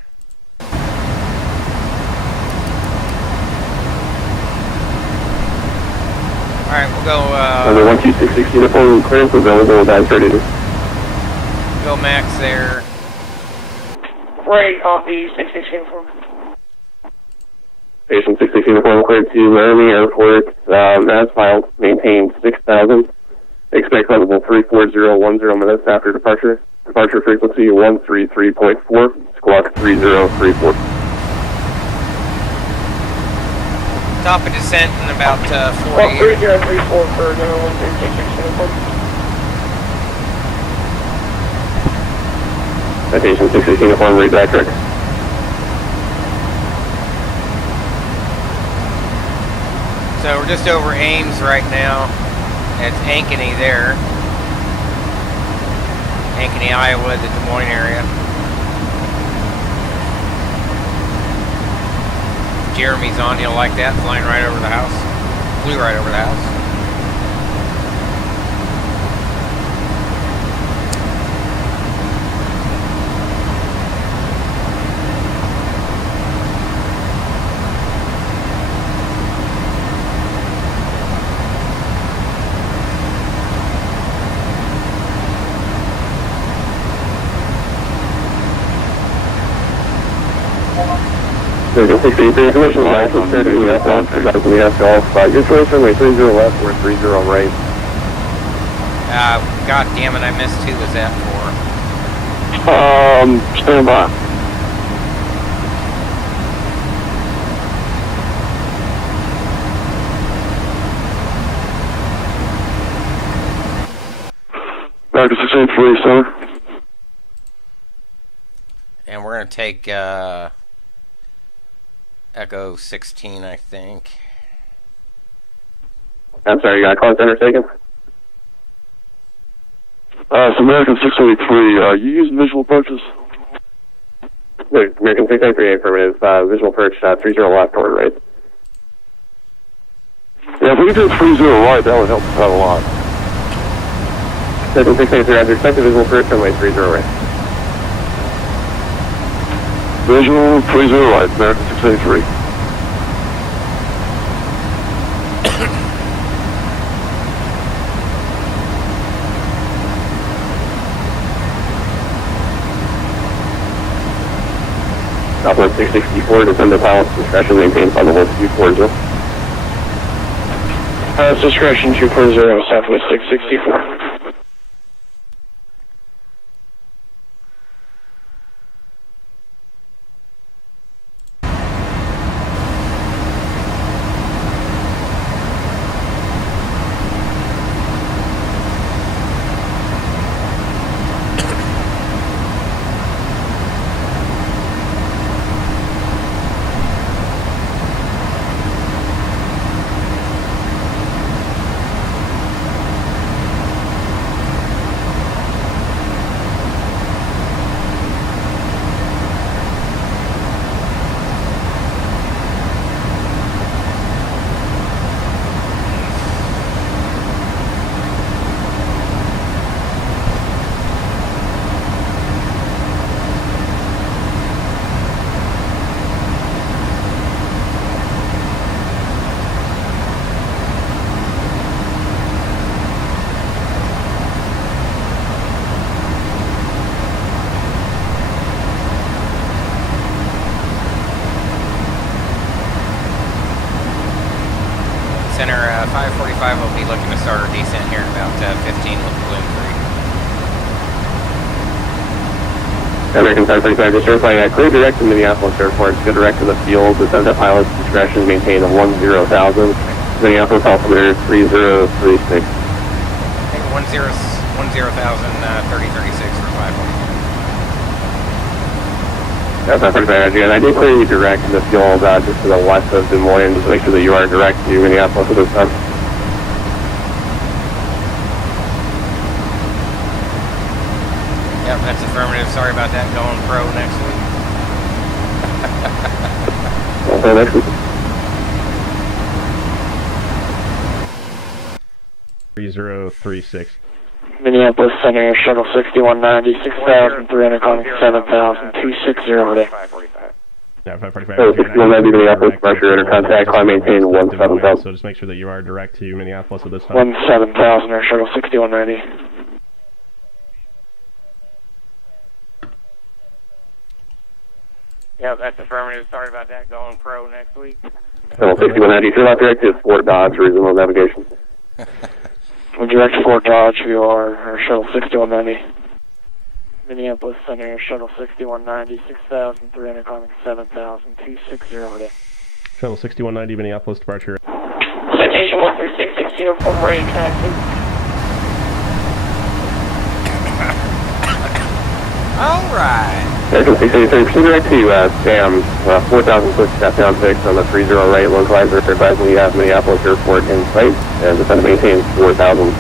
Alright, we'll go, Number 12660 uniform clearance available, guys ready to go max there. Right, copy, 660 uniform. Station 660 uniform cleared to Laramie Airport, as filed, maintain 6,000. Expect level 34010 minutes after departure. Departure frequency 133.4, squawk 3034. Top of descent in about 40. 3034 for the 136 uniform. Citation 660 uniform, read back track. So we're just over Ames right now. It's Ankeny there. Ankeny, Iowa, the Des Moines area. Jeremy's on, he'll like that, flying right over the house. Flew right over the house. Commission license clear to AAL545. Your choice runway 30 left or 30 right. God damn it, I missed 2. Was that for? Stand by. Back to 683, sir. And we're going to take Echo 16, I think. I'm sorry, you got call center taken? It's American 683. You use visual approaches? No, American 683 affirmative. Visual approach 30 left or right. Yeah, if we could do 30 right, that would help us out a lot. 683, as expected, visual approach runway 30 right. Visual 30 right, American 683. Southwest 664, descend to pilot's discretion, maintain final hold 240. Pilot's discretion 240, Southwest 664. Center 545 will be looking to start our descent here in about 15 with balloon 3. American 545, just certifying that clear direct to Minneapolis Airport, go direct to the field, descend at pilot's discretion, maintain a 10,000, Minneapolis altimeter 3036. 10,000, 3036 for 545. That's 545 again. I did clear you direct to the field just to the west of Des Moines, just to make sure that you are direct to Minneapolis at this time. Yep, that's affirmative. Sorry about that. Going pro next week. Okay, next week. 3036. Minneapolis Center, Shuttle 6190, 6,300 calling 7,000, 260 today. Yeah, 545. So 6190 Minneapolis, pressure under contact, climb maintain 17,000. So just make sure that you are direct to Minneapolis at this time. 17,000 Air Shuttle 6190. Yep, that's affirmative. Sorry about that. Going pro next week. Shuttle 6190, if you're not direct to Fort Dodge, reasonable navigation. We're direct to Fort Dodge, you are Air Shuttle 6190. Minneapolis Center, Shuttle 6190, 6,300 climbing 7,000, 260 today. Shuttle 6190, Minneapolis departure. Citation 136, uniform ready taxi. Alright. American 683, proceed direct to Sam, 4,000 foot step down 6 on the 30 right, localizer, advising you have Minneapolis Airport in sight, and descend to maintain 4,000.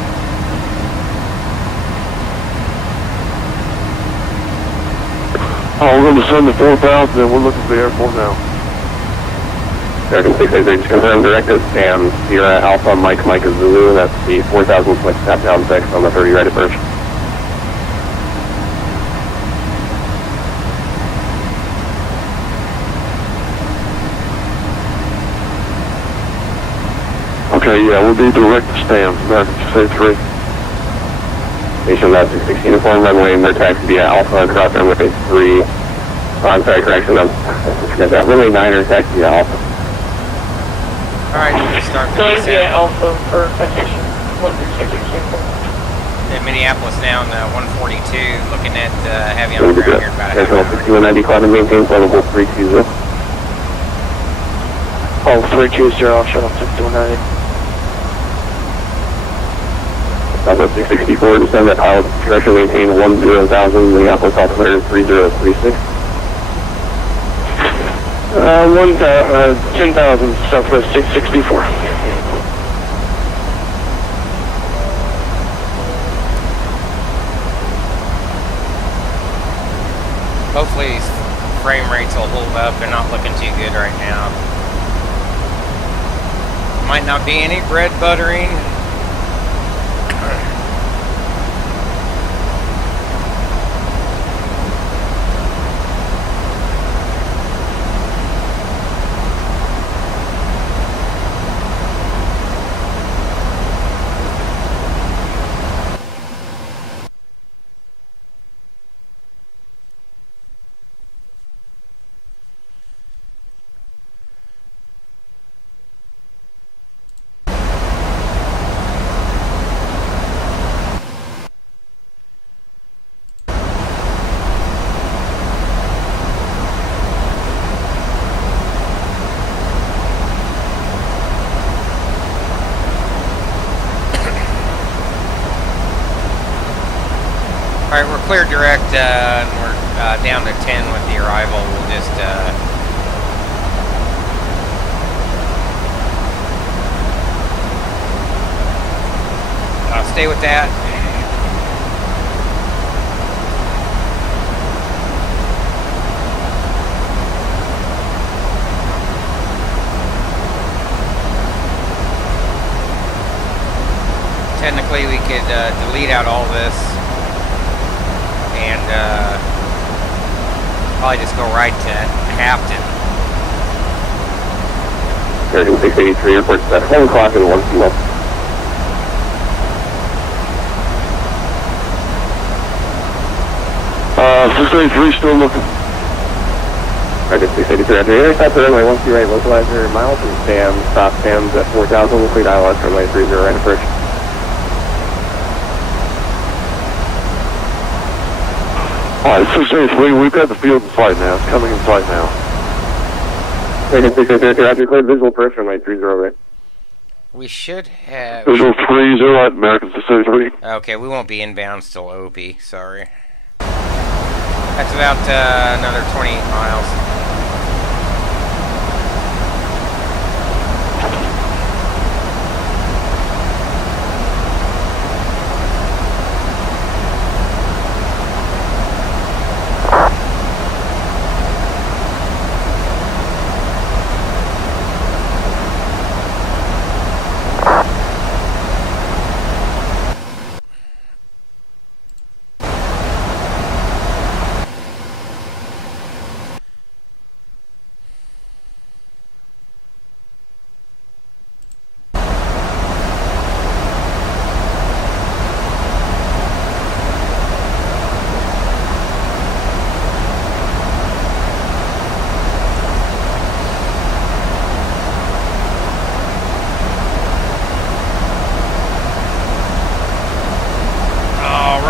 Oh, we're going to send the 4,000 and we're looking for the airport now. American 683, just confirm direct to Sam, Sierra Alpha Mike Zulu, that's the 4,000 foot step down 6 on the 30 right approach. Okay, yeah, we'll be direct to Stam, American 683. Station 616 uniform runway, and their taxi via Alpha, cross runway 3. I'm sorry, correction, forget that. Runway 9 or taxi via Alpha. Alright, we'll start the Going via descent. Alpha for citation 136, In Minneapolis now, in 142, looking at heavy on the ground here in about a half Shuttle hour. 6190, climb and maintain level 320. Oh, 320, Shuttle 6190. Southwest 664, descend at pilot direction, maintain 10,000, Minneapolis altimeter 3036. 10,000, Southwest 664. Hopefully these frame rates will hold up. They're not looking too good right now. Might not be any bread buttering. Alright, we're clear direct, and we're down to 10 with the arrival. We'll just, I'll stay with that. Technically, we could delete out all this. And probably just go right to Hampton. American 683, airport's at 1 o'clock and 1 p.m. 683 still looking. American 683, after the stop the runway 12 right, localizer, miles from Sam, stop Sam's at 4,000, we'll clear dialogue runway 30 right approach. Alright, 683, we've got the field in sight now. It's coming in sight now. American 683, after cleared visual approach runway 30 right. We should have... Visual 30 at American 683. Okay, we won't be inbound still OP, sorry. That's about another 28 miles.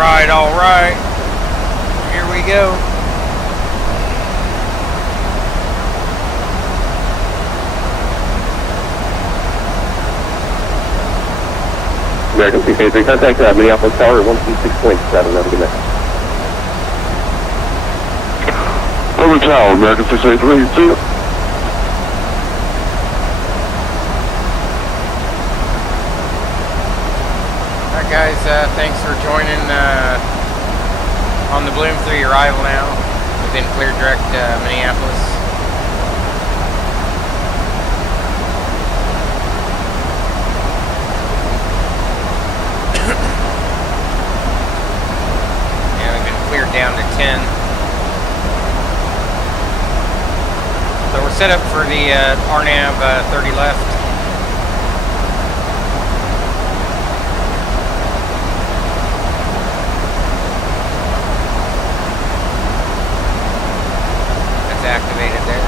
right, all right. Here we go. American 683, contact Minneapolis Tower 126.7. Have a good night. Over Tower, American 683, see you. Alright guys, thanks for joining on the Bloom 3 arrival now. We've been cleared direct Minneapolis. Yeah, we've been cleared down to 10. So we're set up for the RNAV 30 left. Activated there.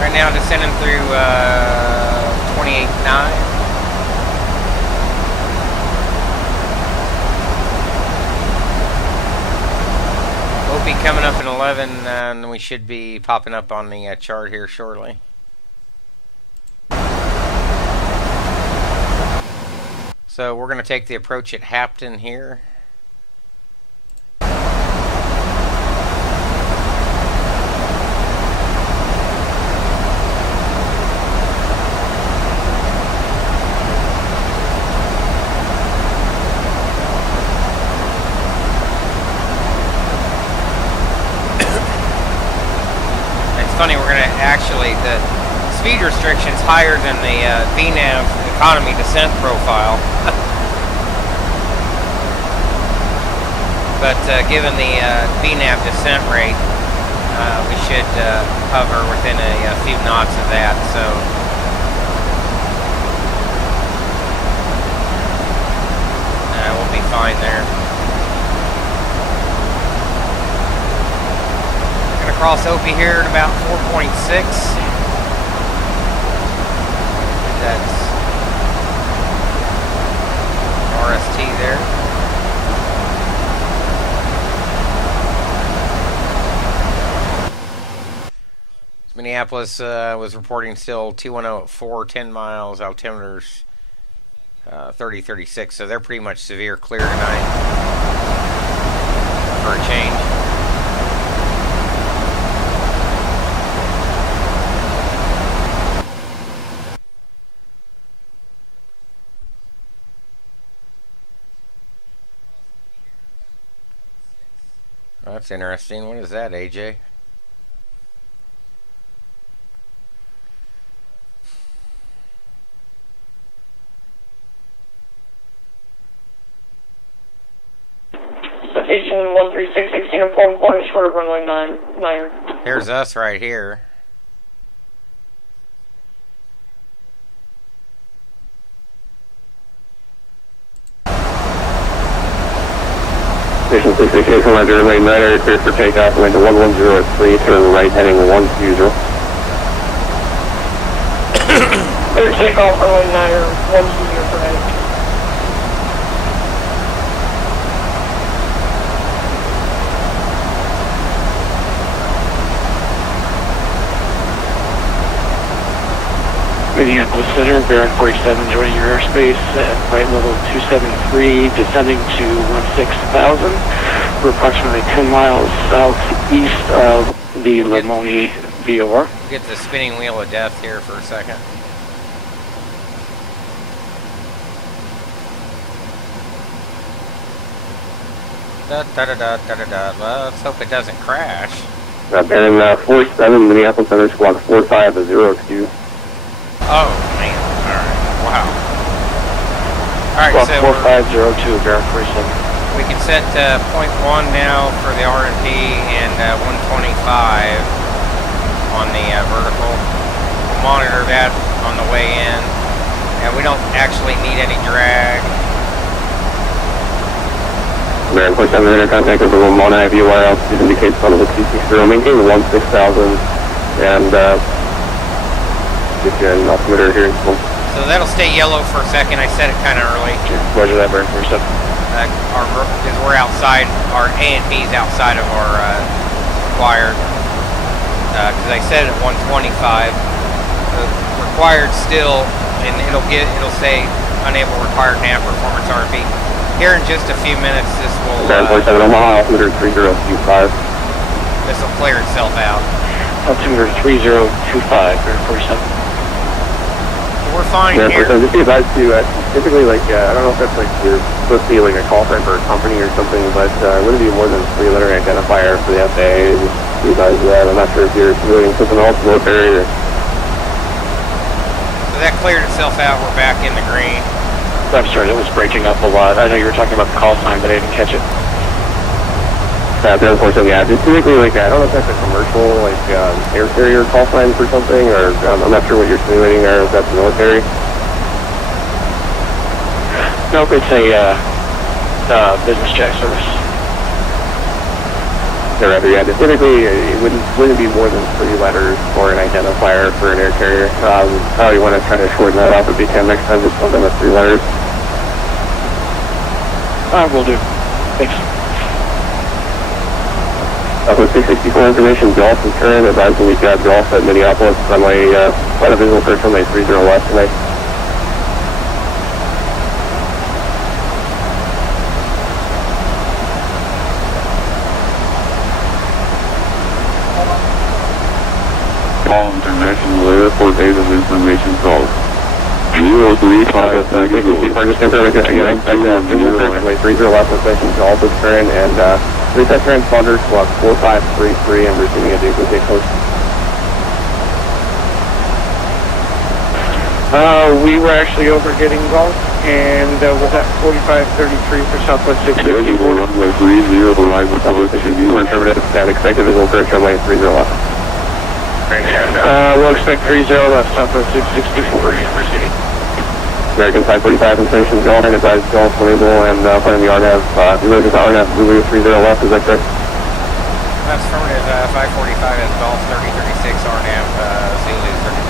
Right now descending through 28.9. We'll be coming up in 11 and we should be popping up on the chart here shortly. So we're going to take the approach at Hampton here. It's funny, we're going to actually, the speed restriction's higher than the VNAV economy descent profile. But given the VNAV descent rate, we should hover within a few knots of that. So we'll be fine there. We're gonna cross Opie here at about 4.6. That's RST there. Minneapolis was reporting still 210 at 4, 10 miles, altimeters 30-36, so they're pretty much severe clear tonight for a change. That's interesting. What is that, AJ? Station 13616 informed point short of runway 9. Here's us right here. Station 668 from runway 9, area cleared for takeoff, wind to 110 at 3, turn right heading 120. Clear takeoff runway 9 or 120 for heading. Minneapolis Center, Baron 47, joining your airspace at flight level 273, descending to 16,000. We're approximately 10 miles southeast of the Lamoni VOR. Get the spinning wheel of death here for a second. Well, let's hope it doesn't crash. Baron 47, Minneapolis Center, squawk 4502. Oh, man. Alright. Wow. Alright, so 4502, Baron 47. we can set point 1 now for the RNP and 125 on the vertical. We'll monitor that on the way in. And we don't actually need any drag. Baron 47, inter contact over Ramona, VOR altitude indicates level 260, maintain 16,000, and get you an altimeter here. So that'll stay yellow for a second. I set it kind of early. Roger that, burn first up. Because we're outside, our A&P is outside of our required. Because I set it at 125. Required still, and it'll say unable required nav performance RP. Here in just a few minutes, this will. 47 Omaha, altimeter 3025. This will clear itself out. Altimeter 3025, burn 47. We're fine yeah, here. Just be advised to, typically, like, I don't know if that's like you're supposed to be like a call sign for a company or something, but it wouldn't be more than a 3-letter identifier for the FAA. Just be advised of that. I'm not sure if you're doing something else military or. So that cleared itself out. We're back in the green. I'm sorry, it was breaking up a lot. I know you were talking about the call sign, but I didn't catch it. Unfortunately, yeah. Just typically, like, I don't know if that's a commercial, like, air carrier call sign for something, or I'm not sure what you're simulating there, if that's military. Nope, it's a business jet service. Yeah, just typically, it wouldn't be more than 3 letters for an identifier for an air carrier. Probably want to try to shorten that up if you can next time, just something with 3 letters. Will do. Thanks. With 664 information, Golf and Current, advising we got Golf at Minneapolis, runway, flight of visual search runway 30 left tonight. Call International Airport Data Information Call. 035 Just confirm again, visual search runway 30 left with Golf and Current, and, reset transponder squawk 4533 and receiving a duplicate code. We were actually over getting Golf, and was at 4533 for Southwest 664. Runway 30 arrive with interpreted and expected visual search runway 30 left. We'll expect 30 left, Southwest 664. American 545 information, Golf, and advised Golf label and front of the RNAV, emergency RNAV, Zulu 30 left, is that correct? That's affirmative. 545 is Golf 3036, RNAV, Zulu 35.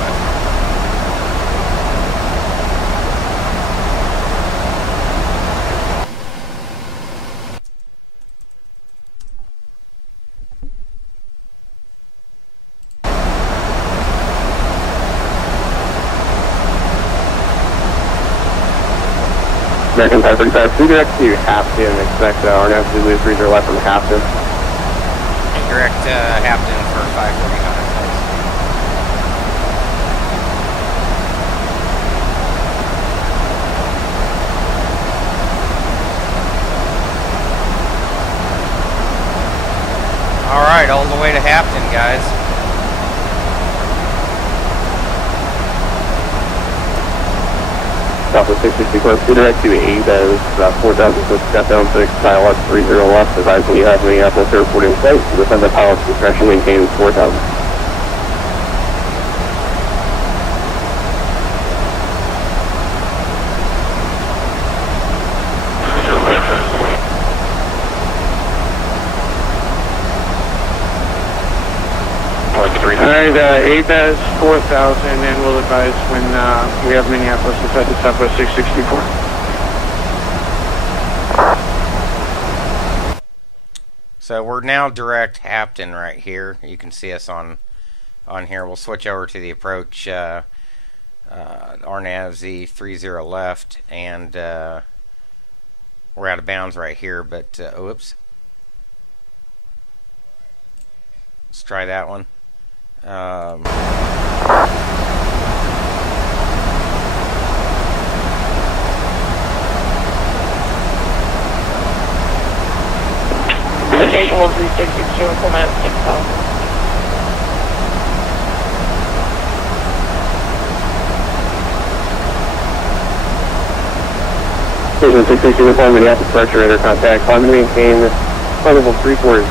American 535, redirect to Hampton, expect RNAV Zulu 30 left from Hampton. Direct Hampton for 545. Alright, all the way to Hampton, guys. Southwest 664, redirect to ADAS, 4000 foot step down 6, dial up 30 left, advising you have Minneapolis Airport in sight, defend the pilot's discretion, maintain 4000. Alright, ADAS 4000, and we'll advise when we have Minneapolis inside the Southwest 664. So we're now direct Hampton right here. You can see us on here. We'll switch over to the approach RNAV Z30 left, and we're out of bounds right here, but oops. Let's try that one. Location will be 662 implement 6000. Station 662 inform Minneapolis departure radar contact. Climb to maintain flight level 340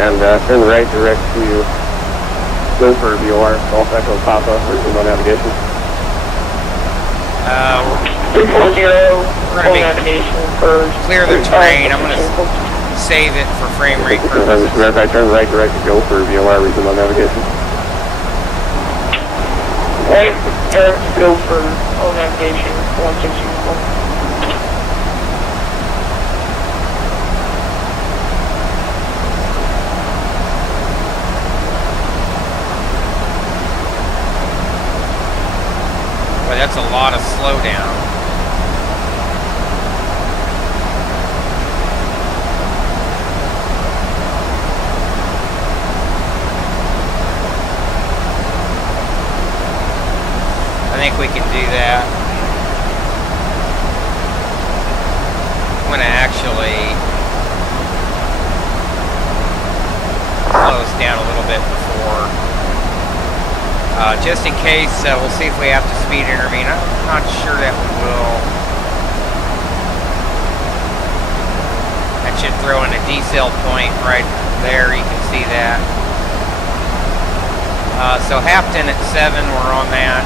and turn right direct to Gopher VOR, Golf Echo Papa, resume on navigation. 340, we're going to clear the terrain. I'm going to save it for frame rate purposes. Verify turn right direct to Gopher VOR, resume on navigation. Right, Eric, go for all navigation, 1664. Boy, that's a lot of slowdown. I think we can do that. I'm going to actually slow us down a little bit before, just in case. We'll see if we have to speed intervene. I'm not sure that we will. That should throw in a decel point right there. You can see that. So Hafton at 7, we're on that.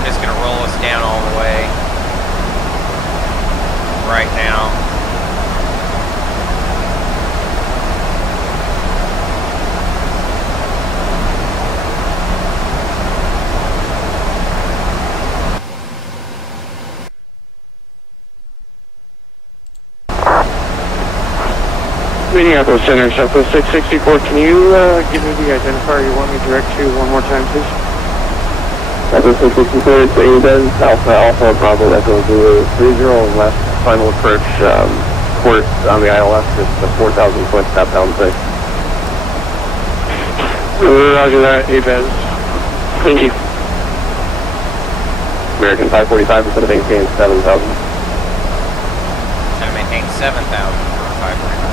I'm just going to roll us down all the way right now. Minneapolis Center, Southwest 664. Can you give me the identifier you want me to direct to one more time, please? Southwest 664, it's ABES, Alpha, Bravo, Echo, Zulu, 30, left, final approach, course on the ILS, just the 4,000 foot southbound 6. Roger that, ABES. Thank you. American 545 instead of maintaining 7,000. Instead of maintaining 7,000 for 545.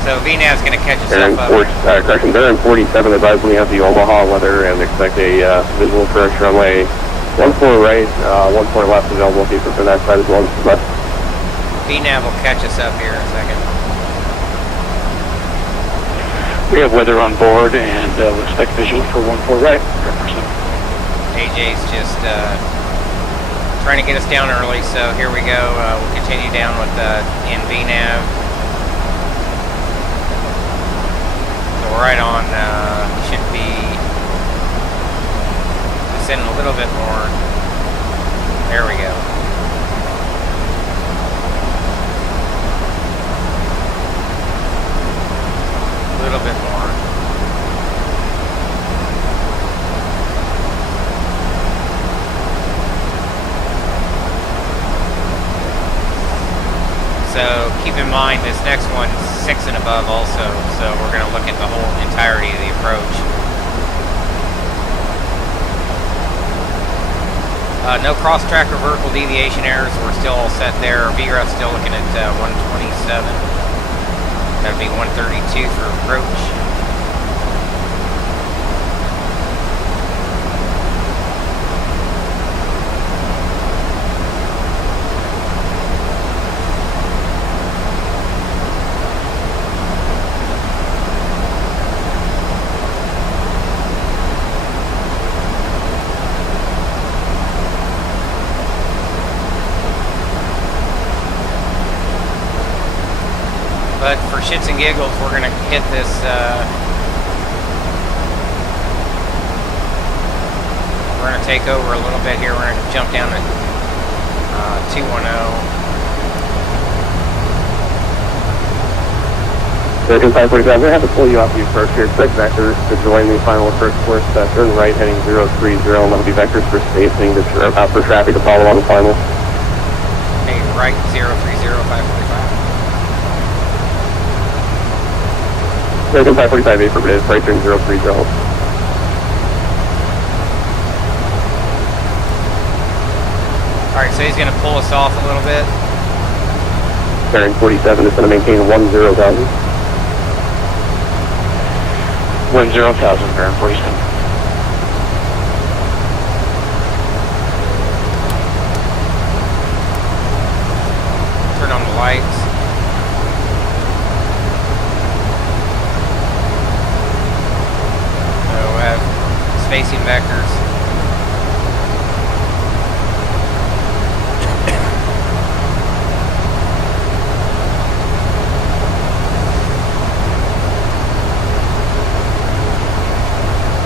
So VNAV's going to catch us up. Correction, they're in 47, advise when you have the Omaha weather and expect a visual approach runway 14 right, 14 left available if you prefer that side as well. But VNAV will catch us up here in a second. We have weather on board and we'll expect visual for 14 right. AJ's just trying to get us down early, so here we go. We'll continue down with in VNAV. Right on, should be descending a little bit more. There we go. A little bit more. So keep in mind this next one's 6 and above also, so we're going to look at the whole entirety of the approach. No cross-track or vertical deviation errors, we're still all set there. Our VREF's still looking at 127. That'll be 132 for approach. But for shits and giggles, we're going to hit this, we're going to take over a little bit here. We're going to jump down to 210. American 545, I'm going to have to pull you off the approach here. Expect vectors to join the final approach course. Turn right heading 030, and that'll be vectors for spacing for traffic to follow on the final. Okay, right 030, 545. American 545, affirmative, right turn 030. Alright, so he's going to pull us off a little bit. Bearing 47 is going to maintain 10,000. 10,000, bearing 47. Turn on the lights. Spacing vectors.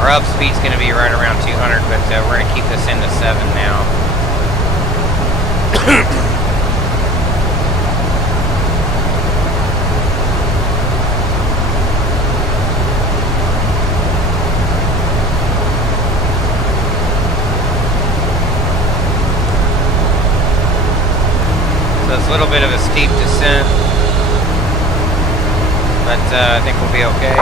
Our up speed's going to be right around 200, but we're going to keep this into 7 now. So it's a little bit of a steep descent, but I think we'll be okay.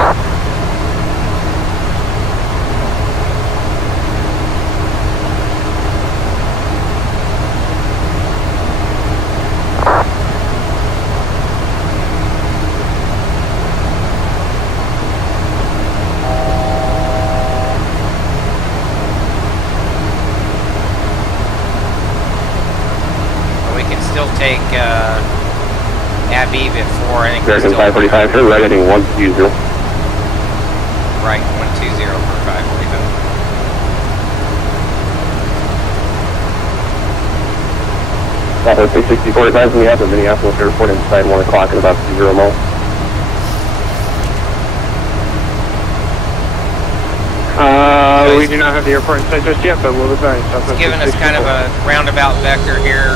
Take Abbey before, I think. American 545, here, right heading 120. Right, 120 for 545. Southwest 66045 from the Minneapolis Airport inside 1 o'clock at about 20 miles. We do not have the airport in sight just yet, but we'll advise. It's giving us kind of a roundabout vector here.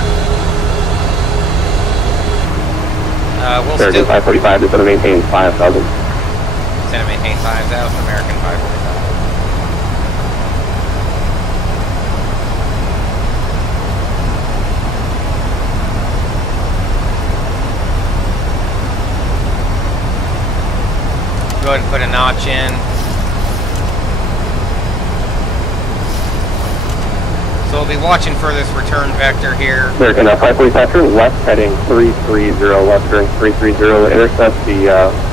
We'll American 545 is going to maintain 5,000. It's going to maintain 5,000, American 545. Go ahead and put a notch in. So we'll be watching for this return vector here. American 545, turn left heading 330, left turn 330, intercept the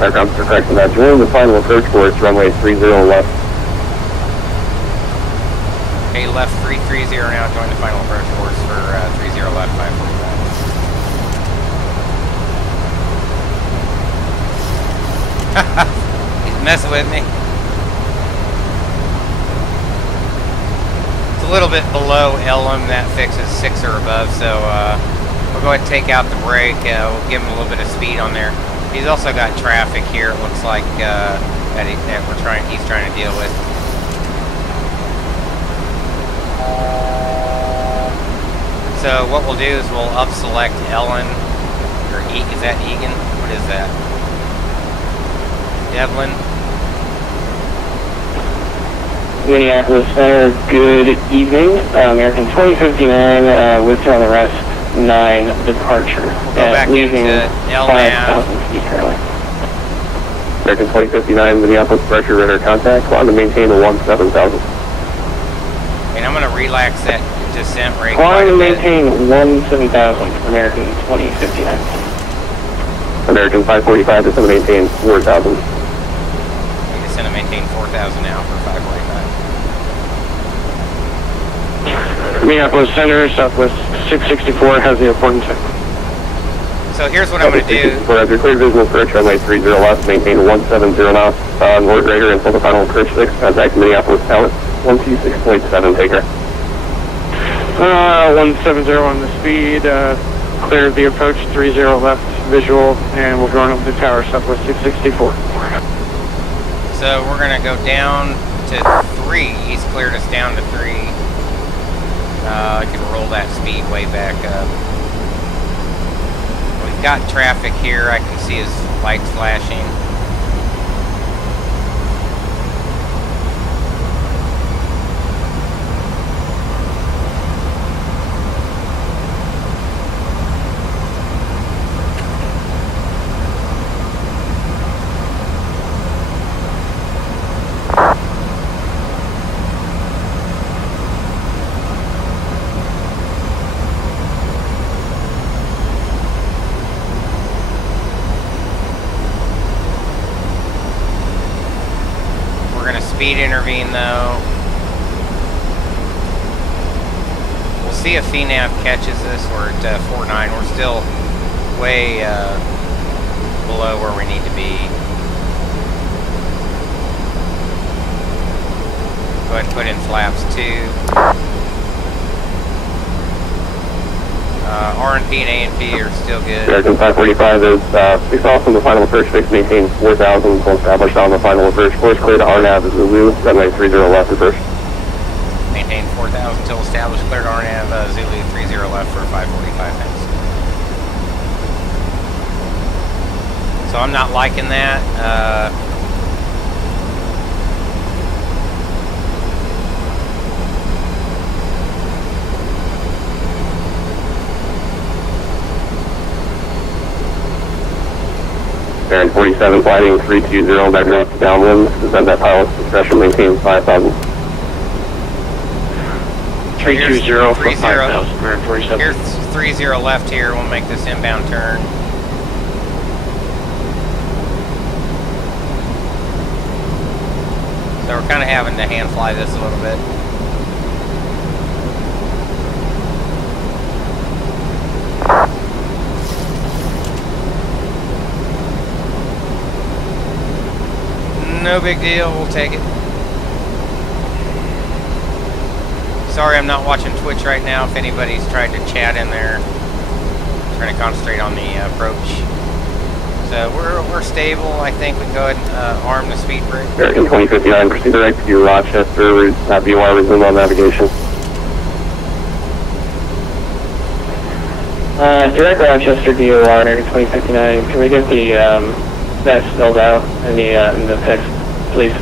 airground for correction that. Join the final approach course, runway 30 left. Okay, left 330 now, join the final approach course for 30 left 545. He's messing with me. A little bit below LM, that fixes 6 or above, so we'll go ahead and take out the brake. We'll give him a little bit of speed on there. He's also got traffic here, it looks like, that he's trying to deal with. So what we'll do is we'll up select Ellen, or is that Egan? What is that? Devlin? Minneapolis Center, good evening. American 2059 with on the rest 9 departure. We'll go back leaving into LNAV. 5,000 feet currently. American 2059, Minneapolis pressure radar contact, climb to maintain a 17,000. And I'm going to relax that descent rate. Climb to maintain 17,000, American 2059. American 545 is going to maintain 4,000. We descend to maintain 4,000 now for 545. Minneapolis Center, Southwest 664 has the airport in sight. So here's what I'm going to do. After clear visual approach, runway 30 left, maintain 170 knots. North radar until the final approach 6. Contact Minneapolis Tower, 126.7, take care. 170 on the speed, clear the approach, 30 left, visual, and we'll run up the tower, Southwest 664. So we're going to go down to 3. He's cleared us down to 3. I can roll that speed way back up. We've got traffic here. I can see his lights flashing. Speed intervene though. We'll see if VNAV catches this. We're at 4.9. We're still way below where we need to be. Go ahead and put in flaps 2. R&P and A&P are still good. American 545 is, we saw from the final approach fix maintain 4,000, will establish on the final approach course, clear to RNAV is Zulu, runway 30 left approach. Maintain 4,000 till established, clear to RNAV, Zulu 30 left for 545 minutes. So I'm not liking that. Baron 47 gliding 320, back downwind, descend that pilot's discretion, maintain 5,000. 320 for 5,000, Baron 47. Here's 30 left here, we'll make this inbound turn. So we're kind of having to hand fly this a little bit. No big deal, we'll take it. Sorry I'm not watching Twitch right now if anybody's tried to chat in there. I'm trying to concentrate on the approach. So we're stable. I think we can go ahead and arm the speed brake. American 2059, proceed direct to Rochester, BOR resume on navigation. Direct Rochester DOR, American 2059, can we get the, that spelled out in the text, please?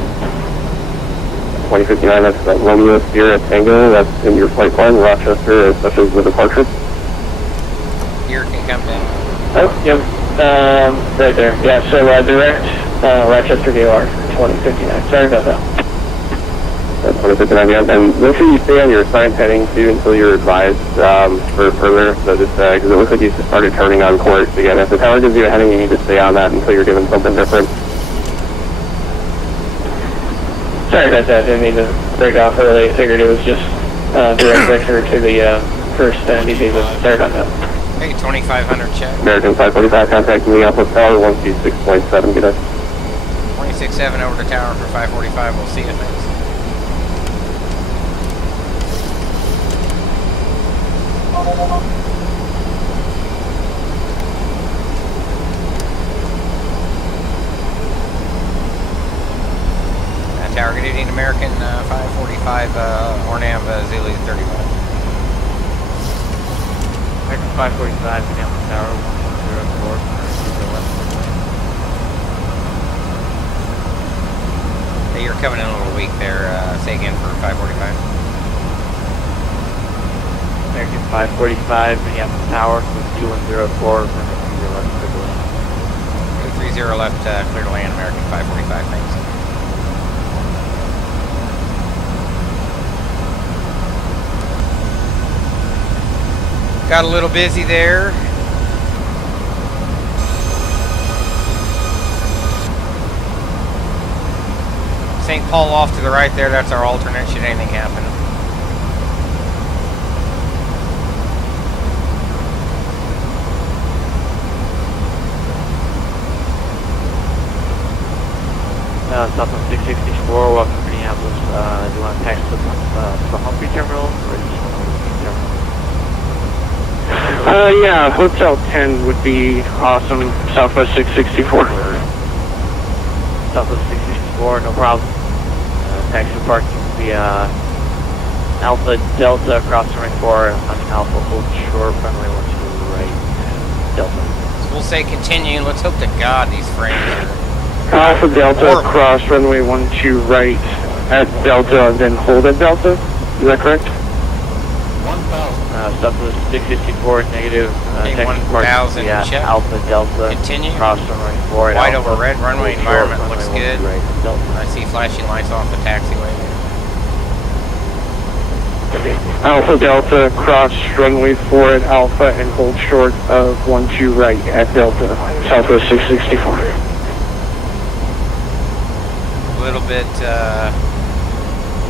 2059, that's Romeo Sierra Tango, that's in your flight plan, Rochester, especially the departure. Here can come down. Oh, yep. Right there. Yeah, so direct Rochester DOR 2059. Sorry about that. That's 2059, yeah. And make sure you stay on your assigned heading too until you're advised for further. So just because it looks like you just started turning on course again. If the tower gives you a heading, you need to stay on that until you're given something different. Sorry about that. Didn't mean to break off early. I figured it was just direct vector to the first DP, but sorry about that. Hey, 2500 check. American 545 contacting the Alpha Tower 126.7, good day. 26.7 over to tower for 545. We'll see you. Thanks. Tower, good evening, American 545, Ornav, Zulu 31. American 545, down the tower, 104, Hey, you're coming in a little weak there. Say again for 545. American 545, Minneapolis Tower, 2104, 230 left, clear to land, American 545, thanks. Got a little busy there. St. Paul off to the right there, that's our alternate should anything happen. Southwest 664, welcome to Minneapolis. Do you want to taxi to the Humphrey Terminal or do you just want to go to the terminal? Yeah, Hotel 10 would be awesome. Southwest 664. Southwest 664, no problem. Taxi parking will be Alpha Delta across runway 4 on Alpha hold short, runway 1 to the right, Delta. So we'll say continue. Let's hope to God these frames are Alpha Delta cross runway 12 right at Delta, then hold at Delta. Is that correct? 1,000. Southwest 664 negative. Okay, 1,000 check. Alpha Delta. Continue. Cross runway 4. White over red runway environment looks good. Right, I see flashing lights off the taxiway. Alpha Delta cross runway 4 at Alpha and hold short of 12 right at Delta. Southwest 664. A little bit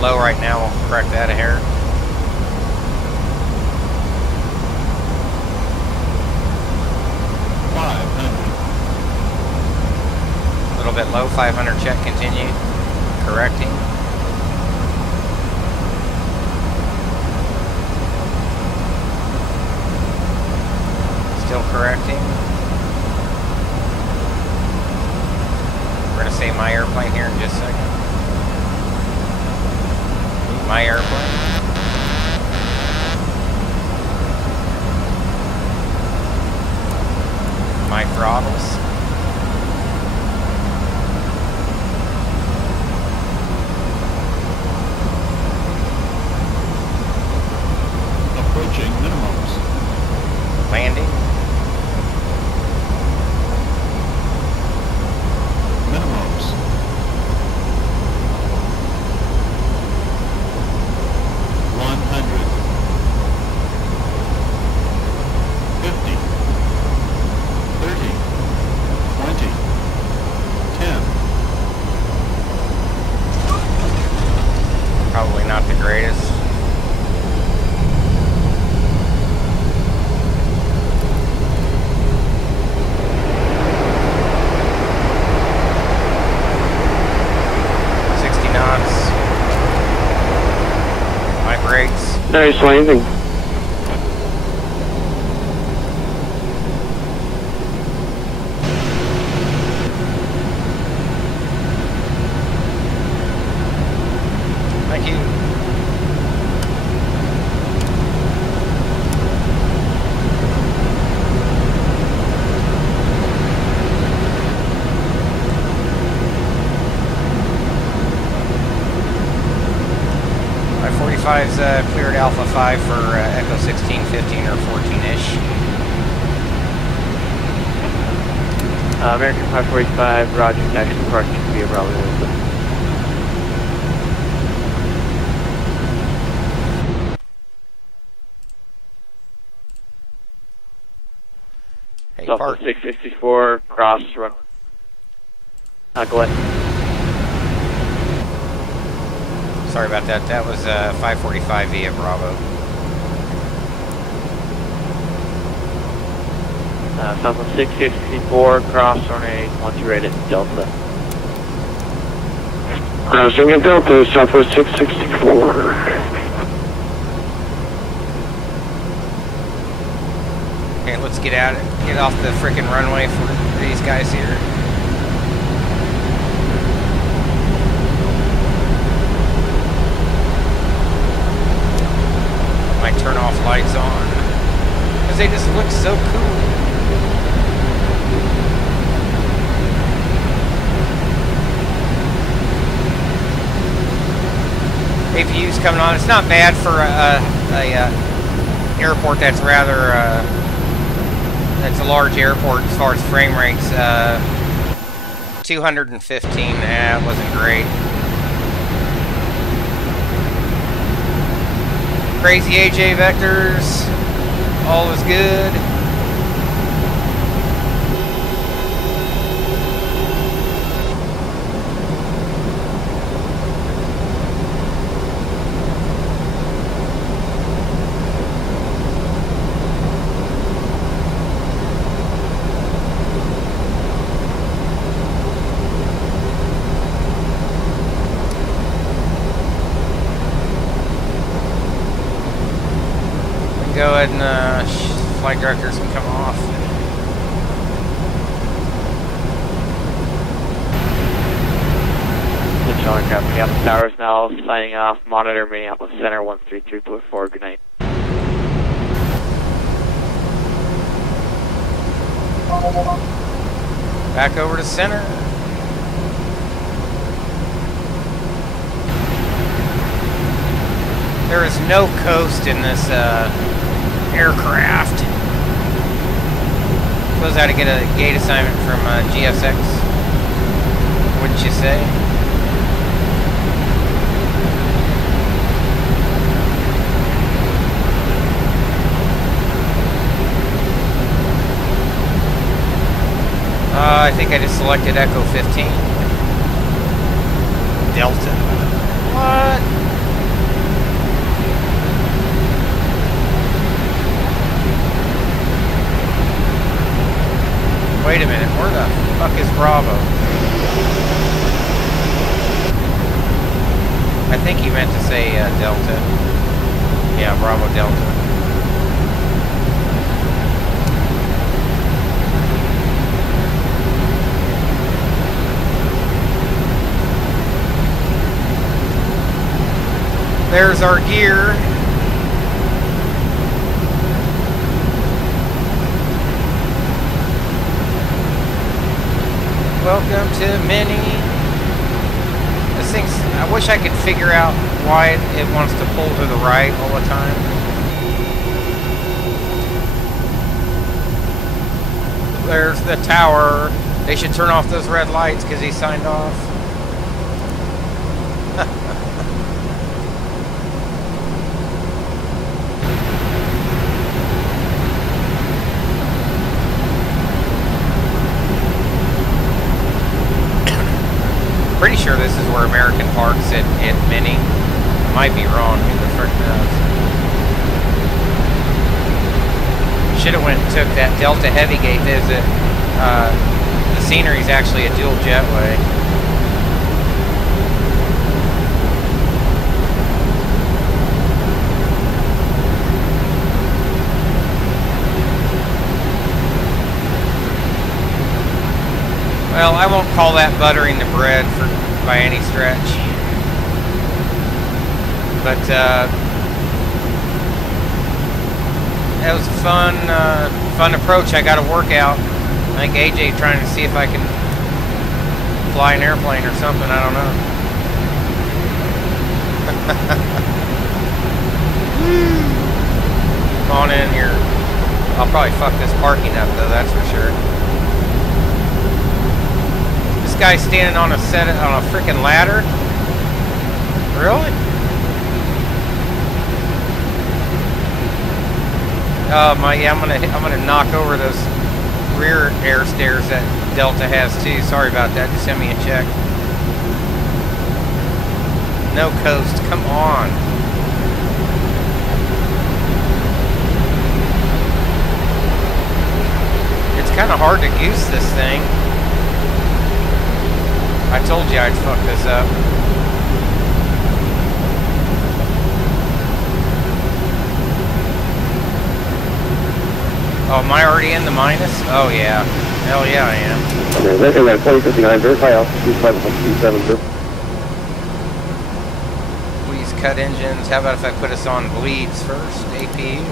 low right now. We'll correct that a hair. A little bit low. 500 check. Continue. Correcting. Still correcting. We're going to say my airplane here in just a second. My airplane. My throttles. Approaching minimums. Landing. Minimums. Probably not the greatest. Nice landing. Thank you. I-45's cleared Alpha 5 for Echo 16, 15, or 14-ish. American 545, roger, taxi departure via Bravo. Hey, Alpha 664, cross, run. Go ahead. Sorry about that. That was 545 via Bravo. Southwest 664, cross, runway 12 at Delta. Crossing at Delta, Southwest 664. Okay, let's get out. Get off the frickin' runway for these guys here. Might turn off lights on because they just look so cool. APU's coming on. It's not bad for a airport that's rather that's a large airport as far as frame rates. 215. That wasn't great. Crazy AJ vectors, all is good. Go ahead and flight directors can come off. Central aircraft, Minneapolis Towers now signing off. Monitor Minneapolis Center 133.4. Good night. Back over to center. There is no coast in this aircraft. Suppose I had to get a gate assignment from GSX. Wouldn't you say? I think I just selected Echo 15. Delta. What? Wait a minute, where the fuck is Bravo? I think he meant to say Delta. Yeah, Bravo Delta. There's our gear. Welcome to Mini. This thing's, I wish I could figure out why it wants to pull to the right all the time. There's the tower. They should turn off those red lights because he signed off. Pretty sure this is where American Parks at Mini. Might be wrong. Who the frick knows? Should have went and took that Delta Heavygate visit. The scenery's actually a dual jetway. Well, I won't call that buttering the bread by any stretch. But that was a fun approach. I got a workout. I think AJ trying to see if I can fly an airplane or something. I don't know. Come on in here. I'll probably fuck this parking up though. That's for sure. This guy's standing on a freaking ladder. Really? Oh my! Yeah, I'm gonna knock over those rear air stairs that Delta has too. Sorry about that. Just send me a check. No coast. Come on. It's kind of hard to goose this thing. I told you I'd fuck this up. Oh, am I already in the minus? Oh yeah. Hell yeah I am. Okay, that's in that 2059, verify altitude 5127. Please cut engines. How about if I put us on bleeds first? APU.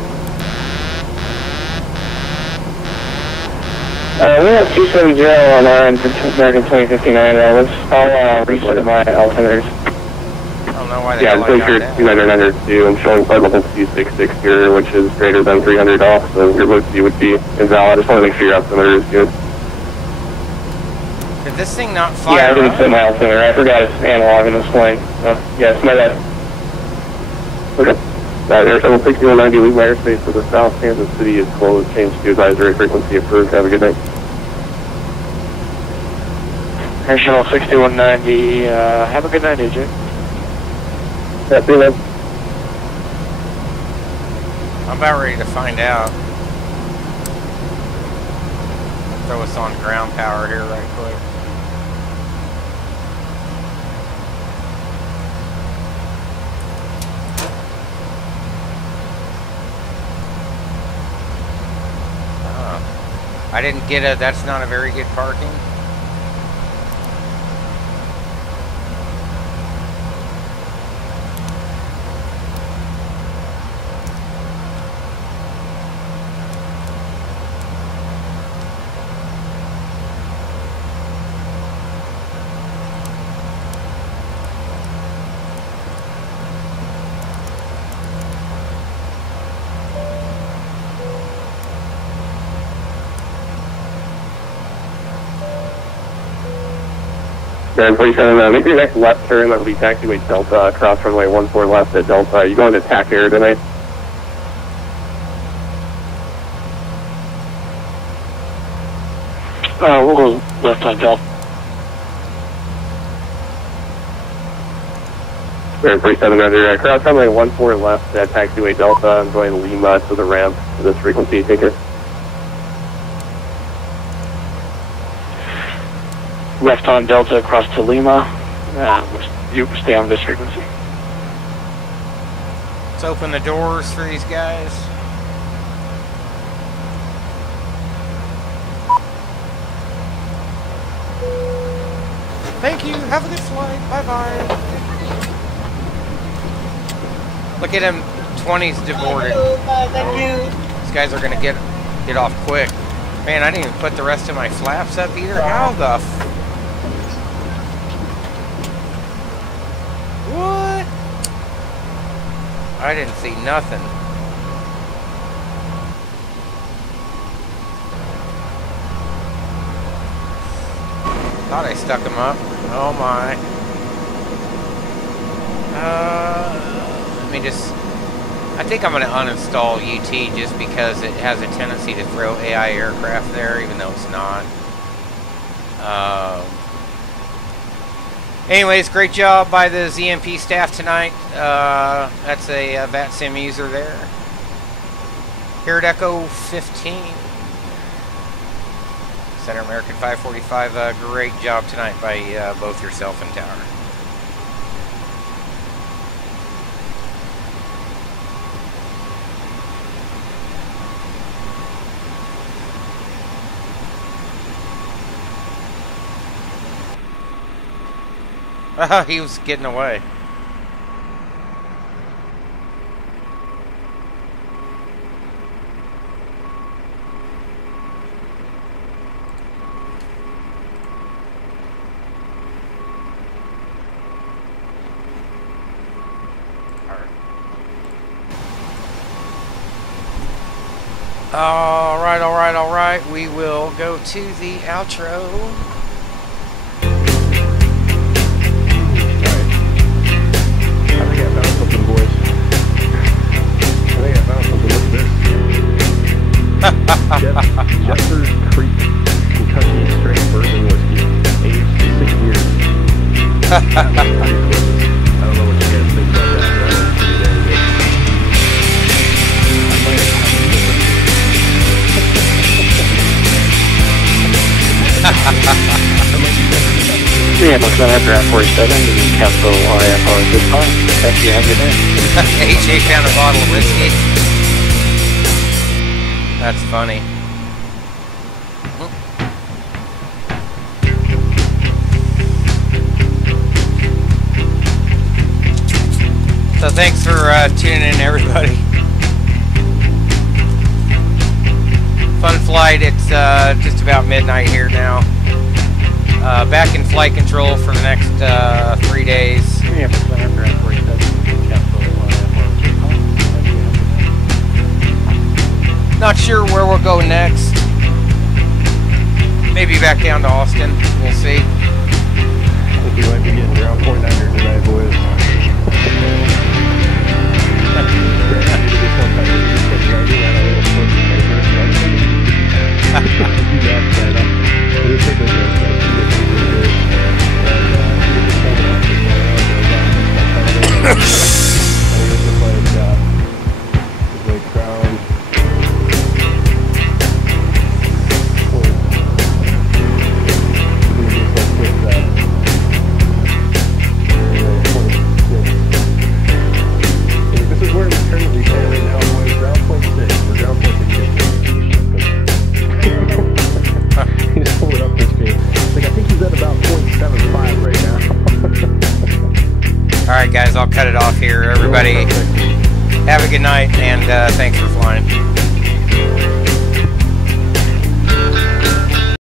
We have 270 on our end for American 2059. I'll reset my altimeters. I don't know why the Yeah, hell I'm pretty I sure got it's that. 2902 and showing flight level 266 here, which is greater than 300 off, so your load would be invalid. I just want to make sure your altimeter is good. Did this thing not fire? Yeah, I didn't set my altimeter. I forgot it's analog in this plane. Yes, my bad. Okay. Air 76190, leave my airspace to the south. Kansas City is closed. Change to advisory frequency approved. Have a good night. Air Channel 6190, have a good night, AJ. Yeah, see you then. I'm about ready to find out. Throw us on ground power here right quick. I didn't get a, that's not a very good parking. And please make your next left turn. That'll be taxiway Delta, across runway 14 left at Delta. You going to TAC Air tonight? We'll go left on Delta. Air 37 under cross runway 14 left at taxiway Delta. I'm going Lima to the ramp for this frequency. Take care. Left on Delta across to Lima. You stay on this frequency. Let's open the doors for these guys. Thank you. Have a good flight. Bye-bye. Look at him, 20's deboarded. These guys are gonna get off quick. Man, I didn't even put the rest of my flaps up either. How the what? I didn't see nothing. Thought I stuck them up. Oh my. Let me just... I think I'm going to uninstall UT just because it has a tendency to throw AI aircraft there, even though it's not. Anyways, great job by the ZMP staff tonight. That's a Vatsim user there. Here at Echo 15. Center American 545, great job tonight by both yourself and Tower. He was getting away. All right. We will go to the outro. Jeffers Creek, Kentucky straight bourbon whiskey, aged 6 years. I don't know what you guys think about that, but I was pretty damn good. Yeah, looks like after at 47, you can cancel IFR at this time. Thank you, have a good day. AJ found a bottle of whiskey. That's funny. So thanks for tuning in, everybody. Fun flight. It's just about midnight here now. Back in flight control for the next 3 days. Not sure where we'll go next. Maybe back down to Austin. We'll see. I think we might be getting ground point under tonight, boys. Alright guys, I'll cut it off here. Everybody have a good night and thanks for flying.